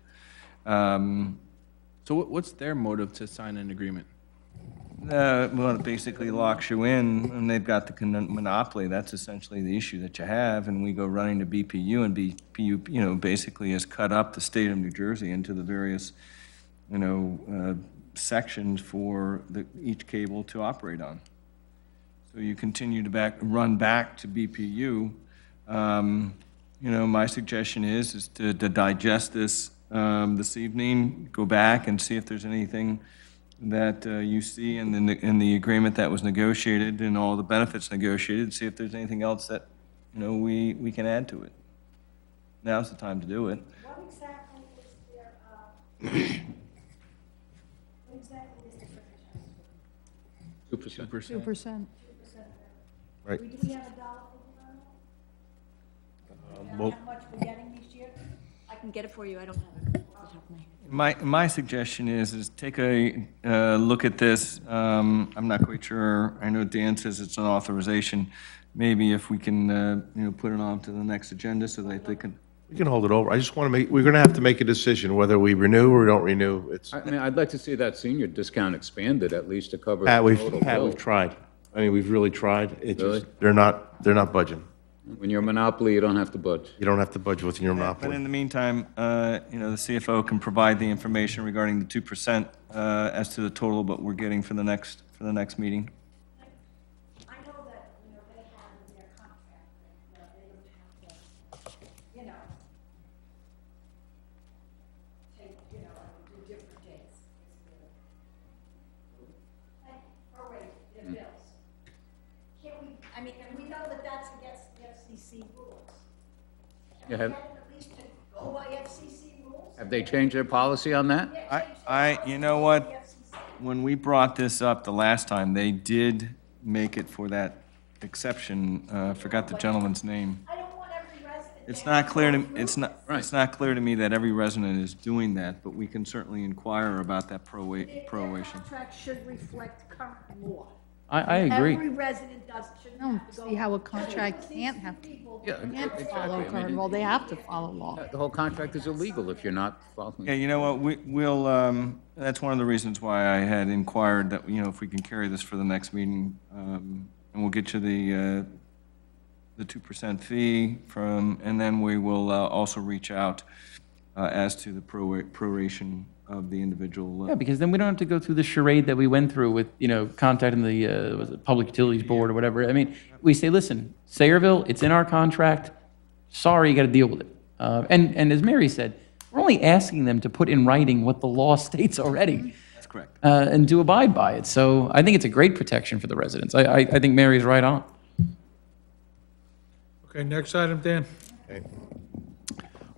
So what's their motive to sign an agreement? Well, it basically locks you in, and they've got the monopoly. That's essentially the issue that you have, and we go running to BPU, and BPU, basically has cut up the state of New Jersey into the various, sections for each cable to operate on. So you continue to run back to BPU. My suggestion is to digest this this evening, go back and see if there's anything that you see in the agreement that was negotiated and all the benefits negotiated, see if there's anything else that, we can add to it. Now's the time to do it. What exactly is their, what exactly is the franchise? 2%. 2%. Right. Do we have a dollar figure on that? Well, How much we're getting this year? I can get it for you, I don't have it off the top of my head. My suggestion is take a look at this. I'm not quite sure. I know Dan says it's an authorization. Maybe if we can, put it on to the next agenda so that they can. we can hold it over. I just want to we're going to have to make a decision whether we renew or we don't renew. It's, I mean, I'd like to see that senior discount expanded at least to cover the Pat, total bill. we've tried. I mean, we've really tried. It Really? just, they're not budging. When you're a monopoly, you don't have to budge. You don't have to budge within your But monopoly. in the meantime, the CFO can provide the information regarding the 2% as to the total, but we're getting for the next meeting. I know that, they have in their contract, that, they would have to, take, do different dates. Like, prorate their bills. Can't we, and we know that that's against the FCC rules. Yeah, Can we get them at least to go by FCC rules? Have they changed their policy on that? You know what? When we brought this up the last time, they did make it for that exception. I forgot the gentleman's name. I don't want every resident. It's not clear to, it's not clear to me that every resident is doing that, but we can certainly inquire about that proration. Contract should reflect current law. I agree. Every resident shouldn't I don't have to go. see how a contract can't follow current law. They have to follow law. The whole contract is illegal if you're not following. Yeah, you know what, we'll, that's one of the reasons why I had inquired that, if we can carry this for the next meeting, and we'll get you the 2% fee and then we will also reach out as to the proration of the individual. Yeah, because then we don't have to go through the charade that we went through with, contacting the was it Public Utilities Board or whatever. I mean, we say, listen, Sayreville, it's in our contract. Sorry, you got to deal with it. And as Mary said, we're only asking them to put in writing what the law states already. That's correct. And to abide by it. So I think it's a great protection for the residents. I think Mary's right on. Okay, next item, Dan.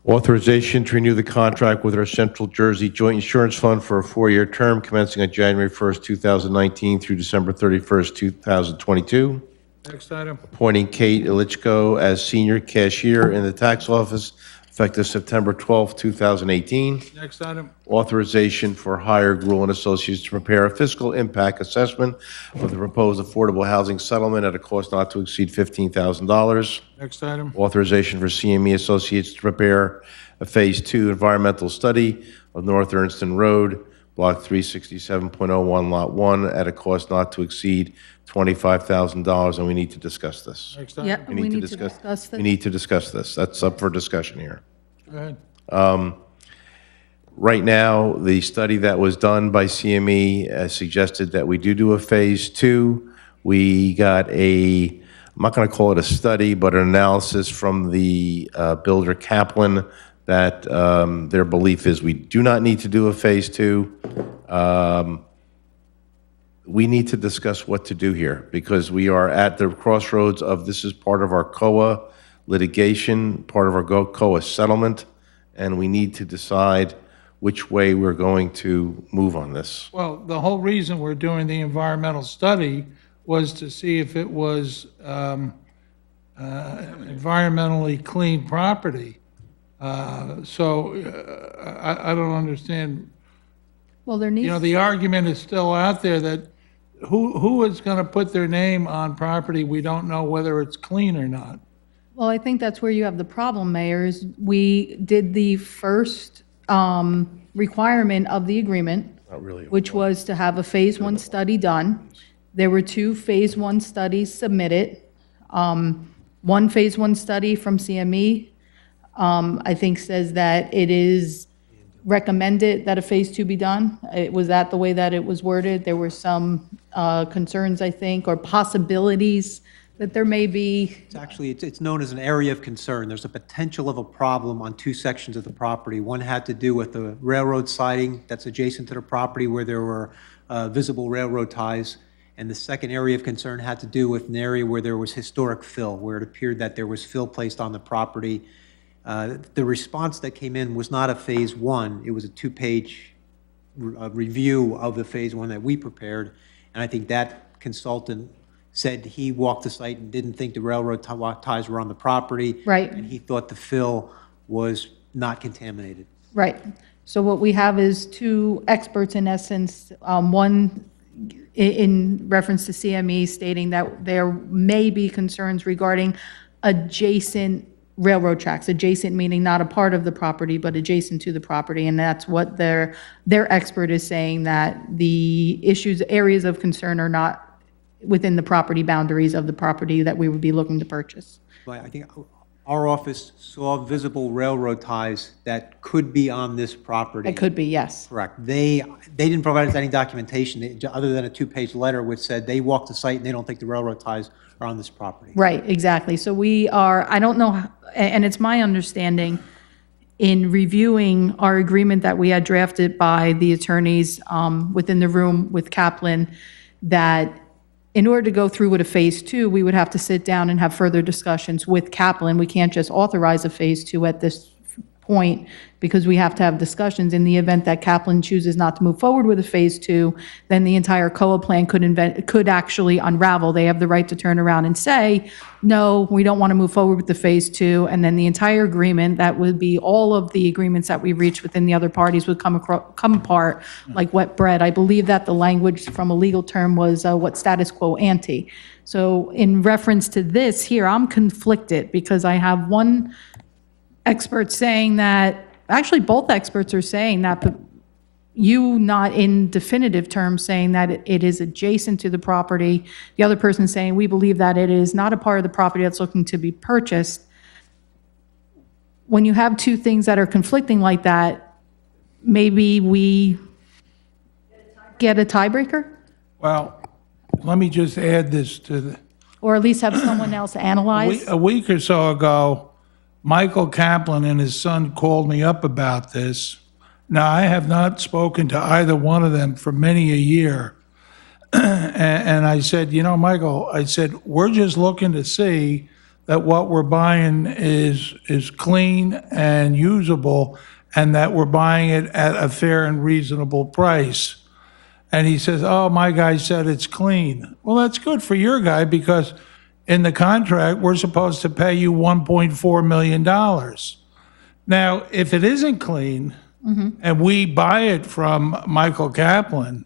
Authorization to renew the contract with our Central Jersey Joint Insurance Fund for a 4-year term commencing on January 1st, 2019 through December 31st, 2022. Next item. Appointing Kate Ilichko as senior cashier in the tax office effective September 12, 2018. Next item. Authorization for hire Gruel and Associates to prepare a fiscal impact assessment of the proposed affordable housing settlement at a cost not to exceed $15,000. Next item. Authorization for CME Associates to prepare a Phase 2 environmental study of North Ernston Road, Block 367.01, Lot 1, at a cost not to exceed $25,000, and we need to discuss this. Next item. Yeah, we need to discuss We this. need to discuss this. That's up for discussion here. Go ahead. Right now, the study that was done by CME suggested that we do a Phase 2. We got I'm not going to call it a study, but an analysis from the builder Kaplan that their belief is we do not need to do a Phase 2. We need to discuss what to do here because we are at the crossroads of this is part of our COA litigation, part of our COA settlement, and we need to decide which way we're going to move on this. Well, the whole reason we're doing the environmental study was to see if it was environmentally clean property. So I don't understand. Well, there needs. The argument is still out there that who is going to put their name on property we don't know whether it's clean or not? Well, I think that's where you have the problem, Mayor, is we did the first requirement of the agreement, which was to have a Phase 1 study done. There were 2 Phase 1 studies submitted. One Phase 1 study from CME, I think, says that it is recommended that a Phase 2 be done. Was that the way that it was worded? There were some concerns, I think, or possibilities that there may be. It's known as an area of concern. There's a potential of a problem on 2 sections of the property. One had to do with the railroad siding that's adjacent to the property where there were visible railroad ties. And the second area of concern had to do with an area where there was historic fill, where it appeared that there was fill placed on the property. The response that came in was not a Phase 1. It was a 2-page review of the Phase 1 that we prepared. And I think that consultant said he walked the site and didn't think the railroad ties were on the property. Right. And he thought the fill was not contaminated. Right. So what we have is 2 experts in essence, one in reference to CME stating that there may be concerns regarding adjacent railroad tracks, adjacent meaning not a part of the property, but adjacent to the property. And that's what their expert is saying, that the areas of concern are not within the property boundaries of the property that we would be looking to purchase. But I think our office saw visible railroad ties that could be on this property. It could be, yes. Correct. They didn't provide us any documentation other than a 2-page letter which said they walked the site and they don't think the railroad ties are on this property. Right, exactly. So we are, I don't know, and it's my understanding in reviewing our agreement that we had drafted by the attorneys within the room with Kaplan, that in order to go through with a Phase 2, we would have to sit down and have further discussions with Kaplan. We can't just authorize a Phase 2 at this point because we have to have discussions. In the event that Kaplan chooses not to move forward with a Phase 2, then the entire COA plan could actually unravel. They have the right to turn around and say, no, we don't want to move forward with the Phase 2, and then the entire agreement, that would be all of the agreements that we reached within the other parties, would come apart like wet bread. I believe that the language from a legal term was what status quo ante. So in reference to this here, I'm conflicted because I have one expert saying that, actually both experts are saying that, but you not in definitive terms saying that it is adjacent to the property. The other person saying we believe that it is not a part of the property that's looking to be purchased. When you have 2 things that are conflicting like that, maybe we get a tiebreaker? Well, let me just add this to the. Or at least have someone else analyze? A week or so ago, Michael Kaplan and his son called me up about this. Now, I have not spoken to either one of them for many a year. And I said, Michael, I said, we're just looking to see that what we're buying is clean and usable and that we're buying it at a fair and reasonable price. And he says, oh, my guy said it's clean. Well, that's good for your guy because in the contract, we're supposed to pay you $1.4 million. Now, if it isn't clean, and we buy it from Michael Kaplan,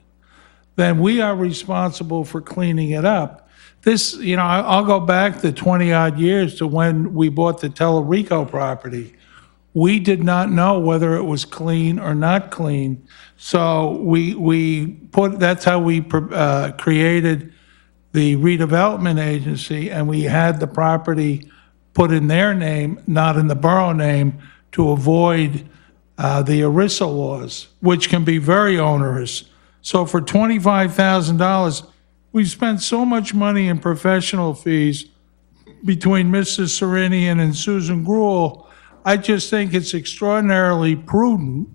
then we are responsible for cleaning it up. This, I'll go back the 20-odd years to when we bought the Telerico property. We did not know whether it was clean or not clean. So that's how we created the redevelopment agency, and we had the property put in their name, not in the borough name, to avoid the ERISA laws, which can be very onerous. So for $25,000, we spent so much money in professional fees between Mr. Serenian and Susan Gruel. I just think it's extraordinarily prudent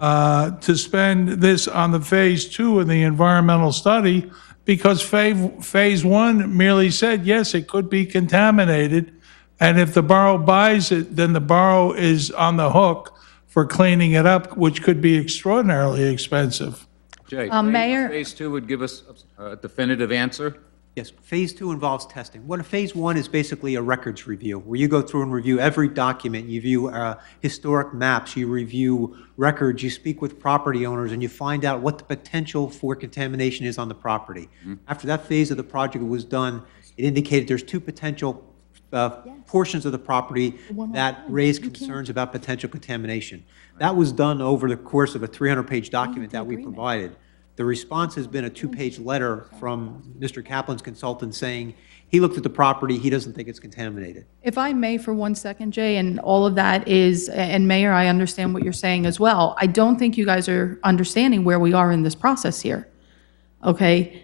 to spend this on the phase 2 of the environmental study, because phase 1 merely said, yes, it could be contaminated. And if the borough buys it, then the borough is on the hook for cleaning it up, which could be extraordinarily expensive. Jay, Mayor- Phase 2 would give us a definitive answer? Yes, phase 2 involves testing. What a phase 1 is basically a records review, where you go through and review every document, you view historic maps, you review records, you speak with property owners, and you find out what the potential for contamination is on the property. After that phase of the project was done, it indicated there's 2 potential portions of the property that raise concerns about potential contamination. That was done over the course of a 300-page document that we provided. The response has been a 2-page letter from Mr. Kaplan's consultant saying he looked at the property, he doesn't think it's contaminated. If I may for 1 second, Jay, and all of that is, and Mayor, I understand what you're saying as well. I don't think you guys are understanding where we are in this process here. Okay?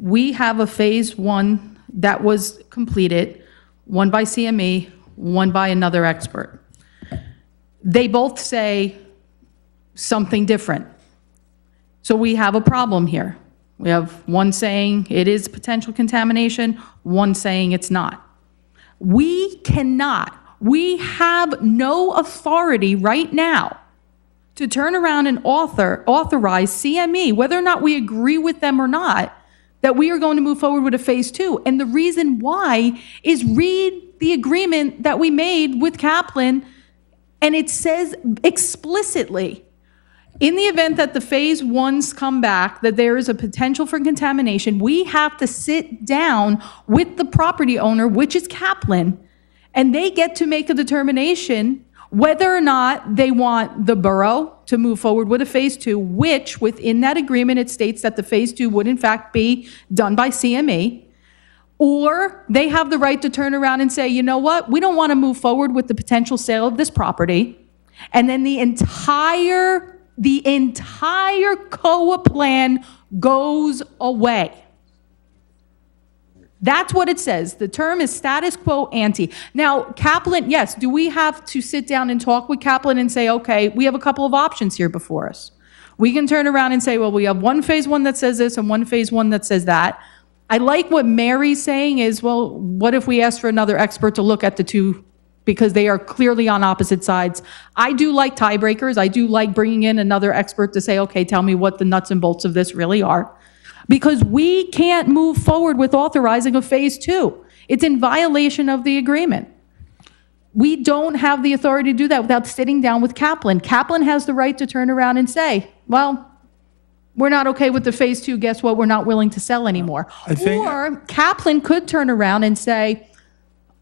We have a phase 1 that was completed, one by CME, one by another expert. They both say something different. So we have a problem here. We have one saying it is potential contamination, one saying it's not. We have no authority right now to turn around and authorize CME, whether or not we agree with them or not, that we are going to move forward with a phase 2. And the reason why is read the agreement that we made with Kaplan, and it says explicitly, in the event that the phase 1s come back, that there is a potential for contamination, we have to sit down with the property owner, which is Kaplan, and they get to make a determination whether or not they want the borough to move forward with a phase 2, which within that agreement, it states that the phase 2 would in fact be done by CME, or they have the right to turn around and say, you know what, we don't want to move forward with the potential sale of this property, and then the entire COA plan goes away. That's what it says. The term is status quo ante. Now, Kaplan, yes, do we have to sit down and talk with Kaplan and say, okay, we have a couple of options here before us. We can turn around and say, well, we have one phase 1 that says this and one phase 1 that says that. I like what Mary's saying is, well, what if we ask for another expert to look at the two, because they are clearly on opposite sides. I do like tiebreakers. I do like bringing in another expert to say, okay, tell me what the nuts and bolts of this really are. Because we can't move forward with authorizing a phase 2. It's in violation of the agreement. We don't have the authority to do that without sitting down with Kaplan. Kaplan has the right to turn around and say, well, we're not okay with the phase 2. Guess what? We're not willing to sell anymore. Or Kaplan could turn around and say,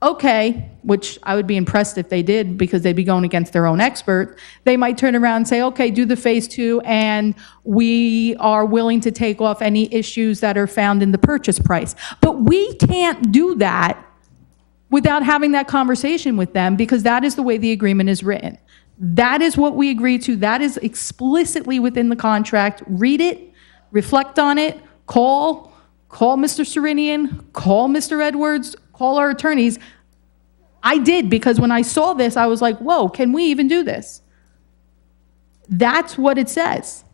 okay, which I would be impressed if they did, because they'd be going against their own expert. They might turn around and say, okay, do the phase 2, and we are willing to take off any issues that are found in the purchase price. But we can't do that without having that conversation with them, because that is the way the agreement is written. That is what we agreed to. That is explicitly within the contract. Read it, reflect on it, call Mr. Serenian, call Mr. Edwards, call our attorneys. I did, because when I saw this, I was like, whoa, can we even do this? That's what it says.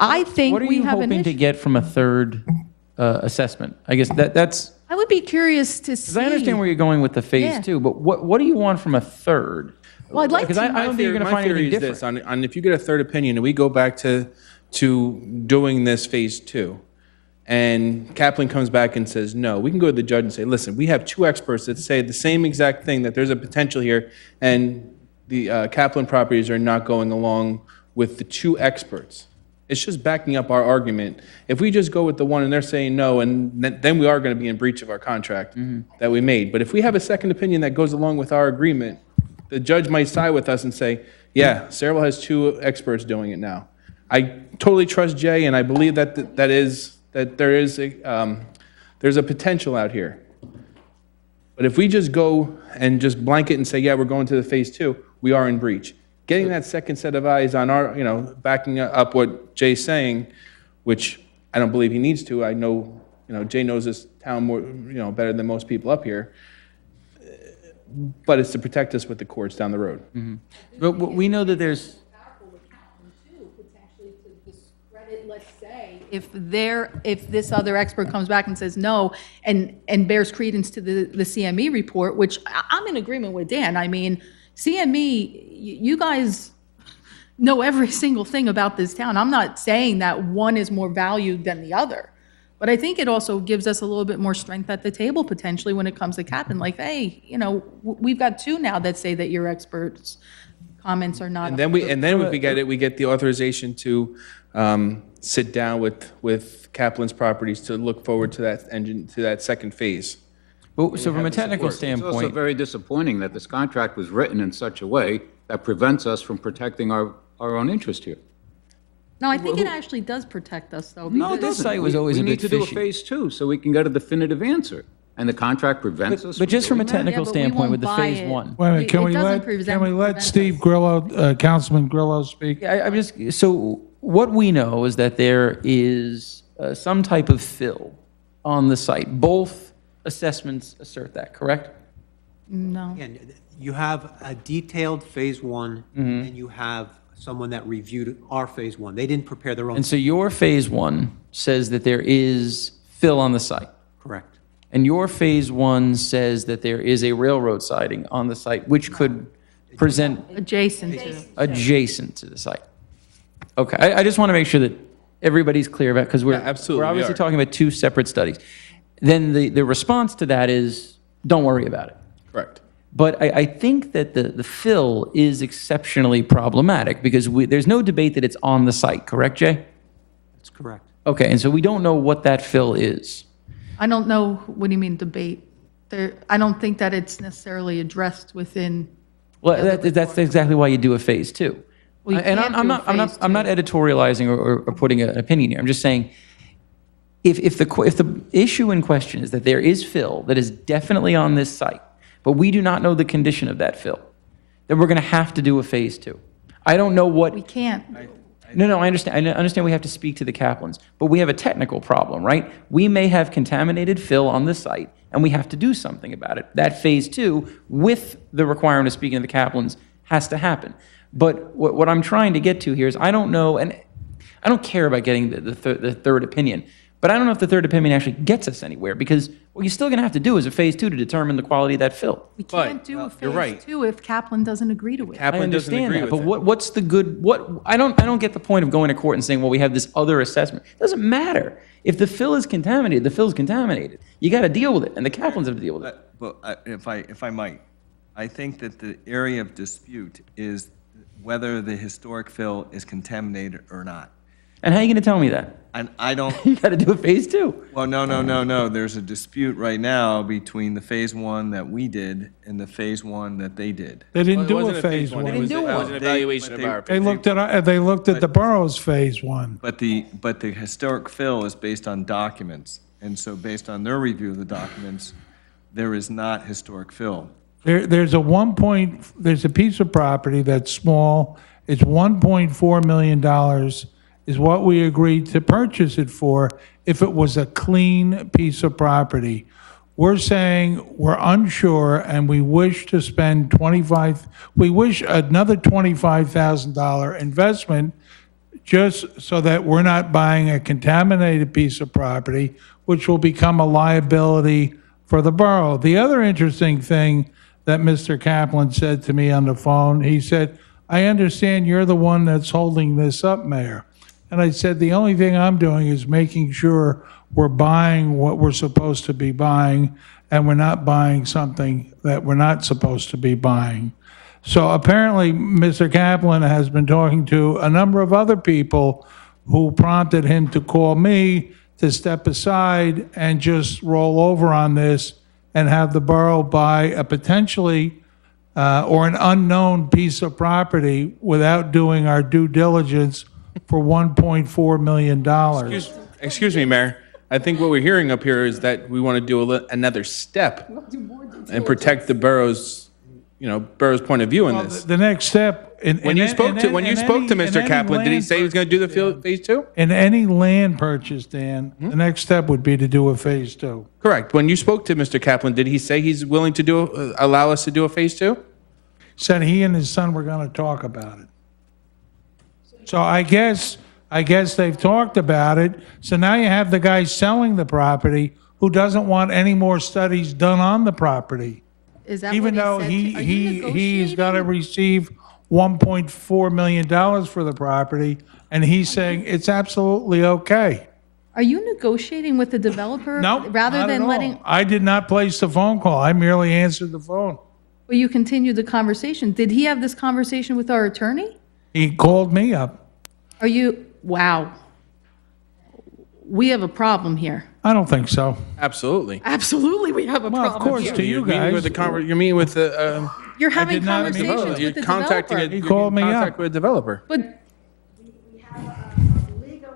I think we have an What are you hoping to get from a third assessment? I guess that's... I would be curious to see. Because I understand where you're going with the phase 2, but what do you want from a third? Well, I'd like Because I don't think you're going to find anything different. My theory is this, on if you get a third opinion, and we go back to doing this phase 2, and Kaplan comes back and says, no, we can go to the judge and say, listen, we have 2 experts that say the same exact thing, that there's a potential here, and the Kaplan properties are not going along with the two experts. It's just backing up our argument. If we just go with the one and they're saying no, and then we are going to be in breach of our contract that we made. But if we have a second opinion that goes along with our agreement, the judge might side with us and say, yeah, Saraville has two experts doing it now. I totally trust Jay, and I believe that there's a potential out here. But if we just go and just blanket and say, yeah, we're going to the phase 2, we are in breach. Getting that second set of eyes on our, backing up what Jay's saying, which I don't believe he needs to. I know, Jay knows this town more, better than most people up here. But it's to protect us with the courts down the road. But we know that there's, if this other expert comes back and says no and bears credence to the CME report, which I'm in agreement with Dan. I mean, CME, you guys know every single thing about this town. I'm not saying that one is more valued than the other, but I think it also gives us a little bit more strength at the table potentially when it comes to Kaplan. Like, hey, we've got two now that say that your experts' comments are not. And then we get the authorization to sit down with Kaplan's properties to look forward to that second phase. well, so from a technical It's also standpoint, very disappointing that this contract was written in such a way that prevents us from protecting our own interest here. No, I think it actually does protect us, though. No, it because- doesn't. site was always a We need bit to do a fishy. phase 2 so we can get a definitive answer. And the contract prevents us. but just from a doing that. technical Yeah, but we standpoint won't with the buy phase it. 1. Wait a minute, can It we doesn't let, prevent- can we let prevent Steve us. Grillo, Councilman Grillo speak? I'm just, so what we know is that there is some type of fill on the site. Both assessments assert that, correct? No. Again, you have a detailed phase 1, and you have someone that reviewed our phase 1. They didn't prepare their own. And so your phase 1 says that there is fill on the site. Correct. And your phase 1 says that there is a railroad siding on the site, which could present Adjacent to. adjacent to the site. Okay, I just want to make sure that everybody's clear about, because absolutely, we're we obviously are. talking about two separate studies. Then the response to that is, don't worry about it. Correct. But I think that the fill is exceptionally problematic, because there's no debate that it's on the site, correct, Jay? That's correct. Okay, and so we don't know what that fill is. I don't know, what do you mean debate? I don't think that it's necessarily addressed within. Well, that's exactly why you do a phase 2. Well, you And can't I'm do a not phase I'm not editorializing or putting an opinion here. I'm just saying, if the issue in question is that there is fill that is definitely on this site, but we do not know the condition of that fill, then we're going to have to do a phase 2. I don't know what. We can't. No, I understand. I understand we have to speak to the Kaplans, but we have a technical problem, right? We may have contaminated fill on the site, and we have to do something about it. That phase 2, with the requirement of speaking to the Kaplans, has to happen. But what I'm trying to get to here is, I don't know, and I don't care about getting the third opinion, but I don't know if the third opinion actually gets us anywhere, because what you're still going to have to do is a phase 2 to determine the quality of that fill. We can't do a you're phase right. 2 if Kaplan doesn't agree to it. I Kaplan doesn't understand agree that, with but it. what's the good? I don't get the point of going to court and saying, well, we have this other assessment. It doesn't matter. If the fill is contaminated, the fill is contaminated. You got to deal with it, and the Kaplans have to deal with it. But if I might, I think that the area of dispute is whether the historic fill is contaminated or not. And how are you going to tell me that? And I don't, You got to do a phase 2. well, no. There's a dispute right now between the phase 1 that we did and the phase 1 that they did. They didn't It do wasn't a phase It 1. was it was an evaluation of our. They looked at the borough's phase 1. But the historic fill is based on documents, and so based on their review of the documents, there is not historic fill. There's a piece of property that's small. It's $1.4 million is what we agreed to purchase it for if it was a clean piece of property. We're saying we're unsure and we wish to spend we wish another $25,000 investment just so that we're not buying a contaminated piece of property, which will become a liability for the borough. The other interesting thing that Mr. Kaplan said to me on the phone, he said, I understand you're the one that's holding this up, Mayor. And I said, the only thing I'm doing is making sure we're buying what we're supposed to be buying, and we're not buying something that we're not supposed to be buying. So apparently, Mr. Kaplan has been talking to a number of other people who prompted him to call me to step aside and just roll over on this and have the borough buy a potentially or an unknown piece of property without doing our due diligence for $1.4 million. Excuse me, Mayor. I think what we're hearing up here is that we want to do another step and protect the borough's, borough's point of view in this. The next step. When you spoke to Mr. Kaplan, did he say he was going to do the phase two? In any land purchase, Dan, the next step would be to do a phase two. Correct. When you spoke to Mr. Kaplan, did he say he's willing to allow us to do a phase two? Said he and his son were going to talk about it. So I guess they've talked about it. So now you have the guy selling the property who doesn't want any more studies done on the property. Is that Even what though he said? Are you he's got to negotiating? receive $1.4 million for the property, and he's saying it's absolutely okay. Are you negotiating with the developer? No, Rather not at than all. letting, I did not place the phone call. I merely answered the phone. well, you continued the conversation. Did he have this conversation with our attorney? He called me up. Are you, wow. We have a problem here. I don't think so. Absolutely. Absolutely, we have a Well, problem of course, here. to you You're meeting guys. with you're meeting with the You're having did not mean conversations that. with you're the contacting developer. a, He called me up. contact with a developer. But We have a legal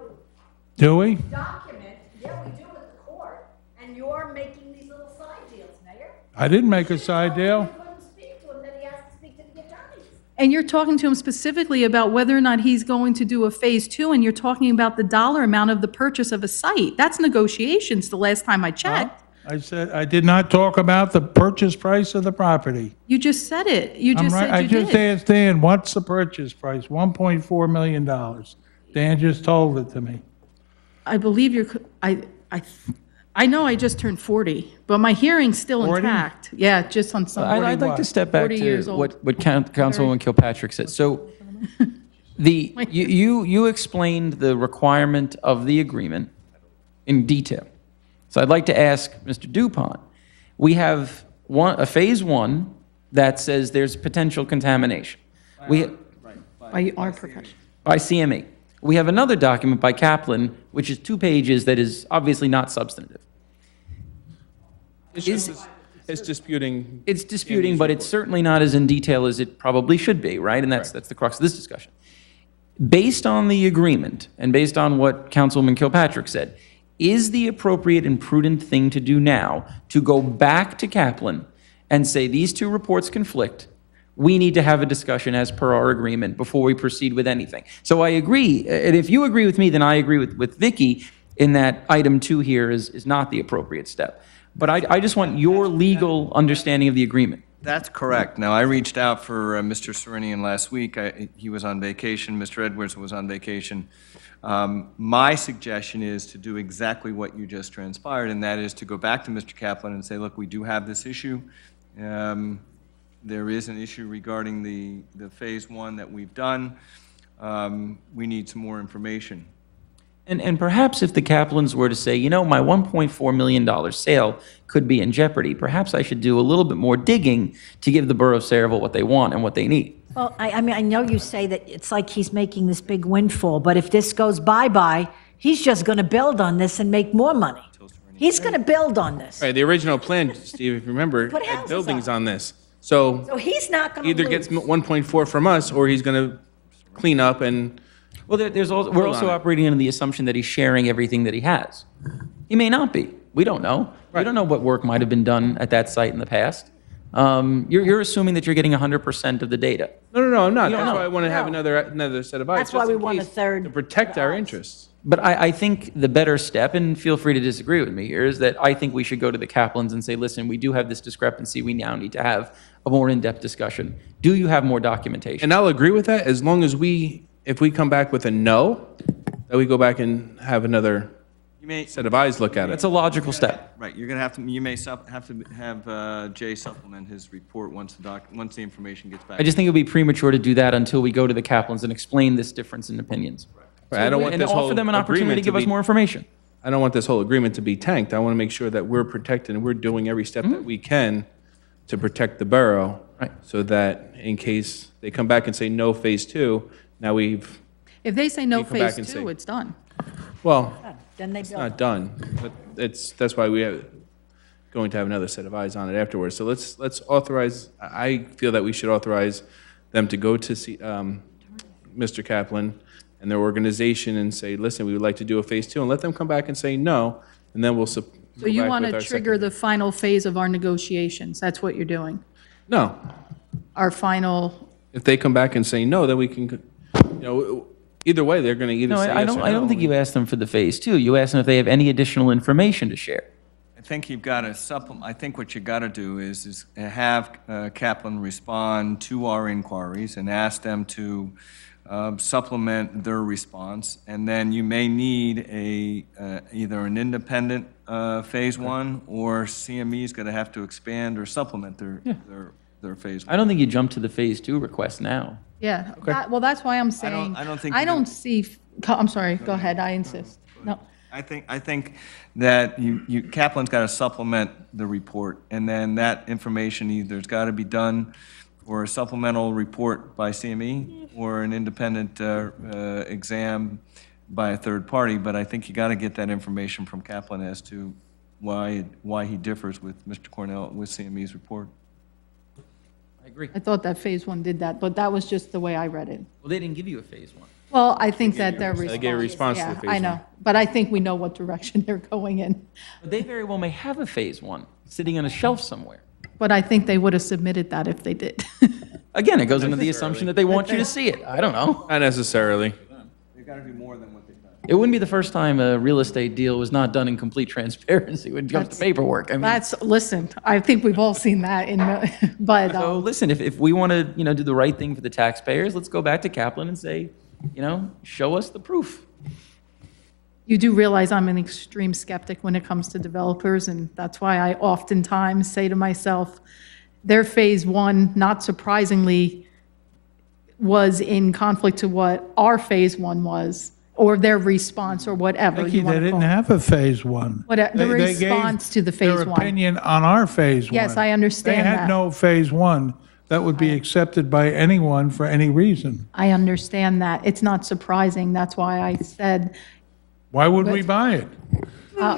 Do we? document, yeah, we do with the court, and you're making these little side deals, Mayor. I didn't make a side deal. You couldn't speak to him, then he has to speak to the attorneys. And you're talking to him specifically about whether or not he's going to do a phase two, and you're talking about the dollar amount of the purchase of a site. That's negotiations, the last time I checked. I said, I did not talk about the purchase price of the property. You just said it. You I'm just right. said I you just did. asked Dan, what's the purchase price? $1.4 million. Dan just told it to me. I believe you're, I know I just turned 40, but my hearing's still 40? intact. Yeah, just on some. I'd like to step back 40 years to old. what Councilwoman Kilpatrick said. So you explained the requirement of the agreement in detail. So I'd like to ask Mr. Dupont, we have a phase one that says there's potential contamination. By our profession. By CME. We have another document by Kaplan, which is 2 pages that is obviously not substantive. It's disputing. It's disputing, but it's certainly not as in detail as it probably should be, right? And that's the crux of this discussion. Based on the agreement and based on what Councilwoman Kilpatrick said, is the appropriate and prudent thing to do now to go back to Kaplan and say these two reports conflict? We need to have a discussion as per our agreement before we proceed with anything. So I agree, and if you agree with me, then I agree with Vicky in that item 2 here is not the appropriate step. But I just want your legal understanding of the agreement. That's correct. Now, I reached out for Mr. Serenian last week. He was on vacation. Mr. Edwards was on vacation. My suggestion is to do exactly what you just transpired, and that is to go back to Mr. Kaplan and say, look, we do have this issue. There is an issue regarding the phase one that we've done. We need some more information. And perhaps if the Kaplans were to say, you know, my $1.4 million sale could be in jeopardy, perhaps I should do a little bit more digging to give the borough of Sayreville what they want and what they need. Well, I mean, I know you say that it's like he's making this big windfall, but if this goes bye-bye, he's just going to build on this and make more money. He's going to build on this. Right, the original plan, Steve, if you remember, Put had houses buildings up. on this. So So he's not going to either gets 1.4 from us, or he's going to clean up and. Well, we're also operating under the assumption that he's sharing everything that he has. He may not be. We don't know. We don't know what work might have been done at that site in the past. You're assuming that you're getting 100% of the data. No, I'm not. You don't That's know. why I want to have another set of eyes. That's why just we in want a case, third. to protect our interests. But I think the better step, and feel free to disagree with me here, is that I think we should go to the Kaplans and say, listen, we do have this discrepancy. We now need to have a more in-depth discussion. Do you have more documentation? And I'll agree with that as long as if we come back with a no, that we go back and have another set of eyes look at it. That's a logical step. Right, you're going to have to, you may have to have Jay supplement his report once the information gets back. I just think it would be premature to do that until we go to the Kaplans and explain this difference in opinions. Right, I don't want and this offer whole them an opportunity agreement to give to us be- more information. I don't want this whole agreement to be tanked. I want to make sure that we're protected and we're doing every step that we can to protect the borough. Right. So that in case they come back and say no phase two, now If they say no You come back phase and say- two, it's done. well, Then they it's build. not done. But that's why we have, going to have another set of eyes on it afterwards. So let's authorize, I feel that we should authorize them to go to see, Mr. Kaplan and their organization and say, listen, we would like to do a phase two, and let them come back and say no, and then we'll So you want to trigger the final phase of our negotiations? That's what you're doing? No. Our final, If they come back and say no, then we can, either way, they're going to either No, say yes or no. I don't think you asked them for the phase two. You asked them if they have any additional information to share. I think you've got to supplement, I think what you got to do is have Kaplan respond to our inquiries and ask them to supplement their response, and then you may need either an independent phase one, or CME is going to have to expand or supplement their phase one. I don't think you jump to the phase two request now. yeah. Well, that's why I'm saying. I don't think I you don't do. see, I'm sorry, go ahead, I insist. No. I think that Kaplan's got to supplement the report, and then that information either has got to be done for a supplemental report by CME or an independent exam by a third party, but I think you got to get that information from Kaplan as to why he differs with Mr. Cornell, with CME's report. I agree. I thought that phase one did that, but that was just the way I read it. Well, they didn't give you a phase one. Well, I think that their response. They gave a response to the Yeah, phase I one. know, but I think we know what direction they're going in. But they very well may have a phase one sitting on a shelf somewhere. But I think they would have submitted that if they did. Again, it goes into the assumption that they want you to see it. I don't know. Not necessarily. They've got to do more than what they've done. It wouldn't be the first time a real estate deal was not done in complete transparency when it comes to paperwork. I mean, Listen, I think we've all seen that but. so listen, if we want to, do the right thing for the taxpayers, let's go back to Kaplan and say, show us the proof. You do realize I'm an extreme skeptic when it comes to developers, and that's why I oftentimes say to myself, their phase one, not surprisingly, was in conflict to what our phase one was, or their response, or whatever Vicki, you want they to call didn't it. have a phase one. The They gave response to the phase Their one. opinion on our phase one. Yes, I understand They that. had no phase one that would be accepted by anyone for any reason. I understand that. It's not surprising. That's why I said, Why would we buy it?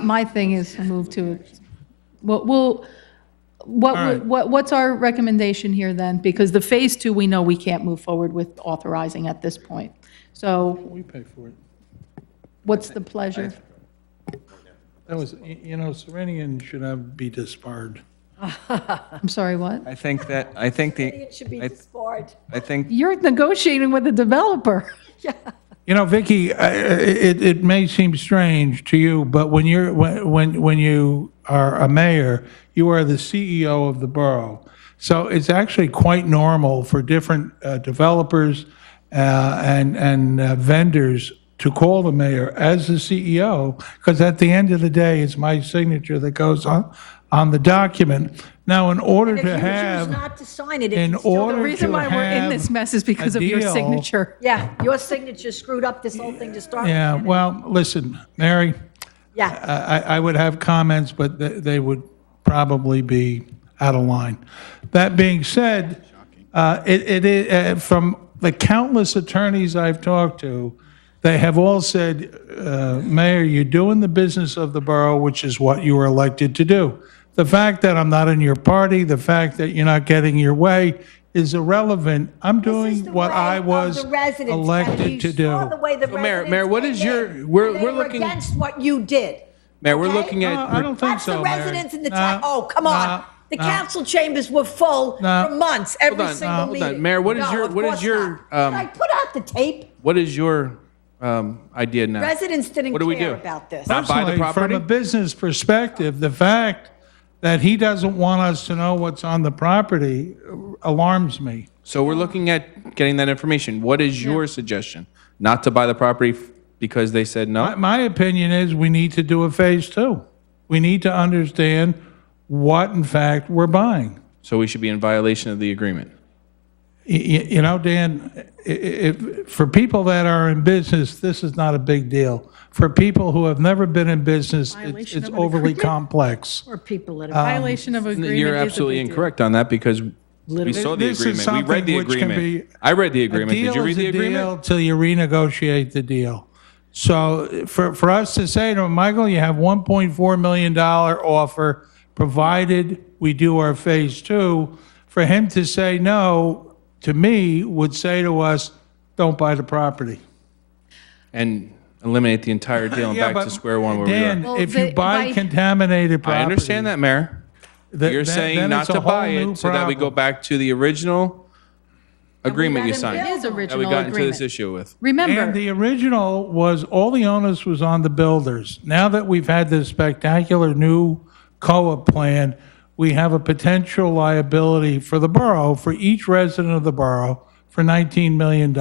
my thing is to move to, right. what's our recommendation here then? Because the phase two, we know we can't move forward with authorizing at this point. So We pay for it. what's the pleasure? That was, Serenian should be disbarred. I'm sorry, what? I think the. It should be I- disbarred. I think You're negotiating with a developer. Vicki, it may seem strange to you, but when you are a mayor, you are the CEO of the borough. So it's actually quite normal for different developers and vendors to call the mayor as the CEO, because at the end of the day, it's my signature that goes on the document. Now, in order If to you choose have, not to sign it, in it's still. order The reason to why we're in have this mess is because a of your deal- signature. Yeah, your signature screwed up this whole thing to start with. yeah, well, listen, Mary, Yeah, I would have comments, but they would probably be out of line. That being said, it is, from the countless attorneys I've talked to, they have all said, Mayor, you're doing the business of the borough, which is what you were elected to do. The fact that I'm not in your party, the fact that you're not getting your way is irrelevant. I'm doing what I was elected to do. the way the residents. Mayor, what is came your- in, we're- and they we're were looking- against what you did. Mayor, we're Okay? looking at. I don't think That's the so, Mary. residents in the No, town. Oh, come on. no, The no. council chambers were full No. for months, every on, single hold on. meeting. Mayor, what is No, your- of what is course your, not. Should I put out the tape? What is your idea now? Residents didn't What do we care do? about this. Not buy the Personally, from property? a business perspective, the fact that he doesn't want us to know what's on the property alarms me. So we're looking at getting that information. What is your suggestion? Not to buy the property because they said no? My opinion is we need to do a phase two. We need to understand what, in fact, we're buying. So we should be in violation of the agreement. You know, Dan, for people that are in business, this is not a big deal. For people who have never been in business, Violation it's of an overly agreement. complex. Or people that are. Violation of agreement You're is a absolutely big deal. incorrect on that because we saw the This is agreement. We read the something which can agreement. be- I read the agreement. Did you read the A deal is a agreement? deal till you renegotiate the deal. So for us to say to him, Michael, you have $1.4 million offer, provided we do our phase two, for him to say no, to me, would say to us, don't buy the property. And eliminate the entire deal and Yeah, back but to square one where we Dan, are. if you buy contaminated property. I understand that, Mayor. You're saying not to buy it so that we go back to the original agreement you signed. It is That we original got into agreement. this issue with. Remember, And the original was, all the onus was on the builders. Now that we've had this spectacular new COA plan, we have a potential liability for the borough, for each resident of the borough, for $19 million.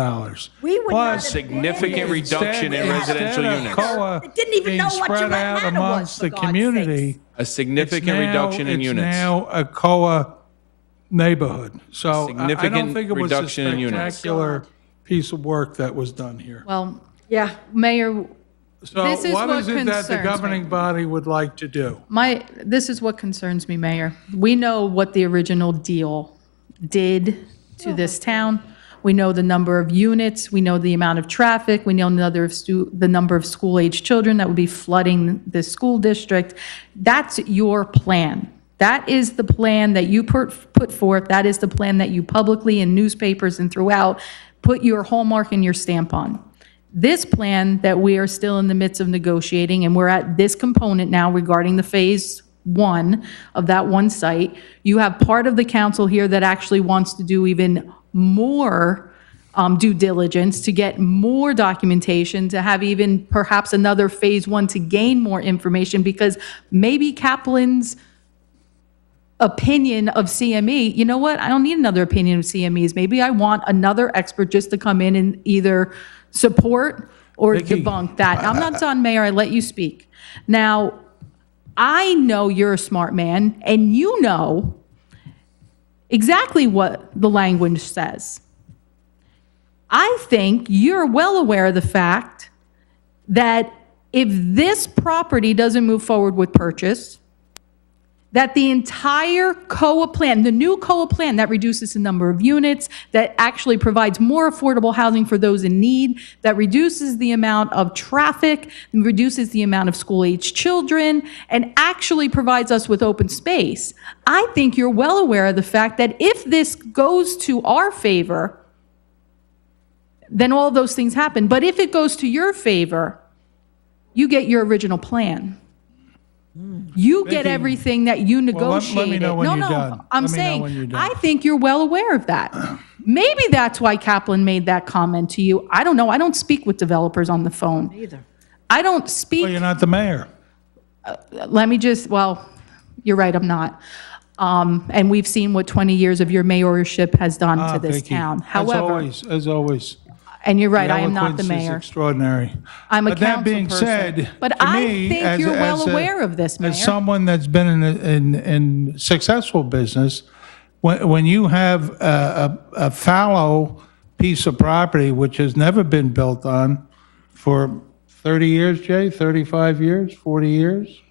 We would not have Significant been- reduction in residential Instead of units. COA It didn't even being know what your spread out matter was, amongst for the God's community, A significant reduction in units. It's now a COA neighborhood. So I don't Significant think it was a reduction in units. spectacular piece of work that was done here. well, Yeah. Mayor, So this is what what is it that the concerns me. governing body would like to do? this is what concerns me, Mayor. We know what the original deal did to this town. We know the number of units, we know the amount of traffic, we know the number of school-age children that would be flooding this school district. That's your plan. That is the plan that you put forth. That is the plan that you publicly in newspapers and throughout put your hallmark and your stamp on. This plan that we are still in the midst of negotiating, and we're at this component now regarding the phase one of that one site, you have part of the council here that actually wants to do even more due diligence, to get more documentation, to have even perhaps another phase one to gain more information, because maybe Kaplan's opinion of CME, you know what, I don't need another opinion of CMEs. Maybe I want another expert just to come in and either support or Vicky. debunk that. I'm not done, Mayor, I let you speak. Now, I know you're a smart man, and you know exactly what the language says. I think you're well aware of the fact that if this property doesn't move forward with purchase, that the entire COA plan, the new COA plan that reduces the number of units, that actually provides more affordable housing for those in need, that reduces the amount of traffic, reduces the amount of school-age children, and actually provides us with open space. I think you're well aware of the fact that if this goes to our favor, then all those things happen. But if it goes to your favor, you get your original plan. You get Vicky, everything that you let me negotiated. know when No, you're no, done. I'm Let me know saying, when you're done. I think you're well aware of that. Maybe that's why Kaplan made that comment to you. I don't know. I don't speak with developers on the phone. Either. I don't speak. Well, you're not the mayor. Let me just, well, you're right, I'm not. And we've seen what 20 years of your mayorship has done to this Vicky, town. However, as always. and you're right, the I am not the eloquence is mayor. extraordinary. I'm a But that council being person. said, But to I me, think as- you're well as a- aware of this, Mayor. As someone that's been in successful business, when you have a fallow piece of property which has never been built on for 30 years, Jay, 35 years, 40 years?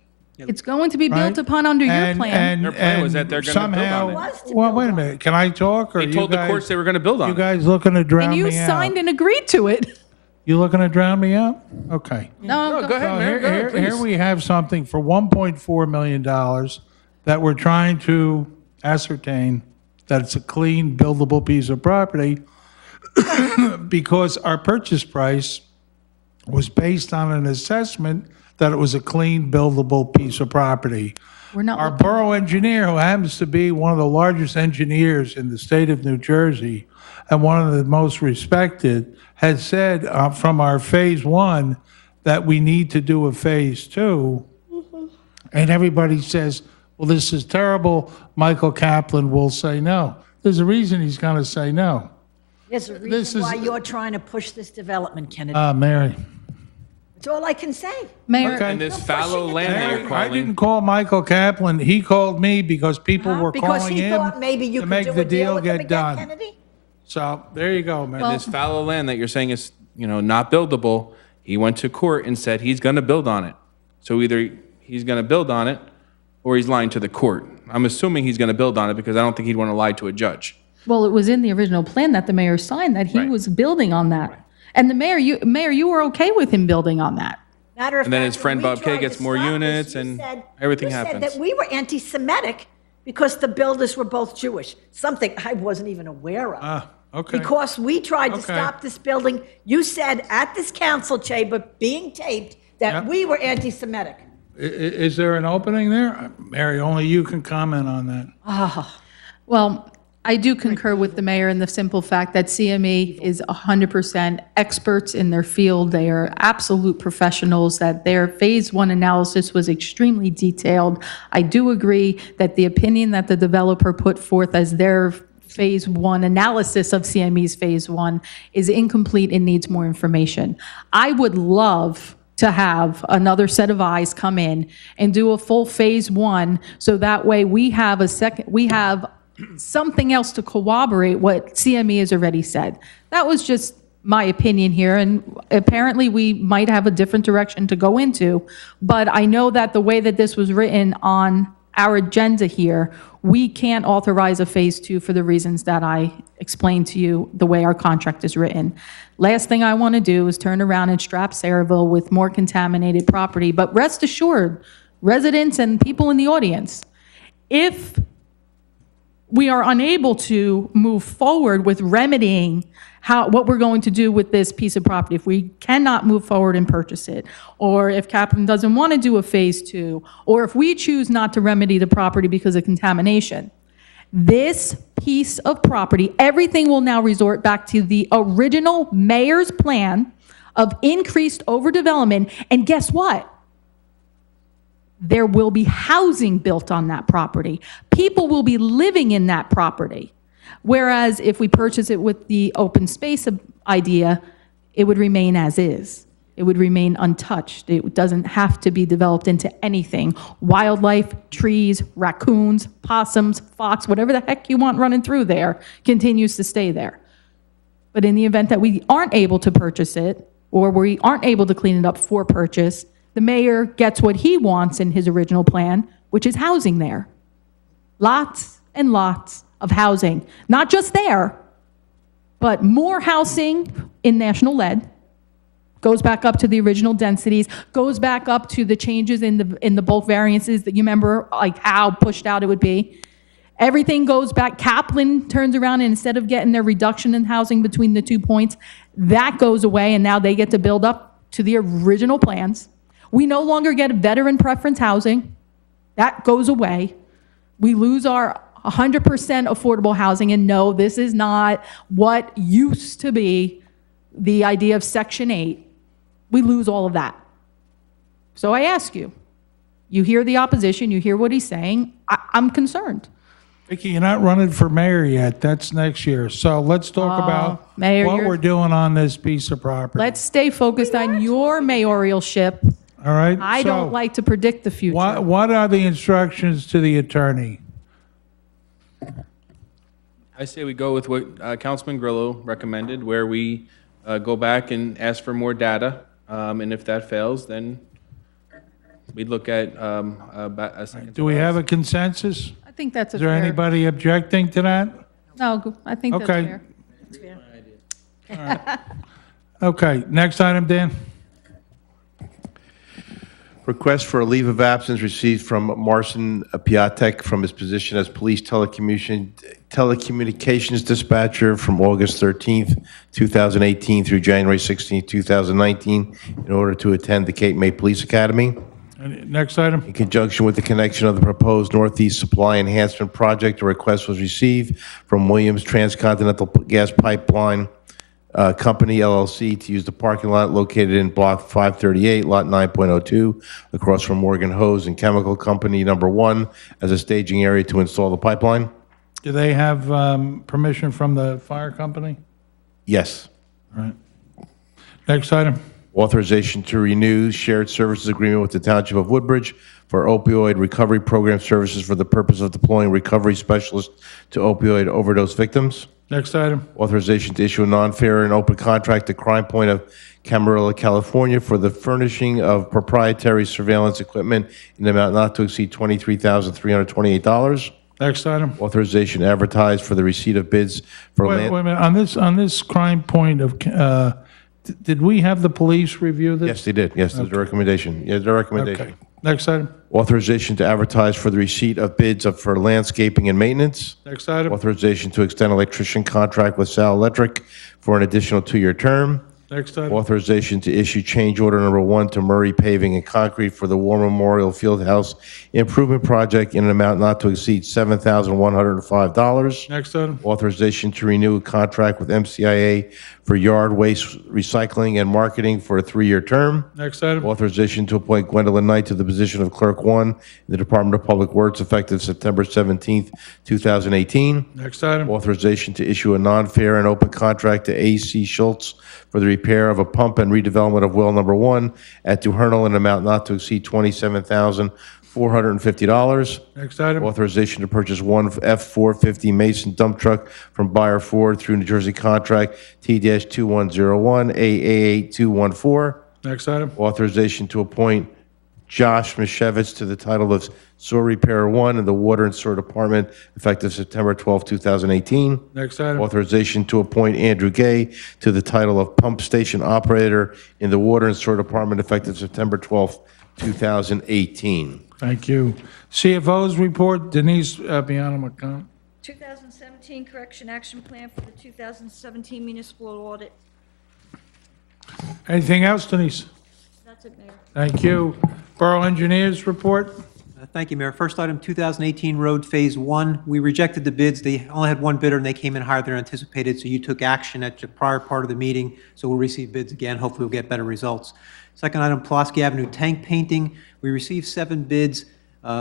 It's going to be built Right. upon under your And- plan. Their plan was and that they're gonna build somehow- on Well, wait a minute, can I talk, or They you told the guys- courts they were going to build on You it. guys looking to drown And you me out? signed and agreed to it. You looking to drown me out? Okay. No, Go ahead, So Mayor. Go ahead, here please. we have something for $1.4 million that we're trying to ascertain that it's a clean, buildable piece of property because our purchase price was based on an assessment that it was a clean, buildable piece of property. We're not Our looking- borough engineer, who happens to be one of the largest engineers in the state of New Jersey and one of the most respected, has said from our phase one that we need to do a phase two. And everybody says, well, this is terrible. Michael Kaplan will say no. There's a reason he's going to say no. There's a This reason is- why you're trying to push this development, Kennedy. Mary. That's all I can say. Mayor, Okay. And this fallow land that you're I calling. didn't call Michael Kaplan. He called me because people were Because calling he him thought maybe you to could make do the a deal deal with him get again, done. Kennedy? So there you go, man. And this fallow land that you're saying is, not buildable, he went to court and said he's going to build on it. So either he's going to build on it or he's lying to the court. I'm assuming he's going to build on it because I don't think he'd want to lie to a judge. Well, it was in the original plan that the mayor signed that he was building on that. And the mayor, you were okay with him building on that. Matter of And then fact, his friend when we Bob Kay tried gets to more stop this, units you and said- everything You happens. said that we were anti-Semitic because the builders were both Jewish, something I wasn't even aware of. Okay. Because we tried to Okay. stop this building, you said at this council chamber, being taped, that Yep. we were anti-Semitic. Is there an opening there? Mary, only you can comment on that. Well, I do concur with the mayor in the simple fact that CME is 100% experts in their field. They are absolute professionals, that their phase one analysis was extremely detailed. I do agree that the opinion that the developer put forth as their phase one analysis of CME's phase one is incomplete and needs more information. I would love to have another set of eyes come in and do a full phase one, so that way we have something else to corroborate what CME has already said. That was just my opinion here, and apparently we might have a different direction to go into, but I know that the way that this was written on our agenda here, we can't authorize a phase two for the reasons that I explained to you, the way our contract is written. Last thing I want to do is turn around and strap Saraville with more contaminated property, but rest assured, residents and people in the audience, if we are unable to move forward with remedying what we're going to do with this piece of property, if we cannot move forward and purchase it, or if Kaplan doesn't want to do a phase two, or if we choose not to remedy the property because of contamination, this piece of property, everything will now resort back to the original mayor's plan of increased overdevelopment. And guess what? There will be housing built on that property. People will be living in that property. Whereas if we purchase it with the open space idea, it would remain as is. It would remain untouched. It doesn't have to be developed into anything. Wildlife, trees, raccoons, possums, fox, whatever the heck you want running through there continues to stay there. But in the event that we aren't able to purchase it, or we aren't able to clean it up for purchase, the mayor gets what he wants in his original plan, which is housing there. Lots and lots of housing. Not just there, but more housing in National Lead. Goes back up to the original densities, goes back up to the changes in the bulk variances that you remember, like how pushed out it would be. Everything goes back. Kaplan turns around, and instead of getting their reduction in housing between the 2 points, that goes away, and now they get to build up to the original plans. We no longer get veteran preference housing. That goes away. We lose our 100% affordable housing, and no, this is not what used to be the idea of Section 8. We lose all of that. So I ask you, you hear the opposition, you hear what he's saying, I'm concerned. Vicki, you're not running for mayor yet. That's next year. So let's talk about Mayor, what you're- we're doing on this piece of property. Let's stay focused on your mayoralship. All right? I don't So like to predict the future. What are the instructions to the attorney? I say we go with what Councilman Grillo recommended, where we go back and ask for more data, and if that fails, then we'd look at a second. Do we have a consensus? I think that's a Is there fair. anybody objecting to that? No, I think that's Okay. fair. Okay, next item, Dan. Request for a leave of absence received from Marcin Piatek from his position as police telecommunications dispatcher from August 13th, 2018 through January 16th, 2019, in order to attend the Cape May Police Academy. Next item. In conjunction with the connection of the proposed Northeast Supply Enhancement Project, a request was received from Williams Transcontinental Gas Pipeline Company LLC to use the parking lot located in Block 538, Lot 9.02, across from Morgan Hose and Chemical Company Number 1 as a staging area to install the pipeline. Do they have permission from the fire company? Yes. All right. Next item. Authorization to renew shared services agreement with the Township of Woodbridge for opioid recovery program services for the purpose of deploying recovery specialists to opioid overdose victims. Next item. Authorization to issue a non-fair and open contract to Crime Point of Camarillo, California for the furnishing of proprietary surveillance equipment in an amount not to exceed $23,328. Next item. Authorization to advertise for the receipt of bids for Wait land. a minute, on this Crime Point of, did we have the police review this? Yes, they did. Yes, there's a recommendation. Yeah, the recommendation. Okay. Next item. Authorization to advertise for the receipt of bids for landscaping and maintenance. Next item. Authorization to extend electrician contract with Sal Electric for an additional 2-year term. Next item. Authorization to issue change order number 1 to Murray Paving and Concrete for the War Memorial Fieldhouse Improvement Project in an amount not to exceed $7,105. Next item. Authorization to renew a contract with MCIA for yard waste recycling and marketing for a 3-year term. Next item. Authorization to appoint Gwendolyn Knight to the position of Clerk 1 in the Department of Public Works effective September 17th, 2018. Next item. Authorization to issue a non-fair and open contract to A.C. Schultz for the repair of a pump and redevelopment of well number 1 at Duhernal in an amount not to exceed $27,450. Next item. Authorization to purchase one F-450 Mason dump truck from Buyer Ford through New Jersey contract T-2101 AA8214. Next item. Authorization to appoint Josh Mishevitz to the title of Sewer Repairer 1 in the Water and Sewer Department effective September 12, 2018. Next item. Authorization to appoint Andrew Gay to the title of Pump Station Operator in the Water and Sewer Department effective September 12, 2018. Thank you. CFO's report, Denise Bianca-McConnell. 2017 Correction Action Plan for the 2017 Municipal Audit. Anything else, Denise? That's it, Mayor. Thank you. Borough Engineers report. Thank you, Mayor. First item, 2018 Road Phase 1. We rejected the bids. They only had one bidder, and they came in higher than anticipated, so you took action at the prior part of the meeting, so we'll receive bids again. Hopefully, we'll get better results. Second item, Pulaski Avenue tank painting. We received 7 bids.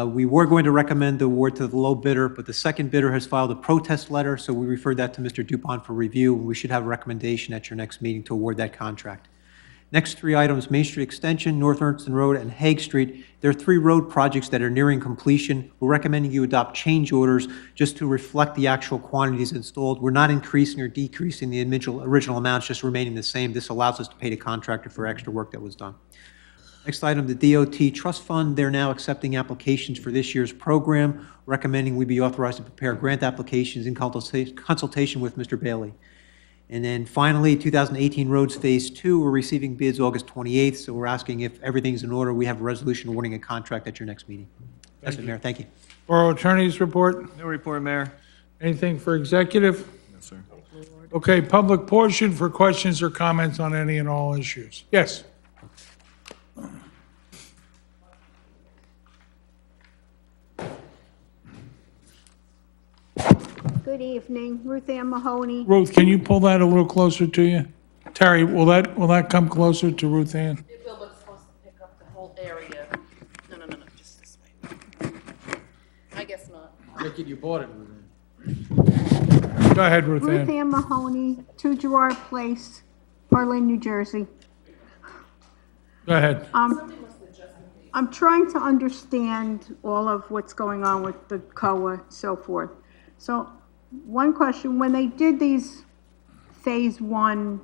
We were going to recommend the award to the low bidder, but the second bidder has filed a protest letter, so we referred that to Mr. Dupont for review. We should have a recommendation at your next meeting to award that contract. Next 3 items, Main Street Extension, North Ernst Road, and Hague Street. There are 3 road projects that are nearing completion. We're recommending you adopt change orders just to reflect the actual quantities installed. We're not increasing or decreasing the original amounts, just remaining the same. This allows us to pay the contractor for extra work that was done. Next item, the DOT Trust Fund. They're now accepting applications for this year's program, recommending we be authorized to prepare grant applications in consultation with Mr. Bailey. And then finally, 2018 Roads Phase 2, we're receiving bids August 28th, so we're asking if everything's in order. We have a resolution awarding a contract at your next meeting. That's it, Mayor. Thank you. Borough Attorney's report. No report, Mayor. Anything for executive? No, sir. Okay, public portion for questions or comments on any and all issues. Yes. Good evening, Ruth Ann Mahoney. Ruth, can you pull that a little closer to you? Terry, will that come closer to Ruth Ann? It will, but it's supposed to pick up the whole area. No, just this way. I guess not. Make it you bought it. Go ahead, Ruth Ruth Ann. Ann Mahoney, 2 Gerard Place, Harlan, New Jersey. Go ahead. I'm trying to understand all of what's going on with the COA and so forth. So, one question, when they did these Phase 1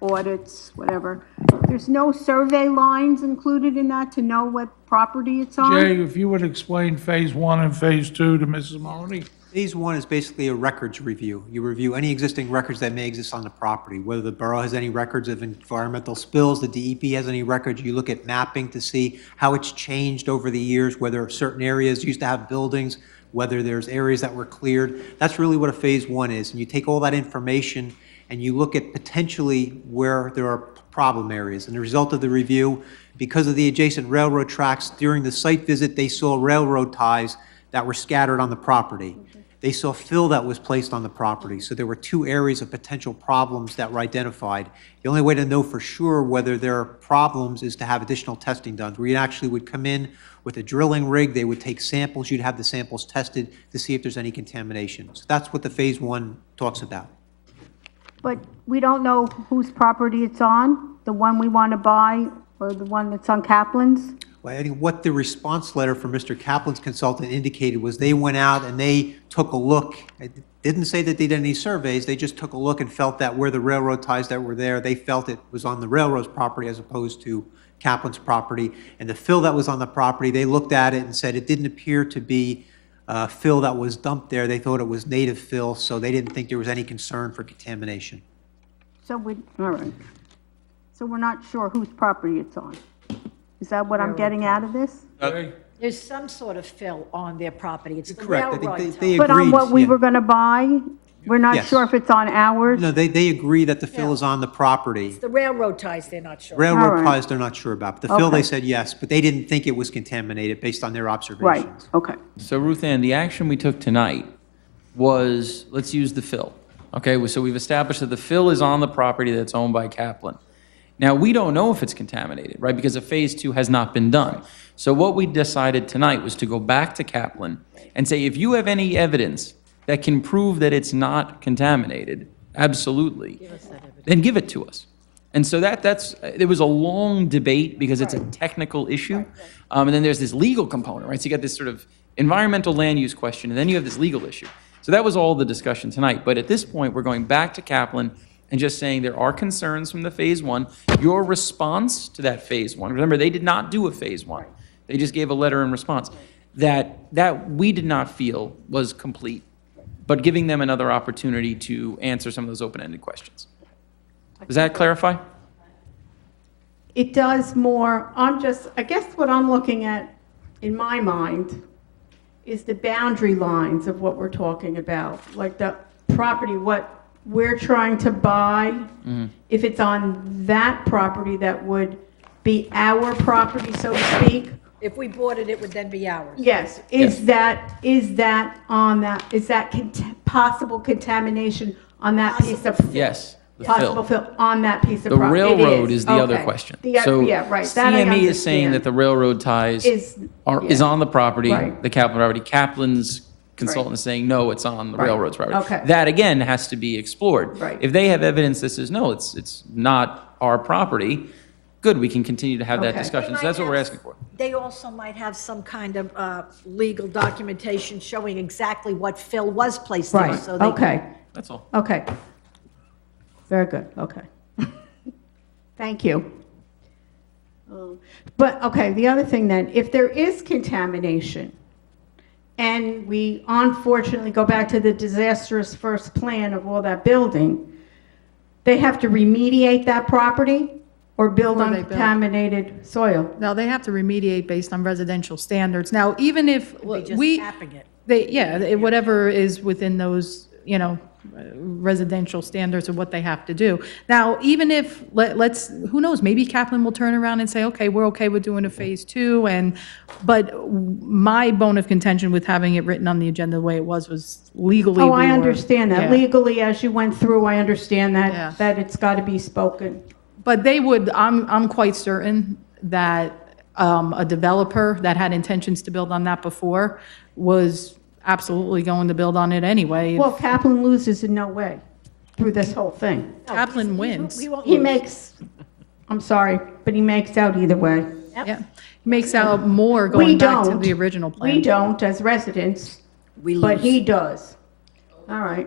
audits, whatever, there's no survey lines included in that to know what property it's on? Jay, if you would explain Phase 1 and Phase 2 to Mrs. Mahoney. Phase 1 is basically a records review. You review any existing records that may exist on the property, whether the borough has any records of environmental spills, the DEP has any records. You look at mapping to see how it's changed over the years, whether certain areas used to have buildings, whether there's areas that were cleared. That's really what a Phase 1 is. And you take all that information and you look at potentially where there are problem areas. And the result of the review, because of the adjacent railroad tracks, during the site visit, they saw railroad ties that were scattered on the property. They saw fill that was placed on the property. So there were 2 areas of potential problems that were identified. The only way to know for sure whether there are problems is to have additional testing done. We actually would come in with a drilling rig. They would take samples. You'd have the samples tested to see if there's any contamination. So that's what the Phase 1 talks about. But we don't know whose property it's on, the one we want to buy or the one that's on Kaplan's? Well, I think what the response letter from Mr. Kaplan's consultant indicated was they went out and they took a look. It didn't say that they did any surveys, they just took a look and felt that where the railroad ties that were there, they felt it was on the railroad's property as opposed to Kaplan's property. And the fill that was on the property, they looked at it and said it didn't appear to be fill that was dumped there. They thought it was native fill, so they didn't think there was any concern for contamination. So all right. So we're not sure whose property it's on. Is that what I'm getting out of this? There's some sort of fill on their property. It's the Correct. I think railroad they tie. But on agreed, what we yeah. were going to buy, we're not Yes. sure if it's on ours? No, they agree that the fill is on the property. It's the railroad ties they're not sure. All Railroad right. ties, they're not sure about. But the fill, they Okay. said yes, but they didn't think it was contaminated based on their Right, observations. okay. So Ruth Ann, the action we took tonight was, let's use the fill. Okay, so we've established that the fill is on the property that's owned by Kaplan. Now, we don't know if it's contaminated, right, because a phase 2 has not been done. So what we decided tonight was to go back to Kaplan and say, if you have any evidence that can prove that it's not contaminated, absolutely, then give it to us. And so there was a long debate because it's a technical issue. And then there's this legal component, right? So you got this sort of environmental land use question, and then you have this legal issue. So that was all the discussion tonight. But at this point, we're going back to Kaplan and just saying there are concerns from the phase 1. Your response to that phase 1, remember, they did not do a phase 1. They just gave a letter in response. That we did not feel was complete, but giving them another opportunity to answer some of those open-ended questions. Does that clarify? It does more, I guess what I'm looking at in my mind is the boundary lines of what we're talking about, like the property, what we're trying to buy. If it's on that property, that would be our property, so to speak. If we bought it, it would then be ours. Yes, is that on that, is that possible contamination on that piece of? Yes, the Possible fill. fill on that piece of The property? It railroad is the other Okay. question. So, yeah, right, that I CME is saying understand. that the railroad ties Is- is yeah. on the property, Right. the Kaplan property. Kaplan's consultant is saying, no, it's on the Right. railroad's property. Okay. That, again, has to be explored. Right. If they have evidence that says, no, it's not our property, good, we can continue to have that Okay. discussion. So that's what we're asking for. They also might have some kind of legal documentation showing exactly what fill was placed there. Right, So they okay, That's all. okay. Very good, okay. Thank you. But, okay, the other thing then, if there is contamination, and we unfortunately go back to the disastrous first plan of all that building, they have to remediate that property or build Or on they build. contaminated soil? Now, they have to remediate based on residential standards. Now, even if be just we, capping it. whatever is within those, residential standards of what they have to do. Now, even if, let's, who knows, maybe Kaplan will turn around and say, okay, we're okay with doing a phase 2, but my bone of contention with having it written on the agenda the way it was legally. Oh, I we were- understand that. yeah. Legally, as you went through, I understand Yeah. that it's got to be spoken. But they would, I'm quite certain that a developer that had intentions to build on that before was absolutely going to build on it anyway. Well, Kaplan loses in no way through this whole thing. Kaplan wins. He makes, I'm sorry, but he makes out either way. Yeah, makes out more We going back to don't. the original plan. We don't as residents, but he does. All right.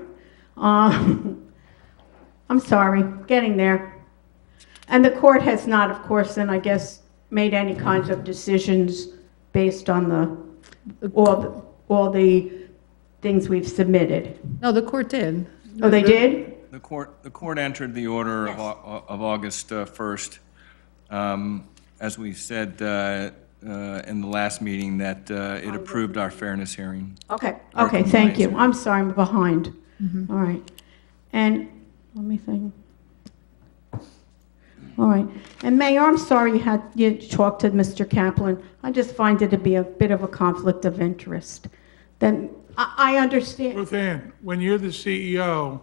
I'm sorry, getting there. And the court has not, of course, then I guess, made any kinds of decisions based on all the things we've submitted. No, the court did. Oh, they did? The court entered the order of August 1st. As we said in the last meeting, that it approved our fairness hearing. Okay, Our okay, thank you. compliance I'm sorry, I'm behind. All right. And, let me think. All right. And Mayor, I'm sorry you talked to Mr. Kaplan. I just find it to be a bit of a conflict of interest. Then, I understand. Ruth Ann, when you're the CEO,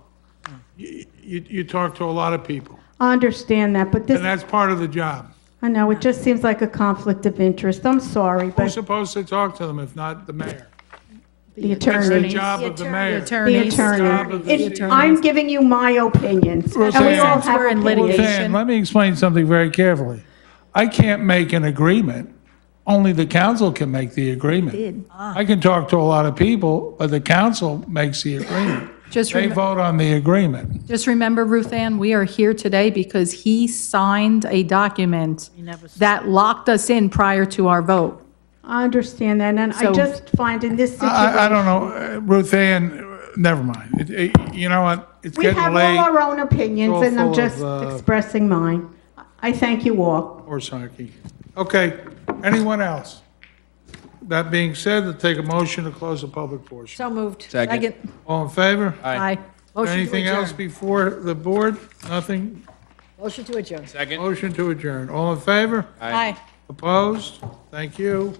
you talk to a lot of people, I understand that, but this, and that's part of the job. I know, it just seems like a conflict of interest. I'm sorry, Who's but supposed to talk to them if not the mayor? the That's the attorney. job of the mayor. The Job of attorney. the It- CEO. I'm giving you my opinions. And we all Roseanne. have Roseanne, opinions. let me explain something very carefully. I can't make an agreement only the council can make the agreement. I can talk to a lot of people, but the council makes the agreement. Just They remem- vote on the agreement. Just remember, Ruth Ann, we are here today because he signed a document that locked us in prior to our vote. I understand that, and I So- just find in this situation. I don't know, Ruth Ann, never mind. You know what? It's We getting have late. all our own opinions, all and I'm full just of, expressing mine. I thank you all. Or Sarkey. Okay, anyone else? That being said, I'll take a motion to close the public portion. So moved. Second. All in favor? Aye. Motion to Anything else adjourn. before the board? Nothing? Motion to adjourn. Second. Motion to adjourn. All in favor? Aye. Opposed? Thank you.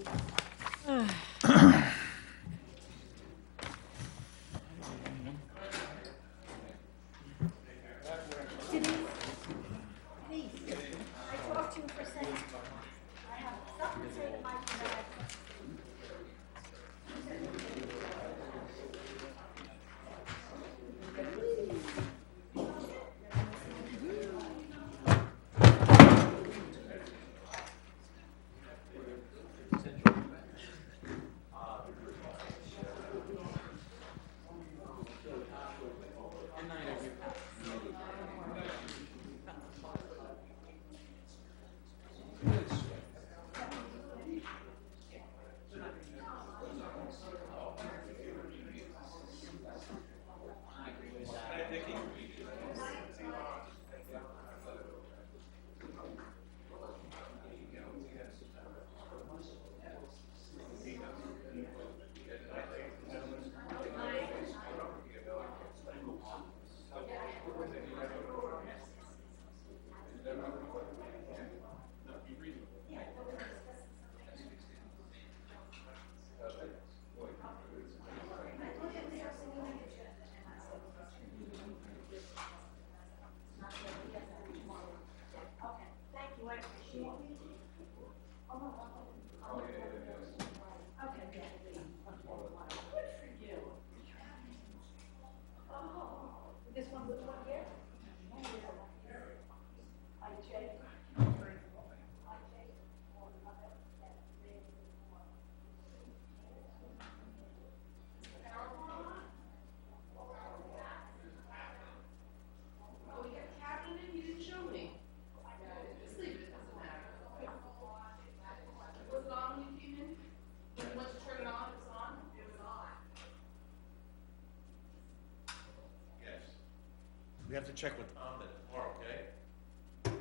We have to check with Ahmed tomorrow, okay?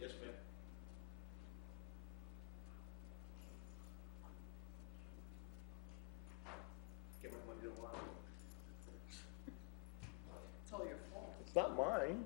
Yes, ma'am. Get my money tomorrow. It's all your fault. It's not mine.